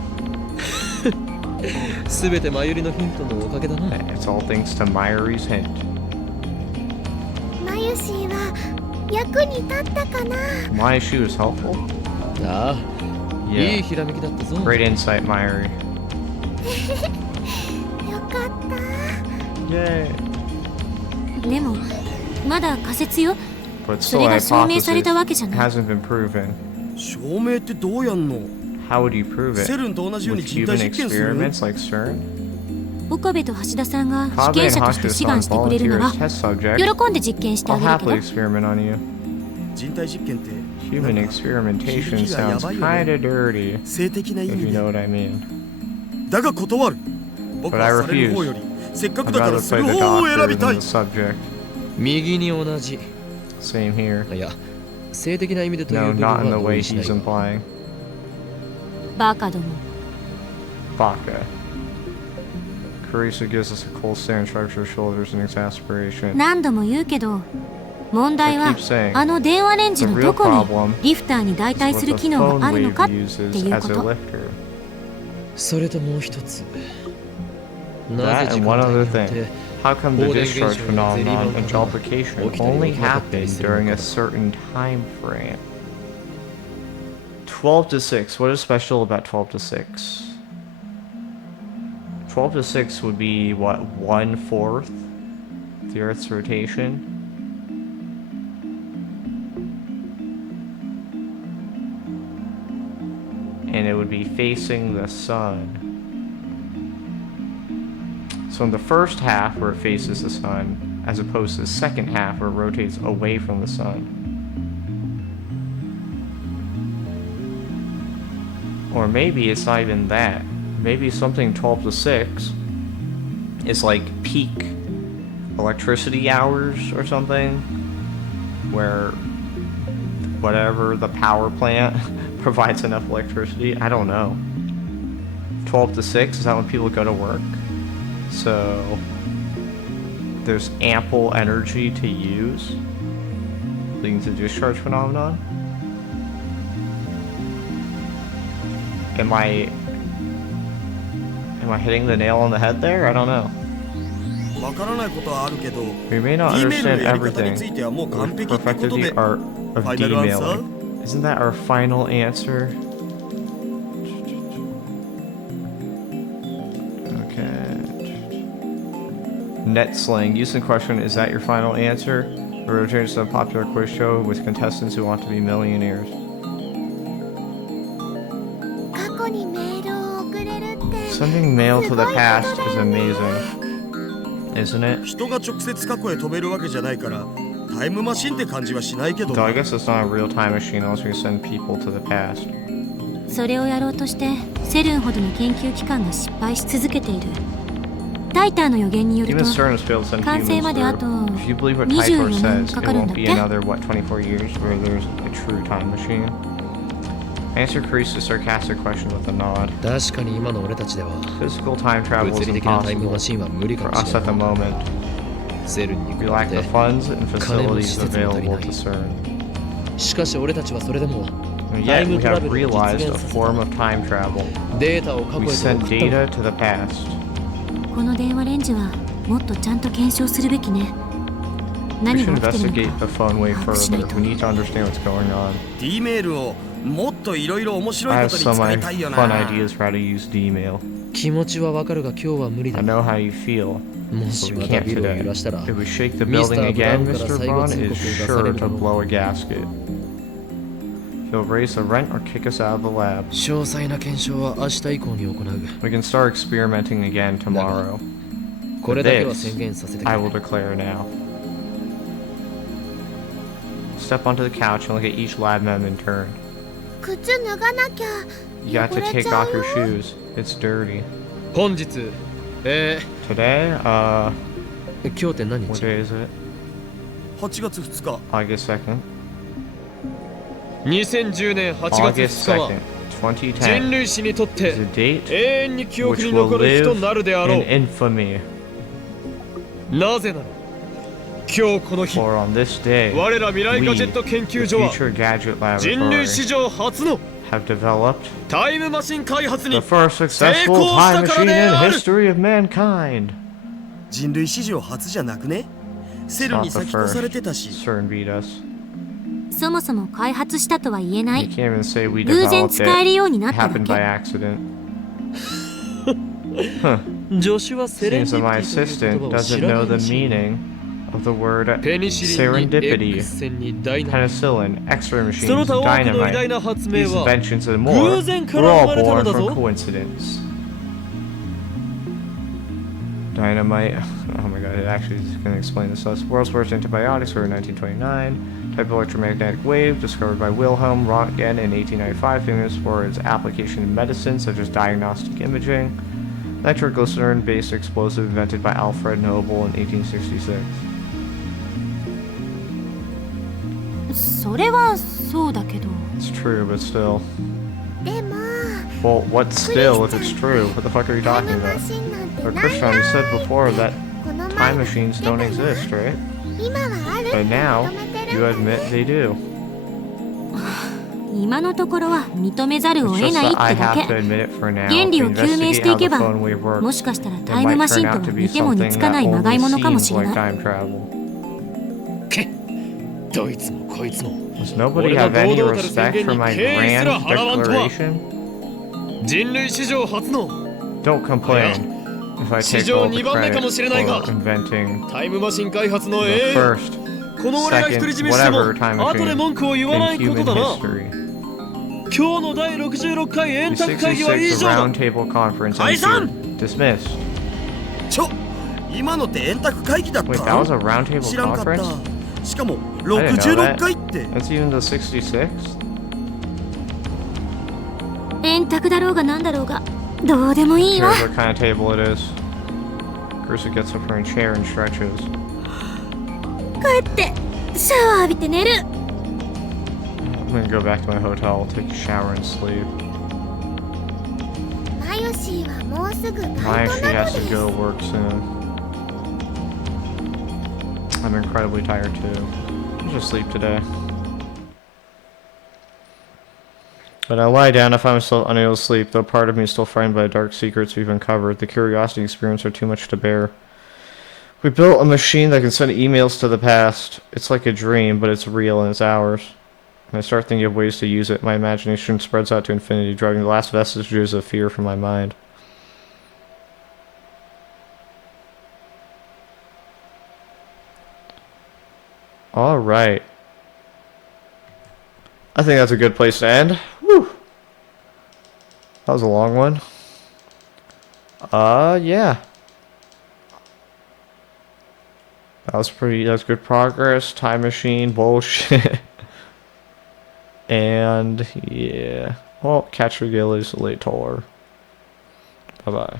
全てマユリのヒントのおかげだな It's all thanks to Mayuri's hint. マユシーは役に立ったかな My issue is helpful? ああ、いい Yeah. ひらめきだったぞ Great insight, Mayuri. よかった Yay. でもまだ仮説よ But そ still, れ a が証明 hypothesis されたわけじゃない hasn't been proven. 証明ってどうやんの How would you prove セ it? ルンと同じように With 人体 human 実験する experiments like CERN? 岡部と橋田さんが被 Kabe 験 and 者として志 Hoshida-san 願してくれるな volunteer ら as test subjects. 喜んで実験して I'll あげるけ happily ど experiment on you. 人体実験って Human なんか experimentation 響きがや sounds ばいよね kinda dirty, 性的な意 if 味 you で know what I mean. だが断る僕 But I はされる refuse. 方よりせっかく I'd だから rather す play る the 方を選 doctor びた than い the subject. 右に同じ Same here. いや性的な意味でとい No, う部分 not in は the 同 way 意しない he's implying. バカども Baka. Carissa gives us a cold stare and shrugs her shoulders in exasperation. 何度も言うけど問題は I keep saying, あの電話レンジ the の real どこに problem リフターに代 is 替 what す the る機能 phone があるの wave かって uses いう as こ a と。 lifter. それともう一つ。な That ぜ時 and 間 one 帯に other よっ thing. て How come the 放電 discharge 現象やゼリー phenomenon 板 and 化が jalpication 起きたり only 起きなかったり happen するの during か a certain time frame? 12 to 6. What is special about 12 to 6? 12 to 6 would be, what, 1/4 the Earth's rotation? And it would be facing the sun. So in the first half where it faces the sun, as opposed to the second half where it rotates away from the sun. Or maybe it's not even that. Maybe something 12 to 6 is like peak electricity hours or something, where whatever the power plant provides enough electricity. I don't know. 12 to 6, is that when people go to work? So there's ample energy to use, leading to the discharge phenomenon. Am I hitting the nail on the head there? I don't know. わからないことはあるけど、 We may not D メール understand のやり方に everything. ついてはもう完 We've 璧ってこ perfected と the で、 art of Final answer? D-mailing. Isn't that our final answer? Okay. Net slang. Use in question, is that your final answer? Or returns to a popular quiz show with contestants who want to be millionaires. 過去にメールを送れるって Sending mail to the すごいこと past だ is よね amazing. Isn't it? 人が直接過去へ飛べるわけじゃないから、タイムマシンって感じはしないけど Though I guess it's not a real time machine unless we send people to the past. それをやろうとしてセルンほどの研究機関が失敗し続けている。タイターの予言による Even と CERN has failed to send 完成 humans まであ through. と If you believe what 24 Tycho 年 says, か it かるん won't だっ be け？ another, what, 24 years where there's a true time machine? Answer Carissa's sarcastic question with a nod. 確かに今の俺たちでは Physical time travel 物 is 理的なタイム impossible マシンは無理か for もし us れ at the ない。 moment. セルンに比 We べ lack the て funds and facilities 金も施設も足りない。 available to CERN. しかし俺たちはそれでも And タイ yet, ム we トラ have ベルを realized 実 a 現させ form た of time travel. データを過去 We へと sent 送った data の to the past. この電話レンジはもっとちゃんと検証するべきね。 We 何 should が起きてる investigate の the か phone way 把握しない further. と。 We need to understand what's going on. D メールをもっといろいろ面白 I い have ことに some 使いたいよ fun な。 ideas for how to use D-mail. 気持ちはわかるが今日は無理 I だ。 know how you feel, も but し we また can't ビルを today. 揺らしたら If we shake the Mr. building again, Brown から Mr. 最後 Braun 通 is 告が sure される to だろう。 blow a gasket. He'll raise the rent or kick us out of the lab. 詳細な検証は明日以降に行う。 We can start experimenting again tomorrow. これだけは宣言させてく I れ。 will declare now. Step onto the couch and look at each lab member in turn. 靴脱がなきゃ You got to 汚れ take ちゃう off よ your shoes. It's dirty. 本日、Today, 今日って何 what 日？ day is it? 8月2日、 August 2nd. 2010年8月 August 2日は 2nd, 人 2010類史にとっ is て a date 永遠に記憶 which に will 残る日と live なるであろ in う。 infamy. なぜなら今日この日 For on this day, 我ら未来 we, ガジェット研 the 究所は Future Gadget 人類史 Laboratory, 上初の have developed タイムマシン開発 the に first successful 成功した time から machine で in ある。 history of mankind. 人類史上初じゃなくね？セル Not に the 先越されて first. たし、 CERN beat us. そもそも開発したとは言えな You い。 can't even say we 偶然 developed 使える it. ようにな It っただ happened by け。 accident. Huh. 助手はセレン Seems ディ that my ピティという assistant 言葉を知 doesn't らな know い the らしい。 meaning of the word ペニシリンに serendipity, X 線にダイナマイト。 penicillin, X-ray その machines, 他多くの偉大 dynamite. な発明 These は inventions and more 偶然か were ら all 生まれたの born だ from ぞ。 coincidence. Dynamite. Oh my god, it actually is going to explain this to us. World's first antibiotics were in 1929. Type of electromagnetic wave discovered by Wilhelm Röntgen in 1895, famous for its application in medicine such as diagnostic imaging. Nitroglycerin-based explosive invented by Alfred Nobel in 1866. それはそうだけど。 It's true, but still. でも Well, what's still if it's true? What the fuck are you タイ talking ムマ about? シンなんて But Christian, you said before that この time 前 machines don't exist, right? 今はあるって But now, 認めて you る admit they do. 今のところは認めざるを It's 得 just ないっ that I てだ have to け。 admit it for now. 原 If 理 we を究明し investigate てい how け the ば phone wave も works, しかしたら it タイム might マシ turn ンと out は to be 似ても似 something つか that ないまがい only ものかも seems しれ like ない。 time travel. どいつもこいつも Does nobody 俺の have any 堂々たる宣 respect 言 for に my 敬意すら grand 払わんとは declaration? 人類史上初の Don't complain if I 史 take 上 all the 2番目かも credit しれないが for inventing タイムマシン開発の the 英雄 first, この俺が独り占めしても second, whatever time 後で machine 文句を言わない in こと human だな history. 今日の第66回 The 円卓会議は以 66th 上だ Roundtable Conference ends 解散 here. Dismissed. 今のって円卓会議だった Wait, that was a roundtable 知らんかっ conference? たしかも I didn't know 66 that. 回って That's even the 66th? 円卓だろうがなんだろうがどうでもいいわ。 Here's what kind of table it is. Carissa gets up from her chair and stretches. 帰ってシャワー浴びて寝る。 I'm gonna go back to my hotel, take a shower and sleep. マヨシーはもうすぐバイト Maya, な she の has で to す go to work soon. I'm incredibly tired too. I'll just sleep today. But I lie down if I'm still unable to sleep, though part of me is still frightened by the dark secrets we've uncovered. The curiosity and experience are too much to bear. We built a machine that can send emails to the past. It's like a dream, but it's real and it's ours. When I start thinking of ways to use it, my imagination spreads out to infinity, driving the last vestiges of fear from my mind. Alright. I think that's a good place to end. Whew. That was a long one. Yeah. That was good progress. Time machine, bullshit. And, yeah. Well, catch regalia late taller. Bye-bye.